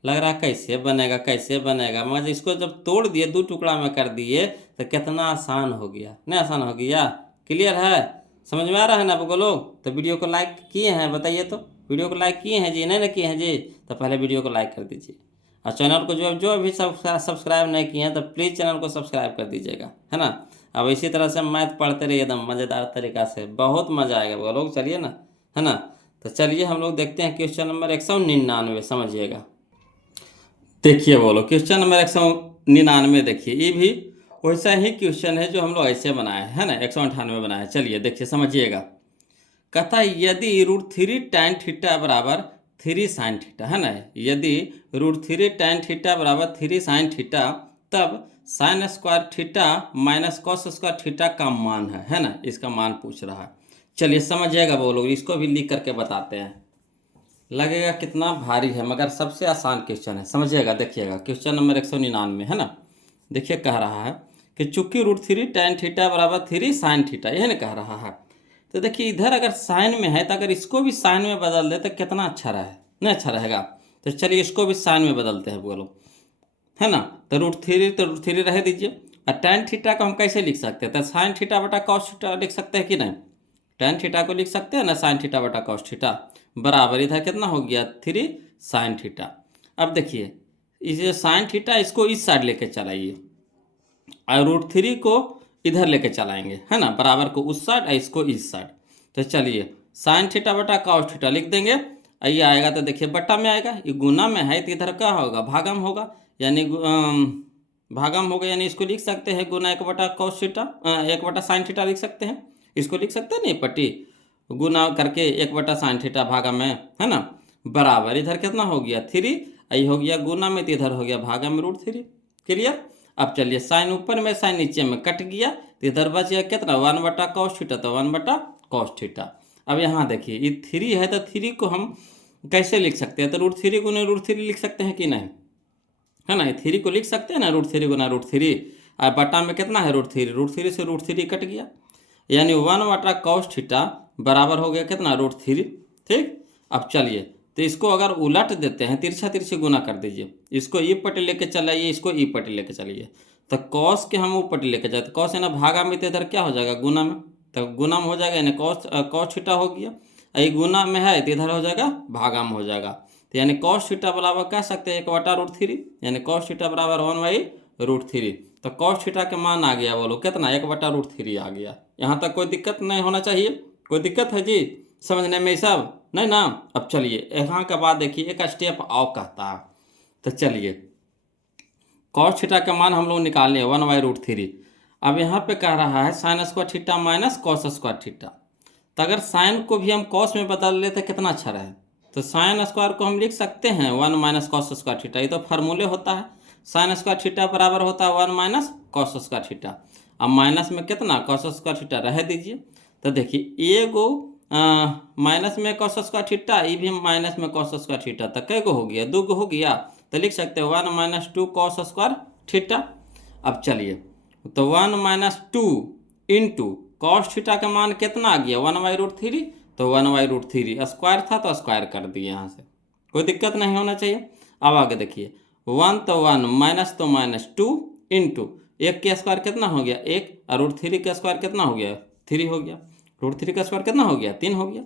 लग रहा कैसे बनेगा कैसे बनेगा, मगर इसको जब तोड़ दिए दो टुकड़ा में कर दिए तो कितना आसान हो गया, नहीं आसान हो गया। क्लियर है, समझ में आ रहा है ना आपको लोग। तो वीडियो को लाइक किए हैं बताइए, तो वीडियो को लाइक किए हैं जी, नहीं ना किए हैं जी, तो पहले वीडियो को लाइक कर दीजिए। और चैनल को जो अभी सब्सक्राइब नहीं किए हैं तो प्लीज़ चैनल को सब्सक्राइब कर दीजिएगा, है ना। अब इसी तरह से मैथ पढ़ते रहिए एकदम मज़ेदार तरीका से, बहुत मज़ा आएगा वो लोग। चलिए ना, है ना। तो चलिए हम लोग देखते हैं क्वेश्चन नंबर 199, समझिएगा। देखिए बोलो क्वेश्चन नंबर 199 देखिए, ये भी वैसा ही क्वेश्चन है जो हम लोग ऐसे बनाए है ना 198 बनाए। चलिए देखिए समझिएगा। कहता है यदि √3 tan थीटा बराबर 3 sin थीटा, है ना, यदि √3 tan थीटा बराबर 3 sin थीटा, तब sin square theta minus cos square theta का मान है ना, इसका मान पूछ रहा है। चलिए समझिएगा बोलो, इसको भी लिख करके बताते हैं। लगेगा कितना भारी है मगर सबसे आसान क्वेश्चन है, समझिएगा। देखिएगा क्वेश्चन नंबर 199 है ना। देखिए कह रहा है कि चूंकि √3 tan थीटा बराबर 3 sin थीटा, यह ना कह रहा है। तो देखिए इधर अगर साइन में है तो अगर इसको भी साइन में बदल दे तो कितना अच्छा रहे, नहीं अच्छा रहेगा। तो चलिए इसको भी साइन में बदलते हैं बोलो, है ना। तो √3 रह दीजिए। और tan थीटा को हम कैसे लिख सकते हैं, तो साइन थीटा बटा कॉस थीटा लिख सकते हैं कि नहीं। tan थीटा को लिख सकते हैं ना sin थीटा बटा cos थीटा, बराबर इधर कितना हो गया 3 sin थीटा। अब देखिए इसे sin थीटा इसको इस साइड लेके चलाइए और √3 को इधर लेके चलाएंगे, है ना, बराबर को उस साइड और इसको इस साइड। तो चलिए sin थीटा बटा cos थीटा लिख देंगे। ये आएगा तो देखिए बट्टा में आएगा, ये गुना में है तो इधर क्या होगा भागम होगा, यानी भागम होगा, यानी इसको लिख सकते हैं गुना 1/cos थीटा 1/sin थीटा लिख सकते हैं, इसको लिख सकते हैं नहीं पट्टी गुना करके 1/sin थीटा भागम है ना, बराबर इधर कितना हो गया 3, ये हो गया गुना में तो इधर हो गया भागा में √3। क्लियर। अब चलिए साइन ऊपर में साइन नीचे में कट गया तो इधर बच गया कितना 1/cos थीटा, तो 1/cos थीटा। अब यहाँ देखिए ये 3 है तो 3 को हम कैसे लिख सकते हैं, तो √3 गुना √3 लिख सकते हैं कि नहीं, है ना, ये 3 को लिख सकते हैं ना √3 गुना √3, और बटा में कितना है √3 से √3 कट गया, यानी 1/cos थीटा बराबर हो गया कितना √3। ठीक। अब चलिए तो इसको अगर उलट देते हैं तिरछा तिरछी गुना कर दीजिए, इसको ई पट्टी लेके चलाइए, इसको ई पट्टी लेके चलिए, तो कॉस के हम वो पट्टी लेके जाते, कॉस है ना भागा में तो इधर क्या हो जाएगा गुना में, तो गुना में हो जाएगा यानी cos थीटा हो गया, ये गुना में है तो इधर हो जाएगा भागा में हो जाएगा, तो यानी cos थीटा बराबर कह सकते हैं 1/√3, यानी cos थीटा बराबर 1/√3। तो cos थीटा के मान आ गया बोलो कितना 1/√3 आ गया। यहाँ तक कोई दिक्कत नहीं होना चाहिए, कोई दिक्कत है जी समझने में सब नहीं ना। अब चलिए यहाँ के बाद देखिए एक स्टेप और कहता है, तो चलिए cos थीटा का मान हम लोग निकालने 1/√3। अब यहाँ पे कह रहा है sin² theta minus cos² theta, तो अगर साइन को भी हम cos में बदल लेते कितना अच्छा रहे, तो sin² को हम लिख सकते हैं 1 - cos² थीटा, ये तो फार्मूले होता है, sin² थीटा बराबर होता है 1 - cos² थीटा। अब माइनस में कितना cos² थीटा रह दीजिए, तो देखिए एगो माइनस में cos² थीटा, ये भी माइनस में cos² थीटा, तो कै गो हो गया 2 गो हो गया, तो लिख सकते हैं 1 - 2 cos² थीटा। अब चलिए तो 1 - 2 इंटू cos थीटा का मान कितना आ गया 1/√3, तो 1/√3 स्क्वायर था तो स्क्वायर कर दिए, यहाँ से कोई दिक्कत नहीं होना चाहिए। अब आगे देखिए 1 तो 1 माइनस तो -2 इंटू 1 के स्क्वायर कितना हो गया 1, और √3 का स्क्वायर कितना हो गया 3 हो गया, √3 का स्क्वायर कितना हो गया 3 हो गया।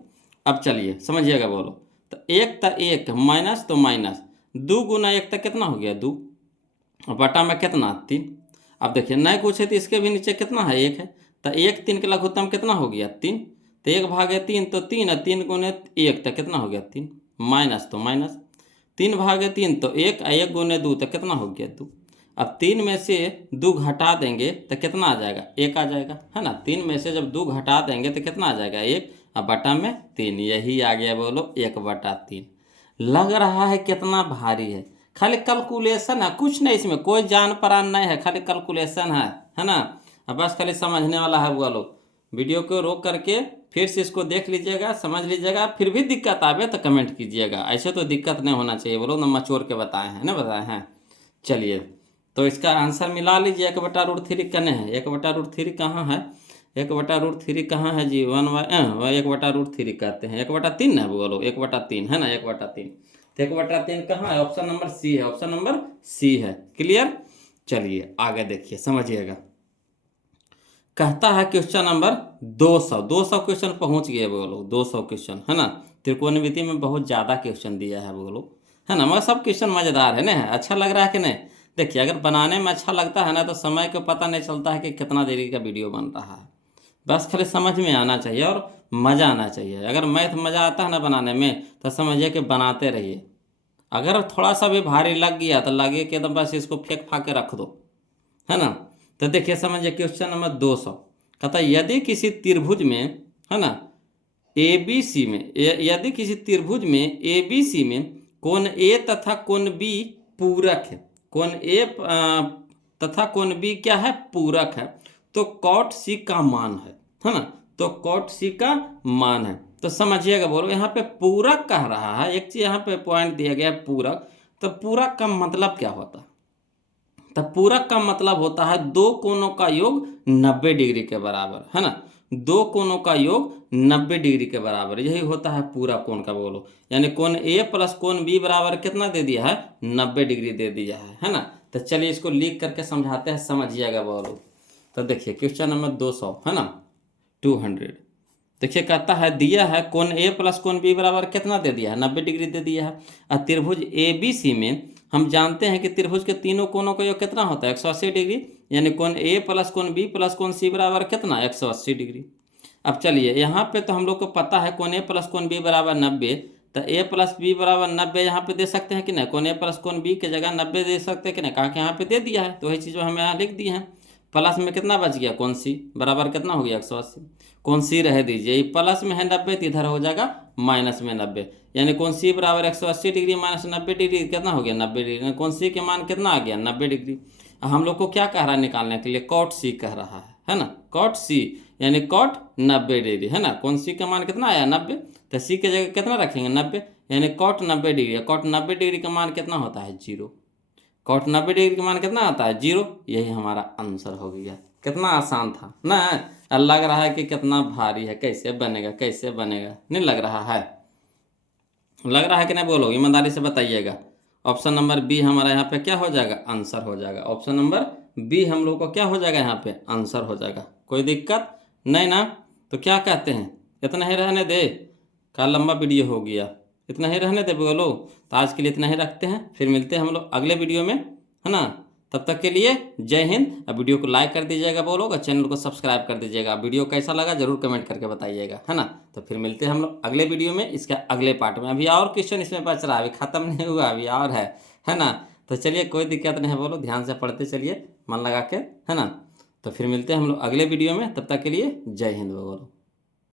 अब चलिए समझिएगा बोलो, तो 1 तो 1 माइनस तो माइनस 2 गुना 1 तक कितना हो गया 2, बटा में कितना 3। अब देखिए नहीं पूछे तो इसके भी नीचे कितना है 1 है, तो 1 3 का लघुत्तम कितना हो गया 3, तो 1/3 तो 3 है, 3 गुने 1 तक कितना हो गया 3, माइनस तो माइनस 3/3 तो 1, 1 गुने 2 तक कितना हो गया 2। अब 3 में से 2 घटा देंगे तो कितना आ जाएगा 1 आ जाएगा, है ना, 3 में से जब 2 घटा देंगे तो कितना आ जाएगा 1, अब बटा में 3, यही आ गया बोलो 1/3। लग रहा है कितना भारी है, खाली कैलकुलेशन है, कुछ नहीं इसमें कोई जान परान नहीं है, खाली कैलकुलेशन है ना। अब बस खाली समझने वाला है वो लोग, वीडियो को रोक करके फिर से इसको देख लीजिएगा, समझ लीजिएगा, फिर भी दिक्कत आवे तो कमेंट कीजिएगा, ऐसे तो दिक्कत नहीं होना चाहिए, वो लोग ना मचोर के बताए हैं ना बताए हैं। चलिए तो इसका आंसर मिला लीजिए 1/√3 कने है, 1/√3 कहाँ है, 1/√3 कहाँ है जी 1/√3 कहते हैं 1/3 ना बोलो 1/3 है ना 1/3, तो 1/3 कहाँ है, ऑप्शन नंबर सी है, ऑप्शन नंबर सी है। क्लियर। चलिए आगे देखिए समझिएगा, कहता है क्वेश्चन नंबर 200 क्वेश्चन पहुंच गए वो लोग, 200 क्वेश्चन है ना, त्रिकोणमिति में बहुत ज़्यादा क्वेश्चन दिया है वो लोग, है ना, मगर सब क्वेश्चन मज़ेदार है ना, अच्छा लग रहा है कि नहीं। देखिए अगर बनाने में अच्छा लगता है ना तो समय को पता नहीं चलता है कि कितना देरी का वीडियो बन रहा है, बस खाली समझ में आना चाहिए और मज़ा आना चाहिए। अगर मैथ मज़ा आता है ना बनाने में तो समझिए कि बनाते रहिए, अगर थोड़ा सा भी भारी लग गया तो लगे कि एकदम बस इसको फेंक फाक के रख दो, है ना। तो देखिए समझिए क्वेश्चन नंबर 200 कहता है यदि किसी त्रिभुज में, है ना, ABC में, यदि किसी त्रिभुज में ABC में कोण A तथा कोण B पूरक है, कोण A तथा कोण B क्या है पूरक है, तो cot C का मान है ना, तो cot C का मान है। तो समझिएगा बोलो यहाँ पे पूरक कह रहा है, एक चीज यहाँ पे पॉइंट दिया गया है पूरक, तो पूरक का मतलब क्या होता है, तो पूरक का मतलब होता है दो कोणों का योग 90 डिग्री के बराबर, है ना, दो कोणों का योग 90 डिग्री के बराबर, यही होता है पूरा कोण का बोलो, यानी कोण A प्लस कोण B बराबर कितना दे दिया है 90 डिग्री दे दिया है ना। तो चलिए इसको लिख करके समझाते हैं, समझिएगा बोलो। तो देखिए क्वेश्चन नंबर 200 है ना 200, देखिए कहता है दिया है कोण ए प्लस कोण बी बराबर कितना दे दिया है, 90 डिग्री दे दिया है। और त्रिभुज ए बी सी में हम जानते हैं कि त्रिभुज के तीनों कोणों का योग कितना होता है, 180 डिग्री, यानी कोण ए प्लस कोण बी प्लस कोण सी बराबर कितना, 180 डिग्री। अब चलिए यहाँ पे तो हम लोग को पता है कोण ए प्लस कोण बी बराबर 90, तो ए प्लस बी बराबर 90 यहाँ पे दे सकते हैं कि नहीं, कोण ए प्लस कोण बी की जगह 90 दे सकते हैं कि नहीं, कहा कि यहाँ पे दे दिया है, तो वही चीज़ हम यहाँ लिख दिए हैं। प्लस में कितना बच गया, कोण सी बराबर कितना हो गया, 180। कोण सी रह दीजिए, ये प्लस में है 90 तो इधर हो जाएगा माइनस में 90, यानी कोण सी बराबर 180 डिग्री माइनस 90 डिग्री कितना हो गया, 90 डिग्री। कोण सी के मान कितना आ गया, 90 डिग्री। हम लोग को क्या कह रहा है निकालने के लिए, कॉट सी कह रहा है ना, कॉट सी यानी कॉट 90 डिग्री है ना। कोण सी का मान कितना आया, 90, तो सी की जगह कितना रखेंगे, 90, यानी कॉट 90 डिग्री। कॉट 90 डिग्री का मान कितना होता है, 0। कॉट 90 डिग्री का मान कितना आता है, 0। यही हमारा आंसर हो गया। कितना आसान था ना, लग रहा है कि कितना भारी है, कैसे बनेगा कैसे बनेगा, नहीं लग रहा है, लग रहा है कि नहीं, बोलो ईमानदारी से बताइएगा। ऑप्शन नंबर बी हमारा यहाँ पे क्या हो जाएगा, आंसर हो जाएगा। ऑप्शन नंबर बी हम लोग को क्या हो जाएगा, यहाँ पे आंसर हो जाएगा। कोई दिक्कत नहीं ना, तो क्या कहते हैं, इतना ही रहने दे, का लंबा वीडियो हो गया, इतना ही रहने दे बोलो। तो आज के लिए इतना ही रखते हैं, फिर मिलते हैं हम लोग अगले वीडियो में, है ना। तब तक के लिए जय हिंद। अब वीडियो को लाइक कर दीजिएगा बोलो, और चैनल को सब्सक्राइब कर दीजिएगा। वीडियो कैसा लगा जरूर कमेंट करके बताइएगा, है ना। तो फिर मिलते हैं हम लोग अगले वीडियो में, इसका अगले पार्ट में। अभी और क्वेश्चन इसमें बच रहा है, अभी खत्म नहीं हुआ, अभी और है ना। तो चलिए कोई दिक्कत नहीं है, बोलो ध्यान से पढ़ते चलिए, मन लगा के, है ना। तो फिर मिलते हैं हम लोग अगले वीडियो में, तब तक के लिए जय हिंद बोलो।